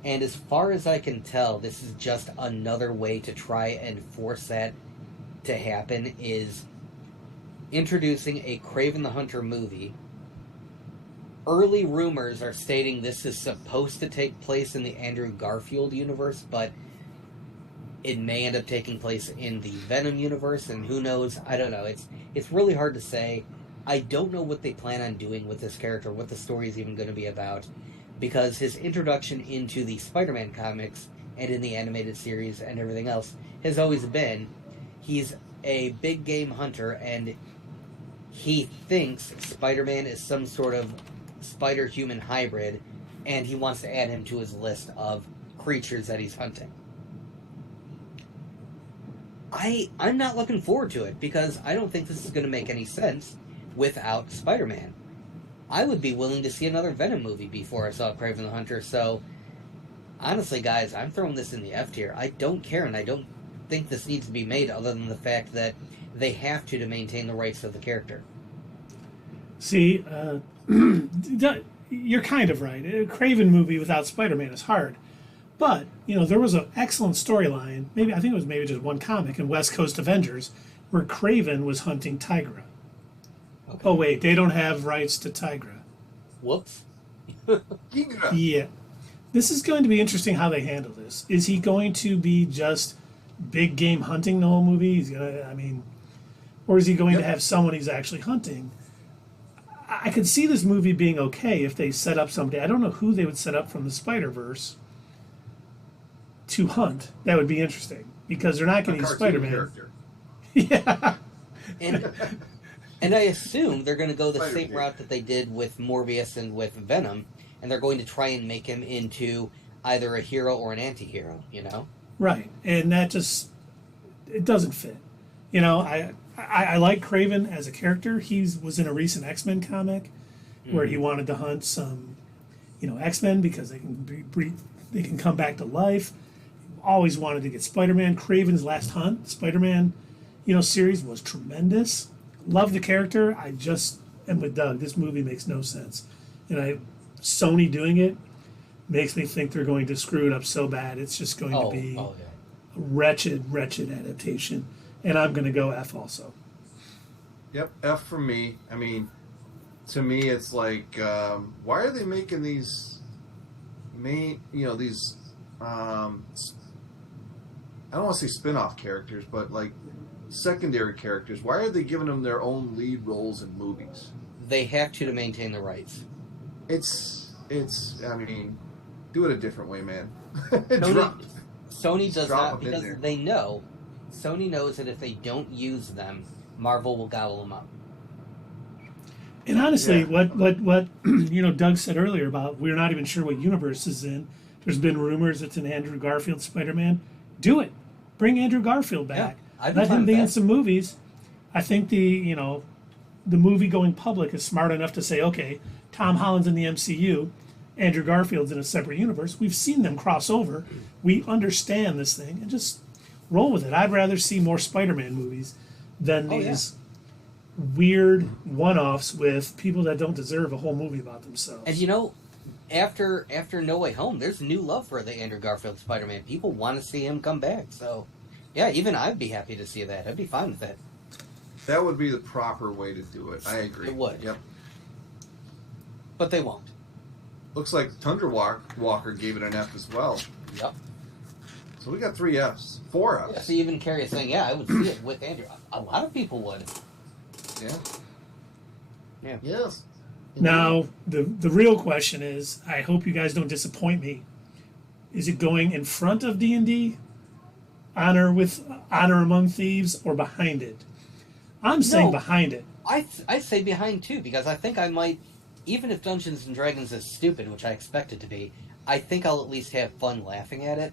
And as far as I can tell, this is just another way to try and force that to happen, is introducing a Kraven the Hunter movie. Early rumors are stating this is supposed to take place in the Andrew Garfield universe, but it may end up taking place in the Venom universe, and who knows? I don't know. It's really hard to say. I don't know what they plan on doing with this character, what the story is even going to be about, because his introduction into the Spider-Man comics and in the animated series and everything else has always been, he's a big game hunter, and he thinks Spider-Man is some sort of spider-human hybrid and he wants to add him to his list of creatures that he's hunting. I'm not looking forward to it because I don't think this is going to make any sense without Spider-Man. I would be willing to see another Venom movie before I saw Kraven the Hunter, so honestly, guys, I'm throwing this in the F tier. I don't care, and I don't think this needs to be made other than the fact that they have to maintain the rights of the character. See, you're kind of right. A Kraven movie without Spider-Man is hard. But, there was an excellent storyline, I think it was maybe just one comic in West Coast Avengers, where Kraven was hunting Tigra. Okay. Oh, wait, they don't have rights to Tigra. Whoops. Yeah. This is going to be interesting how they handle this. Is he going to be just big game hunting the whole movie? He's gonna, or is he going to have someone he's actually hunting? I could see this movie being okay if they set up somebody. I don't know who they would set up from the Spider-Verse to hunt. That would be interesting because they're not getting Spider-Man. Character. Yeah. And I assume they're going to go the same route that they did with Morbius and with Venom, and they're going to try and make him into either a hero or an anti-hero, Right. And that just, it doesn't fit. I like Kraven as a character. He was in a recent X-Men comic where he wanted to hunt some, X-Men because they can come back to life. Always wanted to get Spider-Man. Kraven's last hunt, Spider-Man, series was tremendous. Love the character. I just am with Doug. This movie makes no sense. And Sony doing it makes me think they're going to screw it up so bad. It's just going to be a wretched adaptation. And I'm going to go F also. Yep, F for me. To me, it's like, why are they making these these, I don't want to say spin-off characters, but like secondary characters? Why are they giving them their own lead roles in movies? They have to maintain the rights. It's do it a different way, man. Sony does not, because Sony knows that if they don't use them, Marvel will gobble them up. And honestly, what Doug said earlier about we're not even sure what universe is in. There's been rumors it's an Andrew Garfield Spider-Man. Do it. Bring Andrew Garfield back. Let him be in some movies. I think the movie-going public is smart enough to say, okay, Tom Holland's in the MCU, Andrew Garfield's in a separate universe. We've seen them cross over. We understand this thing, and just roll with it. I'd rather see more Spider-Man movies than these weird one-offs with people that don't deserve a whole movie about themselves. And after No Way Home, there's new love for the Andrew Garfield Spider-Man. People want to see him come back. So, yeah, even I'd be happy to see that. I'd be fine with that. That would be the proper way to do it. I agree. It would. Yep. But they won't. Looks like Tundra Walker gave it an F as well. Yep. So we got 3 Fs. 4 Fs. Yeah, so even Carrie is saying, I would see it with Andrew. A lot of people would. Yeah. Yes. Now, the real question is, I hope you guys don't disappoint me. Is it going in front of D&D, Honor Among Thieves, or behind it? I'm saying behind it. I say behind too, because I think I might, even if Dungeons and Dragons is stupid, which I expect it to be, I think I'll at least have fun laughing at it.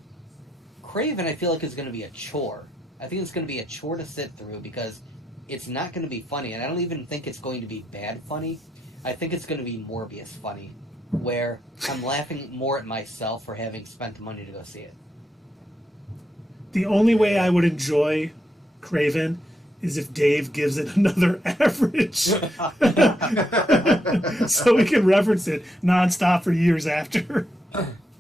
Kraven, I feel like, is going to be a chore. I think it's going to be a chore to sit through because it's not going to be funny, and I don't even think it's going to be bad funny. I think it's going to be Morbius funny, where I'm laughing more at myself for having spent money to go see it. The only way I would enjoy Kraven is if Dave gives it another average. So we can reference it nonstop for years after.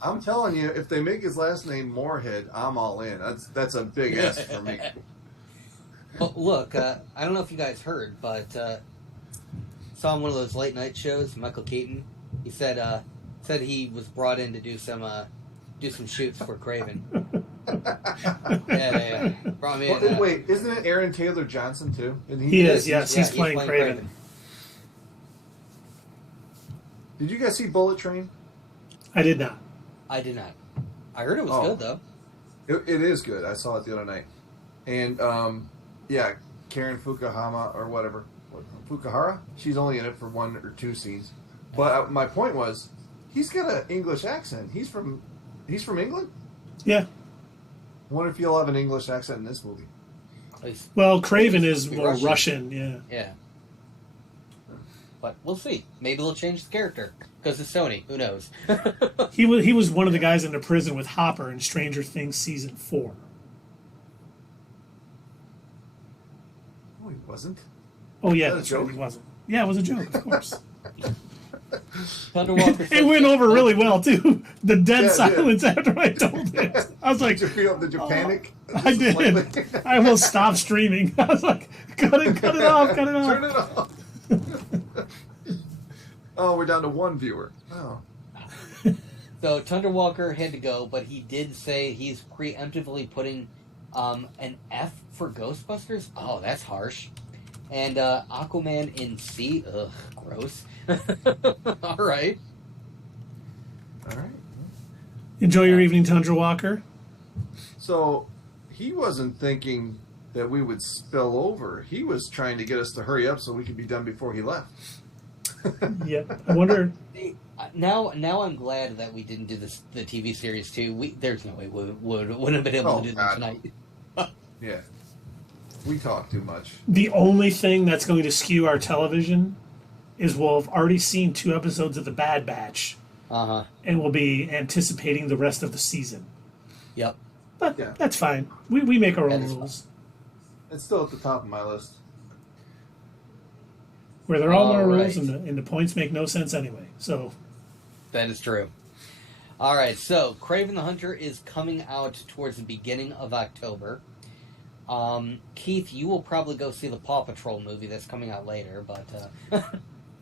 I'm telling you, if they make his last name Moorhead, I'm all in. That's a big S for me. Well, look, I don't know if you guys heard, but saw on one of those late night shows, Michael Keaton. He said he was brought in to do some shoots for Kraven. Yeah. Brought me in, wait, isn't it Aaron Taylor Johnson too? He is. Yes, he's playing Kraven. Did you guys see Bullet Train? I did not. I heard it was good though. It is good. I saw it the other night, and Karen Fukuhama or whatever, Fukuhara. She's only in it for 1 or 2 scenes, but my point was, He's got an English accent. He's from England? Yeah. I wonder if he'll have an English accent in this movie. Well, Craven is more Russian. Russian, yeah. Yeah. But we'll see. Maybe they'll change the character. Because it's Sony. Who knows? He was one of the guys in the prison with Hopper in Stranger Things Season 4. Oh, he wasn't? Oh, yeah, Is that a that's right, joke? he wasn't. Yeah, it was a joke, of course. Thunder Walker It went over really well, too. The dead Yeah, it did. silence after I told it. I was like, Did you panic? I did. Slightly? I almost stopped streaming. I was like, cut it off, cut it off. Turn it off. Oh, we're down to one viewer. Oh. So Thunder Walker had to go, but he did say he's preemptively putting an F for Ghostbusters. Oh, that's harsh. And Aquaman in C. Ugh, gross. All right. All right. Enjoy your evening, Tundra Walker. So he wasn't thinking that we would spill over. He was trying to get us to hurry up so we could be done before he left. Yep. I wonder. Now I'm glad that we didn't do the TV series too. There's no way we wouldn't have been able to do that tonight. Yeah. We talk too much. The only thing that's going to skew our television is we'll have already seen 2 episodes of The Bad Batch, and we'll be anticipating the rest of the season. Yep. But Yeah. that's fine. We make our That own is rules. It's still at the top of my list. Where there are all more All rules right. and the points make no sense anyway. So That is true. All right, so Kraven the Hunter is coming out towards the beginning of October. Keith, you will probably go see the Paw Patrol movie that's coming out later, but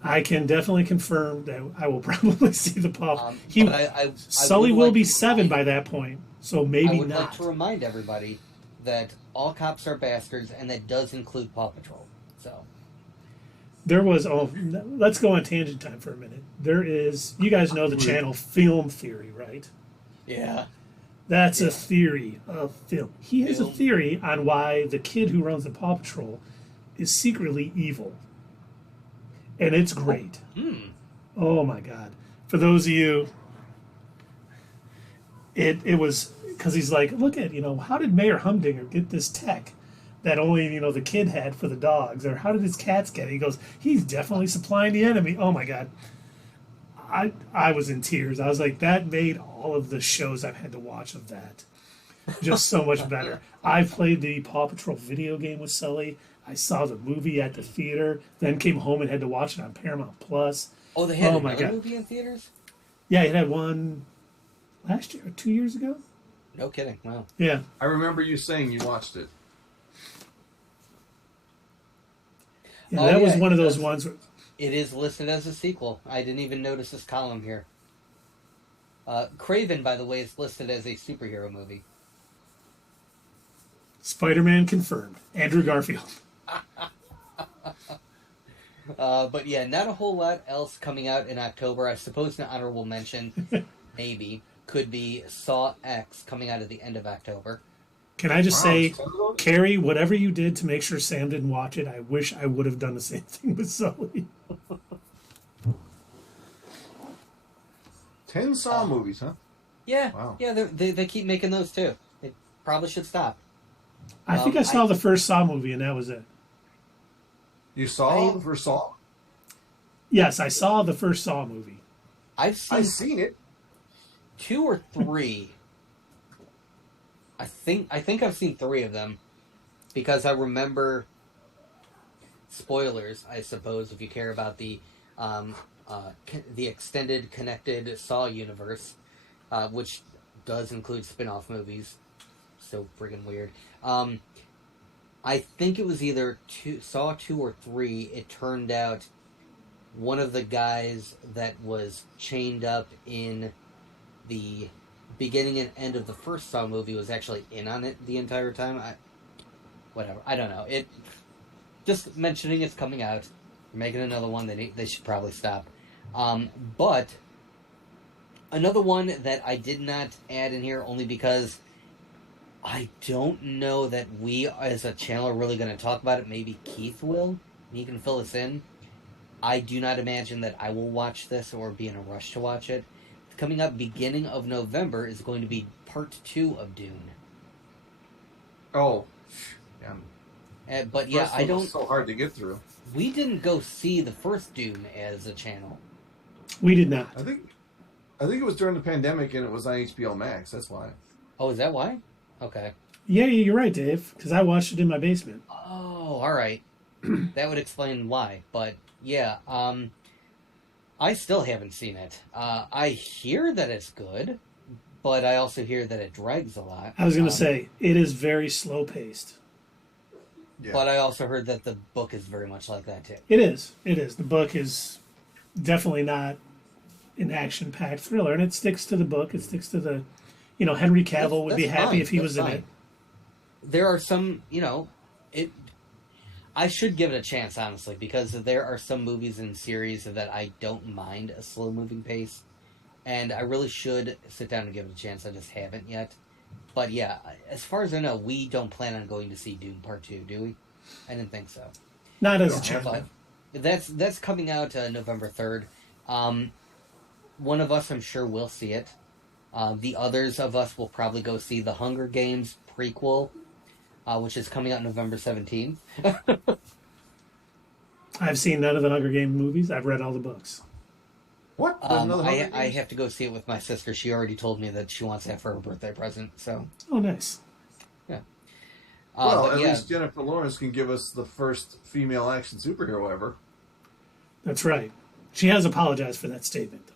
I can definitely confirm that I will probably see the Paw. but I Sully would will like be to 7 remind- by that point, so I maybe would like not. to remind everybody that all cops are bastards, and that does include Paw Patrol. So There was let's go on tangent time for a minute. There is, you guys know the channel Film Theory, right? yeah, That's a theory of film. He has a Film. theory on why the kid who runs the Paw Patrol is secretly evil. And it's great. Oh my God. For those of you, it was, because he's like, look at, how did Mayor Humdinger get this tech that only, the kid had for the dogs? Or how did his cats get it? He goes, he's definitely supplying the enemy. Oh my God. I was in tears. I was like, that made all of the shows I've had to watch of that just so much better. I played the Paw Patrol video game with Sully. I saw the movie at the theater, then came home and had to watch it on Paramount Plus. Oh, they had my another God. movie in theaters? Yeah, it had one last year or 2 years ago. No kidding. Wow. Yeah. I remember you saying you watched it. Yeah, Oh, that was yeah, one of those that's- ones where, It is listed as a sequel. I didn't even notice this column here. Kraven, by the way, is listed as a superhero movie. Spider-Man confirmed. Andrew Garfield. But yeah, not a whole lot else coming out in October. I suppose an honorable mention, maybe, could be Saw X coming out at the end of October. Can I just Wow, say, it's 10 of those? Carrie, whatever you did to make sure Sam didn't watch it, I wish I would have done the same thing with Sully. 10 Saw movies, huh? Yeah, Wow. yeah, they keep making those too. They probably should stop. I think I saw the first Saw movie, and that was it. You saw the first Saw? Yes, I saw the first Saw movie. I've seen I've seen it. 2 or 3. I think I've seen 3 of them because I remember spoilers. I suppose if you care about the extended connected Saw universe, which does include spin-off movies. So friggin' weird. I think it was either Saw 2 or 3. It turned out one of the guys that was chained up in the beginning and end of the first Saw movie was actually in on it the entire time. Whatever. I don't know. It just mentioning it's coming out, making another one. They should probably stop. But another one that I did not add in here only because I don't know that we as a channel are really going to talk about it. Maybe Keith will. He can fill us in. I do not imagine that I will watch this or be in a rush to watch it. coming up beginning of November is going to be part 2 of Dune. Oh, yeah. But yeah, I don't. So hard to get through. We didn't go see the first Dune as a channel. We did not. I think it was during the pandemic and it was on HBO Max. That's why. Oh, is that why? Okay. Yeah, you're right, Dave, because I watched it in my basement. Oh, all right. That would explain why. But yeah, I still haven't seen it. I hear that it's good, but I also hear that it drags a lot. I was going to say, it is very slow paced. Yeah. But I also heard that the book is very much like that too. It is. It is. The book is definitely not an action packed thriller, and it sticks to the book. It sticks to the, Henry Cavill would be happy fine. if he was That's in fine. it. There are some, I should give it a chance, honestly, because there are some movies and series that I don't mind a slow-moving pace, and I really should sit down and give it a chance. I just haven't yet. But yeah, as far as I know, we don't plan on going to see Dune Part 2, do we? I didn't think so. Not as a channel. But that's coming out November 3rd. One of us, I'm sure, will see it. The others of us will probably go see the Hunger Games prequel, which is coming out November 17th. I've seen none of the Hunger Games movies. I've read all the books. What? There's another Hunger I Games? have to go see it with my sister. She already told me that she wants that for her birthday present. So Oh, nice. yeah. Well, but at yeah, least Jennifer Lawrence can give us the first female action superhero ever. That's right. She has apologized for that statement, though.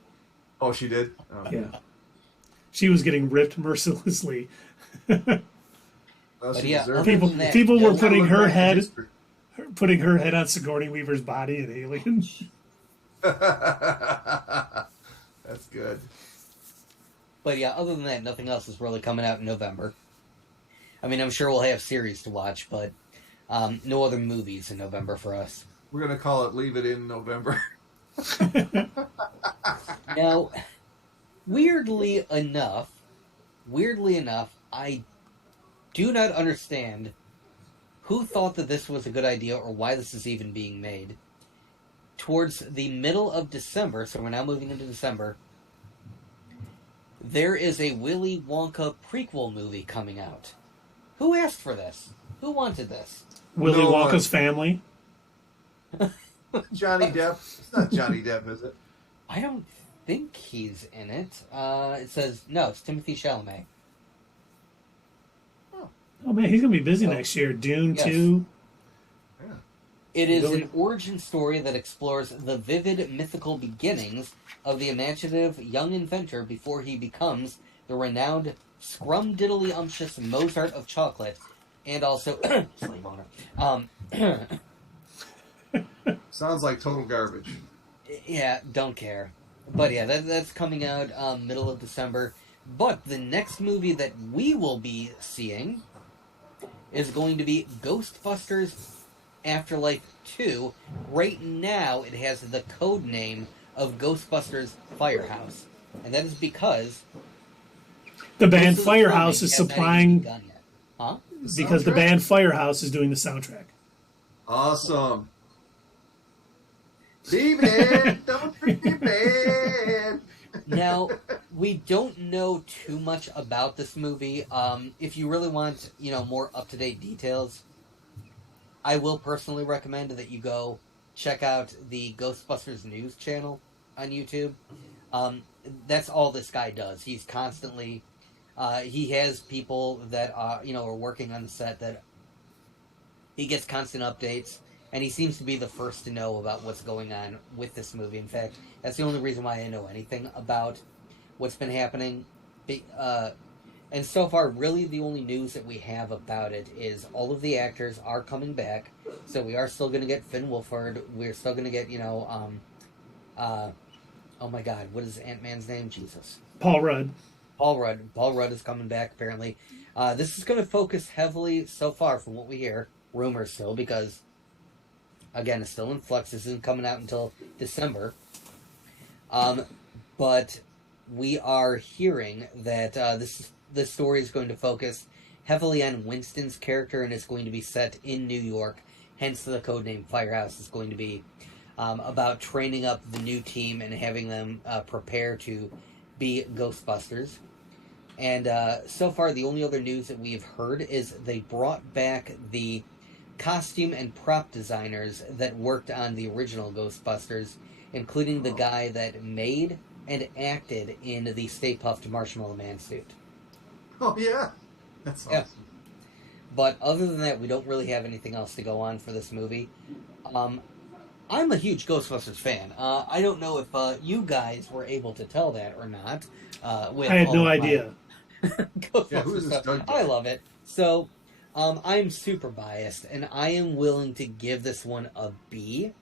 Oh, she did? Oh. Yeah. She was getting ripped mercilessly. Well, But she yeah, deserved other it. than that, people were no- putting her Look back at head history. on Sigourney Weaver's body in Alien. That's good. But yeah, other than that, nothing else is really coming out in November. I mean, I'm sure we'll have series to watch, but no other movies in November for us. We're going to call it Leave It in November. Now, weirdly enough, I do not understand who thought that this was a good idea or why this is even being made. Towards the middle of December, so we're now moving into December, there is a Willy Wonka prequel movie coming out. Who asked for this? Who wanted this? Willy No Wonka's one. family. Johnny Depp. It's not Johnny Depp, is it? I don't think he's in it. It says, no, it's Timothy Chalamet. Oh, man, he's going to be busy Oh. next year. Dune Yes. 2. Yeah. It is Really? an origin story that explores the vivid mythical beginnings of the imaginative young inventor before he becomes the renowned scrumdiddly-umptious Mozart of chocolate, and also slave owner. Sounds like total garbage. Yeah, don't care. But yeah, that's coming out middle of December. But the next movie that we will be seeing is going to be Ghostbusters Afterlife 2. Right now, it has the code name of Ghostbusters Firehouse. And that is because The band this Firehouse filming is has not even supplying, begun yet. Huh? because the Soundtrack? band Firehouse is doing the soundtrack. Awesome. Leave it. Don't treat me bad. Now, we don't know too much about this movie. If you really want, more up-to-date details, I will personally recommend that you go check out the Ghostbusters News channel on YouTube. That's all this guy does. He's constantly... he has people that are working on the set that he gets constant updates, and he seems to be the first to know about what's going on with this movie. In fact, that's the only reason why I know anything about what's been happening. And so far, really the only news that we have about it is all of the actors are coming back. So we are still going to get Finn Wolfhard. We're still going to get, oh my God, what is Ant-Man's name? Jesus. Paul Rudd. Paul Rudd is coming back, apparently. This is going to focus heavily, so far, from what we hear, rumors still, because, again, it's still in flux. This isn't coming out until December. But we are hearing that this story is going to focus heavily on Winston's character, and it's going to be set in New York. Hence, the codename Firehouse is going to be about training up the new team and having them prepare to be Ghostbusters. And so far, the only other news that we've heard is they brought back the costume and prop designers that worked on the original Ghostbusters, including the guy that made and acted in the Stay Puft Marshmallow Man suit. Oh, yeah. That's awesome. Yeah. But other than that, we don't really have anything else to go on for this movie. I'm a huge Ghostbusters fan. I don't know if you guys were able to tell that or not. I had no idea. Yeah, who is this Doug guy? I love it. So, I'm super biased, and I am willing to give this one a B,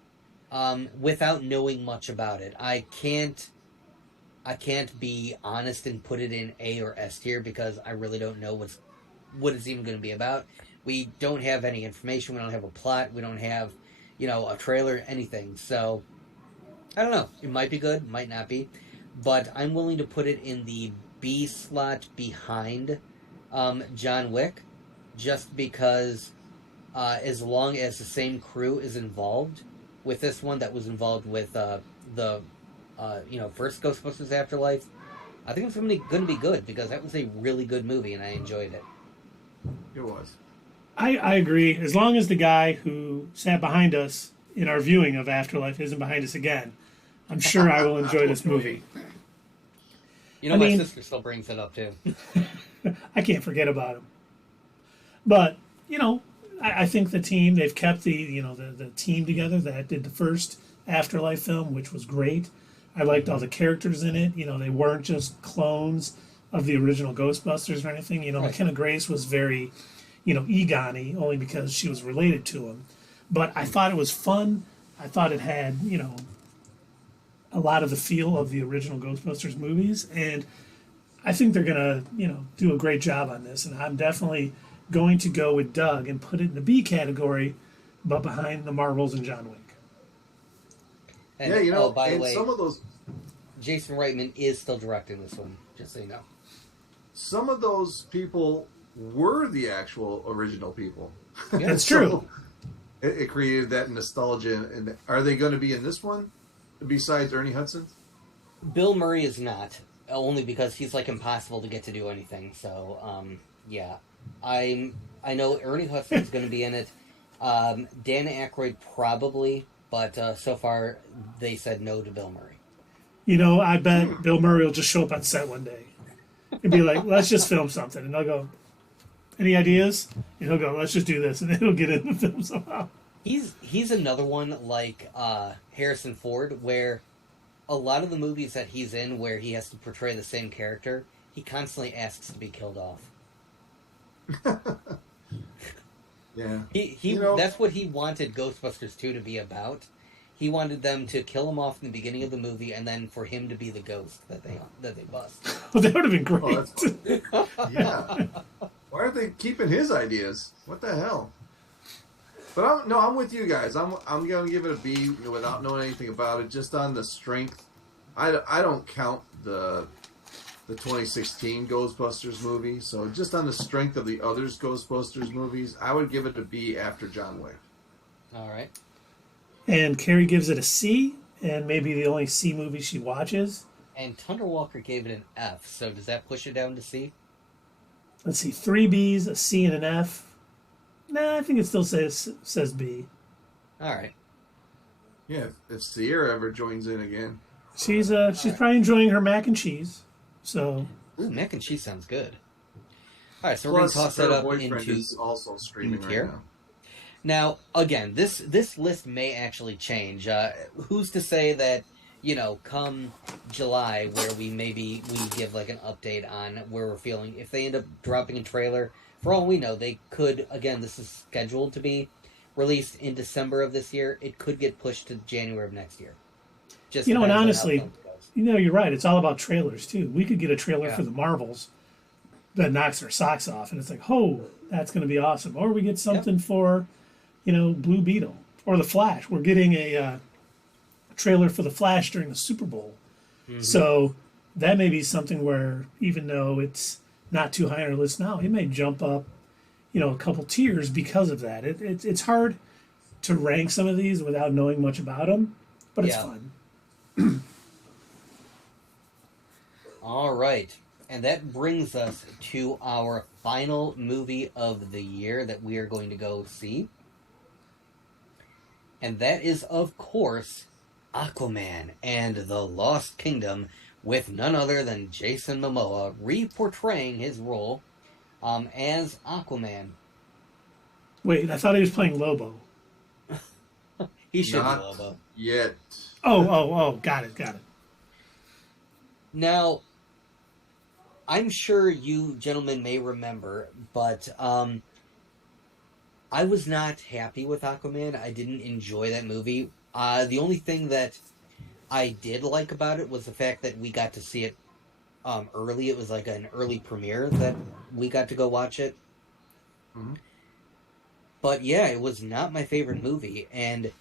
without knowing much about it. I can't be honest and put it in A or S tier because I really don't know what it's even going to be about. We don't have any information. We don't have a plot. We don't have, a trailer, anything. So, I don't know. It might be good, might not be. But I'm willing to put it in the B slot behind John Wick, just because as long as the same crew is involved with this one that was involved with the first Ghostbusters Afterlife, I think it's going to be good because that was a really good movie and I enjoyed it. It was. I agree. As long as the guy who sat behind us in our viewing of Afterlife isn't behind us again, I'm sure I will enjoy this movie. My sister still brings it up too. I can't forget about him. But, I think the team, they've kept the team together that did the first Afterlife film, which was great. I liked all the characters in it. They weren't just clones of the original Ghostbusters or anything. Right. McKenna Grace was very, Egon-y, only because she was related to him. But I thought it was fun. I thought it had, a lot of the feel of the original Ghostbusters movies. And I think they're going to, do a great job on this. And I'm definitely going to go with Doug and put it in the B category, but behind the Marvels and John Wick. And, yeah, by the way, some of those... Jason Reitman is still directing this one, just so you know. Some of those people were the actual original people. Yeah, that's true. It created that nostalgia. And are they going to be in this one besides Ernie Hudson? Bill Murray is not, only because he's impossible to get to do anything. So, yeah, I know Ernie Hudson's going to be in it. Dan Aykroyd probably, but so far they said no to Bill Murray. I bet Bill Murray will just show up on set one day and be like, "Let's just film something," and they'll go, "Any ideas?" And he'll go, "Let's just do this," and then he'll get in the film somehow. He's another one like Harrison Ford, where a lot of the movies that he's in, where he has to portray the same character, he constantly asks to be killed off. Yeah, he that's what he wanted Ghostbusters 2 to be about. He wanted them to kill him off in the beginning of the movie, and then for him to be the ghost that they bust. Well, that would have been great. Yeah. Why aren't they keeping his ideas? What the hell? But I'm with you guys. I'm going to give it a B without knowing anything about it, just on the strength. I don't count the 2016 Ghostbusters movie, so just on the strength of the others Ghostbusters movies, I would give it a B after John Wick. All right. And Carrie gives it a C, and maybe the only C movie she watches. And Thunder Walker gave it an F, so does that push it down to C? Let's see, 3 Bs, a C, and an F. Nah, I think it still says B. All right. Yeah, if Sierra ever joins in again. She's probably enjoying her mac and cheese. So. Ooh, mac and cheese sounds good. All right, so Plus, we're going to toss that up boyfriend into is also streaming right now. Now, again, this list may actually change. Who's to say that, come July, where we give an update on where we're feeling. If they end up dropping a trailer, for all we know, they could, again, this is scheduled to be released in December of this year. It could get pushed to January of next year. Just and honestly, you're right. It's all about trailers, too. We could get a trailer for the Marvels that knocks our socks off, and it's like, oh, that's going to be awesome. Or we get something for... Blue Beetle or The Flash. We're getting a trailer for The Flash during the Super Bowl. Mm-hmm. So that may be something where, even though it's not too high on our list now, it may jump up, a couple tiers because of that. It's hard to rank some of these without knowing much about them, but it's fun. All right. And that brings us to our final movie of the year that we are going to go see. And that is, of course, Aquaman and the Lost Kingdom, with none other than Jason Momoa re-portraying his role as Aquaman. Wait, I thought he was playing Lobo. He should be Not Lobo. yet. Oh, got it. Now, I'm sure you gentlemen may remember, but I was not happy with Aquaman. I didn't enjoy that movie. The only thing that I did like about it was the fact that we got to see it early. It was like an early premiere that we got to go watch it. Mm-hmm. But yeah, it was not my favorite movie, and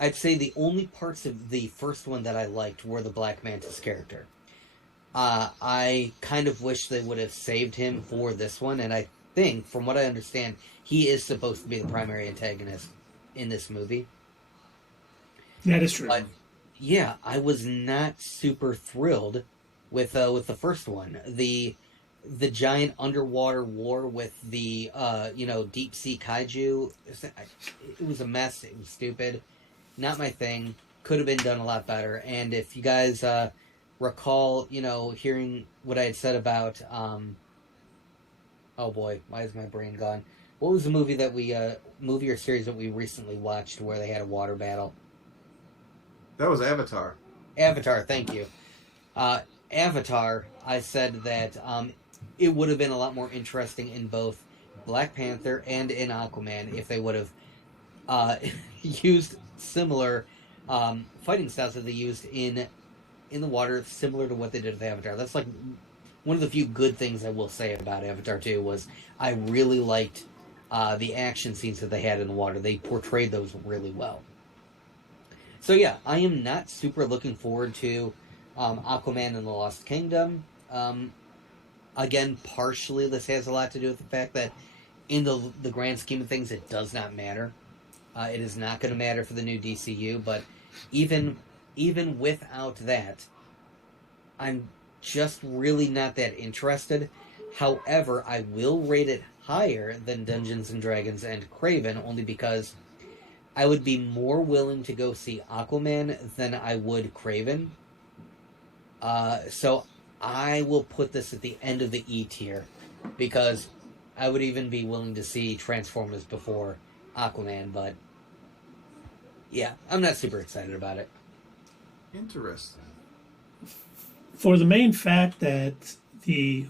I'd say the only parts of the first one that I liked were the Black Mantis character. I kind of wish they would have saved him for this one, and I think, from what I understand, he is supposed to be the primary antagonist in this movie. That is true. But yeah, I was not super thrilled with the first one. The giant underwater war with the deep sea kaiju. It was a mess. It was stupid. Not my thing. Could have been done a lot better. And if you guys recall, hearing what I had said about, oh boy, why is my brain gone? What was the movie that movie or series that we recently watched where they had a water battle? That was Avatar. Avatar, thank you. Avatar, I said that it would have been a lot more interesting in both Black Panther and in Aquaman if they would have used similar fighting styles that they used in the water, similar to what they did with Avatar. That's like one of the few good things I will say about Avatar 2 was I really liked the action scenes that they had in the water. They portrayed those really well. So yeah, I am not super looking forward to Aquaman and the Lost Kingdom. Again, partially this has a lot to do with the fact that in the grand scheme of things, it does not matter. It is not going to matter for the new DCU, but even without that, I'm just really not that interested. However, I will rate it higher than Dungeons and Dragons and Kraven, only because I would be more willing to go see Aquaman than I would Kraven. So I will put this at the end of the E tier, because I would even be willing to see Transformers before Aquaman, but yeah, I'm not super excited about it. Interesting. For the main fact that the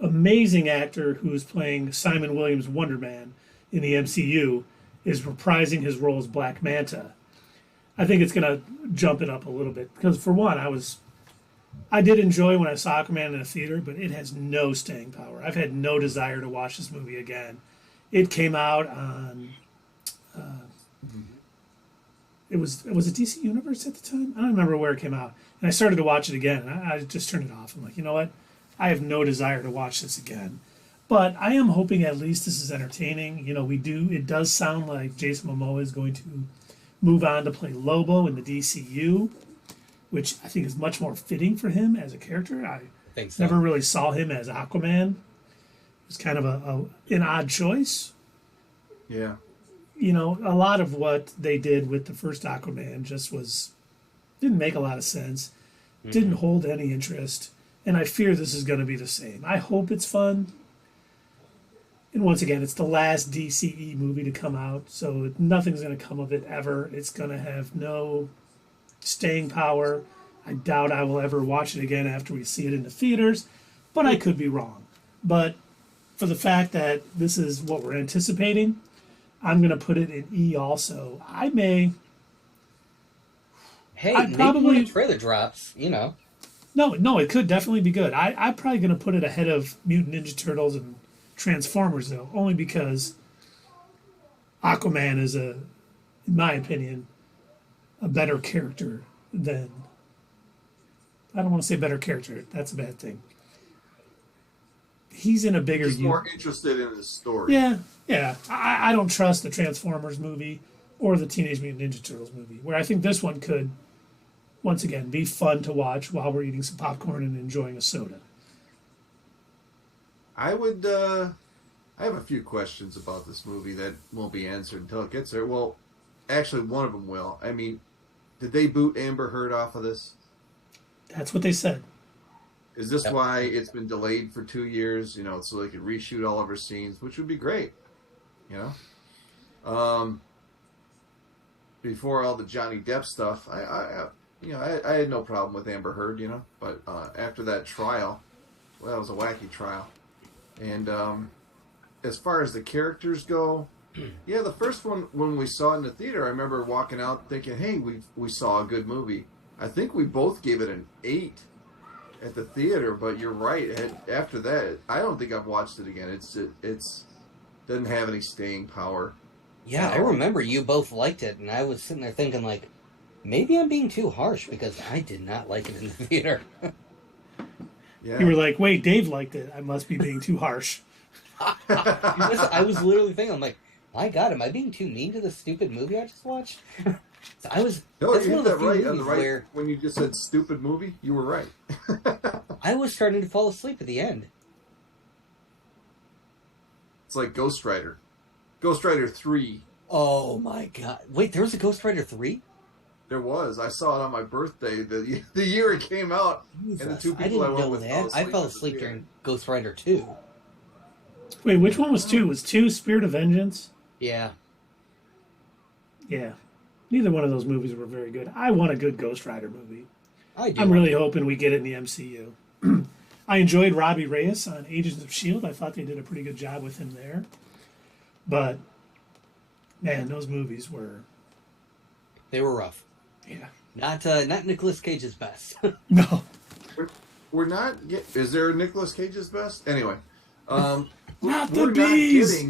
amazing actor who is playing Simon Williams Wonder Man in the MCU is reprising his role as Black Manta, I think it's going to jump it up a little bit. Because for one, I did enjoy when I saw Aquaman in a theater, but it has no staying power. I've had no desire to watch this movie again. It came out on... It was it DC Universe at the time? I don't remember where it came out. And I started to watch it again, and I just turned it off. I'm like, you know what? I have no desire to watch this again. But I am hoping at least this is entertaining. It does sound like Jason Momoa is going to move on to play Lobo in the DCU, which I think is much more fitting for him as a character. I think so. Never really saw him as Aquaman. It's kind of an odd choice. Yeah. A lot of what they did with the first Aquaman didn't make a lot of sense, didn't hold any interest, and I fear this is going to be the same. I hope it's fun. And once again, it's the last DCE movie to come out, so nothing's going to come of it ever. It's going to have no staying power. I doubt I will ever watch it again after we see it in the theaters, but I could be wrong. But for the fact that this is what we're anticipating, I'm going to put it in E also. Hey, maybe when the trailer drops, No, it could definitely be good. I'm probably going to put it ahead of Mutant Ninja Turtles and Transformers, though, only because Aquaman is, in my opinion, a better character than... I don't want to say better character. That's a bad thing. He's in a bigger... He's more interested in his story. Yeah. I don't trust the Transformers movie or the Teenage Mutant Ninja Turtles movie, where I think this one could once again, be fun to watch while we're eating some popcorn and enjoying a soda. I would. I have a few questions about this movie that won't be answered until it gets there. Well, actually, one of them will. I mean, did they boot Amber Heard off of this? That's what they said. Is this why it's been delayed for 2 years? You know, so they could reshoot all of her scenes, which would be great. You know, before all the Johnny Depp stuff, I had no problem with Amber Heard. You know, but after that trial, well, that was a wacky trial, and as far as the characters go, yeah, the first one when we saw it in the theater, I remember walking out thinking, "Hey, we saw a good movie." I think we both gave it an 8 at the theater, but you're right. After that, I don't think I've watched it again. It's doesn't have any staying power. Yeah, I remember you both liked it, and I was sitting there thinking, like, maybe I'm being too harsh because I did not like it in the theater. Yeah. You were like, wait, Dave liked it. I must be being too harsh. I was literally thinking, I'm like, my God, am I being too mean to this stupid movie I just watched? So I was. No, that's you one hit of the that few right on the movies right. where When you just said stupid movie, you were right. I was starting to fall asleep at the end. It's like Ghost Rider. Ghost Rider 3. Oh my God! Wait, there was a Ghost Rider 3? There was. I saw it on my birthday, the year it came out. Jesus, And the two I people didn't I went know with that. I fell asleep during Ghost Rider 2. Wait, which one was 2? Was 2 Spirit of Vengeance? Yeah. Yeah. Neither one of those movies were very good. I want a good Ghost Rider movie. I do. I'm really hoping we get it in the MCU. I enjoyed Robbie Reyes on Agents of S.H.I.E.L.D. I thought they did a pretty good job with him there. But, man, those movies were... They were rough. Yeah. Not Nicolas Cage's best. No. We're not... Is there a Nicolas Cage's best? Anyway. Not the bees!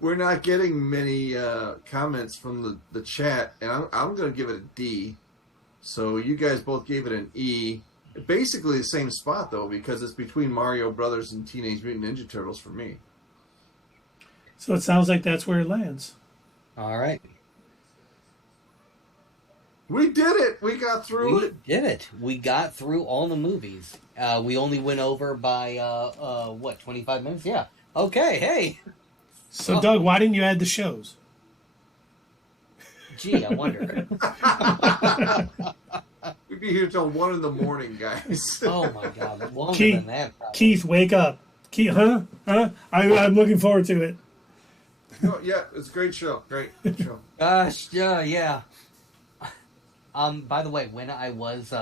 We're not getting many comments from the chat, and I'm going to give it a D. So you guys both gave it an E. Basically the same spot, though, because it's between Mario Brothers and Teenage Mutant Ninja Turtles for me. So it sounds like that's where it lands. All right. We did it! We got through it! We did it. We got through all the movies. We only went over by, 25 minutes? Yeah. Okay, hey! So, Doug, why didn't you add the shows? Gee, I wonder. We'd be here till 1 in the morning, guys. Oh my God, longer Keith, than that. Probably. Keith, wake up. Keith, huh? I'm looking forward to it. Oh, yeah, it's a great show. Great show. Gosh, yeah. By the way, when I was,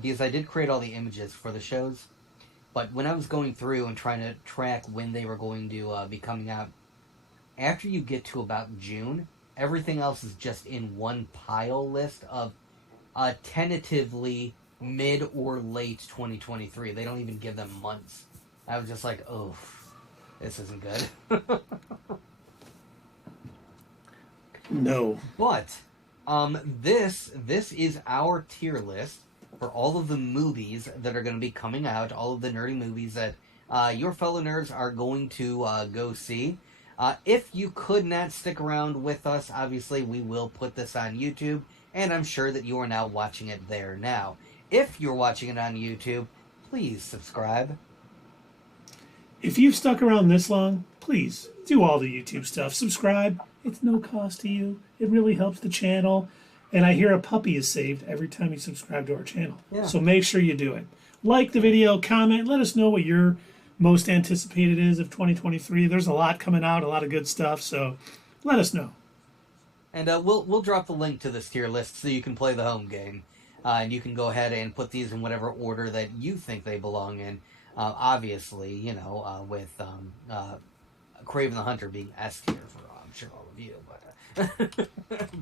because I did create all the images for the shows, but when I was going through and trying to track when they were going to be coming out, after you get to about June, everything else is just in one pile list of tentatively mid or late 2023. They don't even give them months. I was just like, oh, this isn't good. No. But this is our tier list for all of the movies that are going to be coming out, all of the nerdy movies that your fellow nerds are going to go see. If you could not stick around with us, obviously we will put this on YouTube, and I'm sure that you are now watching it there now. If you're watching it on YouTube, please subscribe. If you've stuck around this long, please do all the YouTube stuff. Subscribe. It's no cost to you. It really helps the channel. And I hear a puppy is saved every time you subscribe to our channel. Yeah. So make sure you do it. Like the video, comment, let us know what your most anticipated is of 2023. There's a lot coming out, a lot of good stuff, so let us know. And we'll drop the link to this tier list so you can play the home game. And you can go ahead and put these in whatever order that you think they belong in. Obviously, with Kraven the Hunter being S tier for, I'm sure, all of you. But,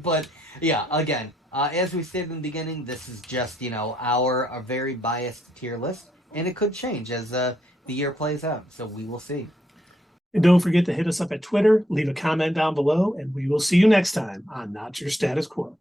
but yeah, again, as we stated in the beginning, this is just, our very biased tier list. And it could change as the year plays out. So we will see. And don't forget to hit us up at Twitter, leave a comment down below, and we will see you next time on Not Your Status Quo.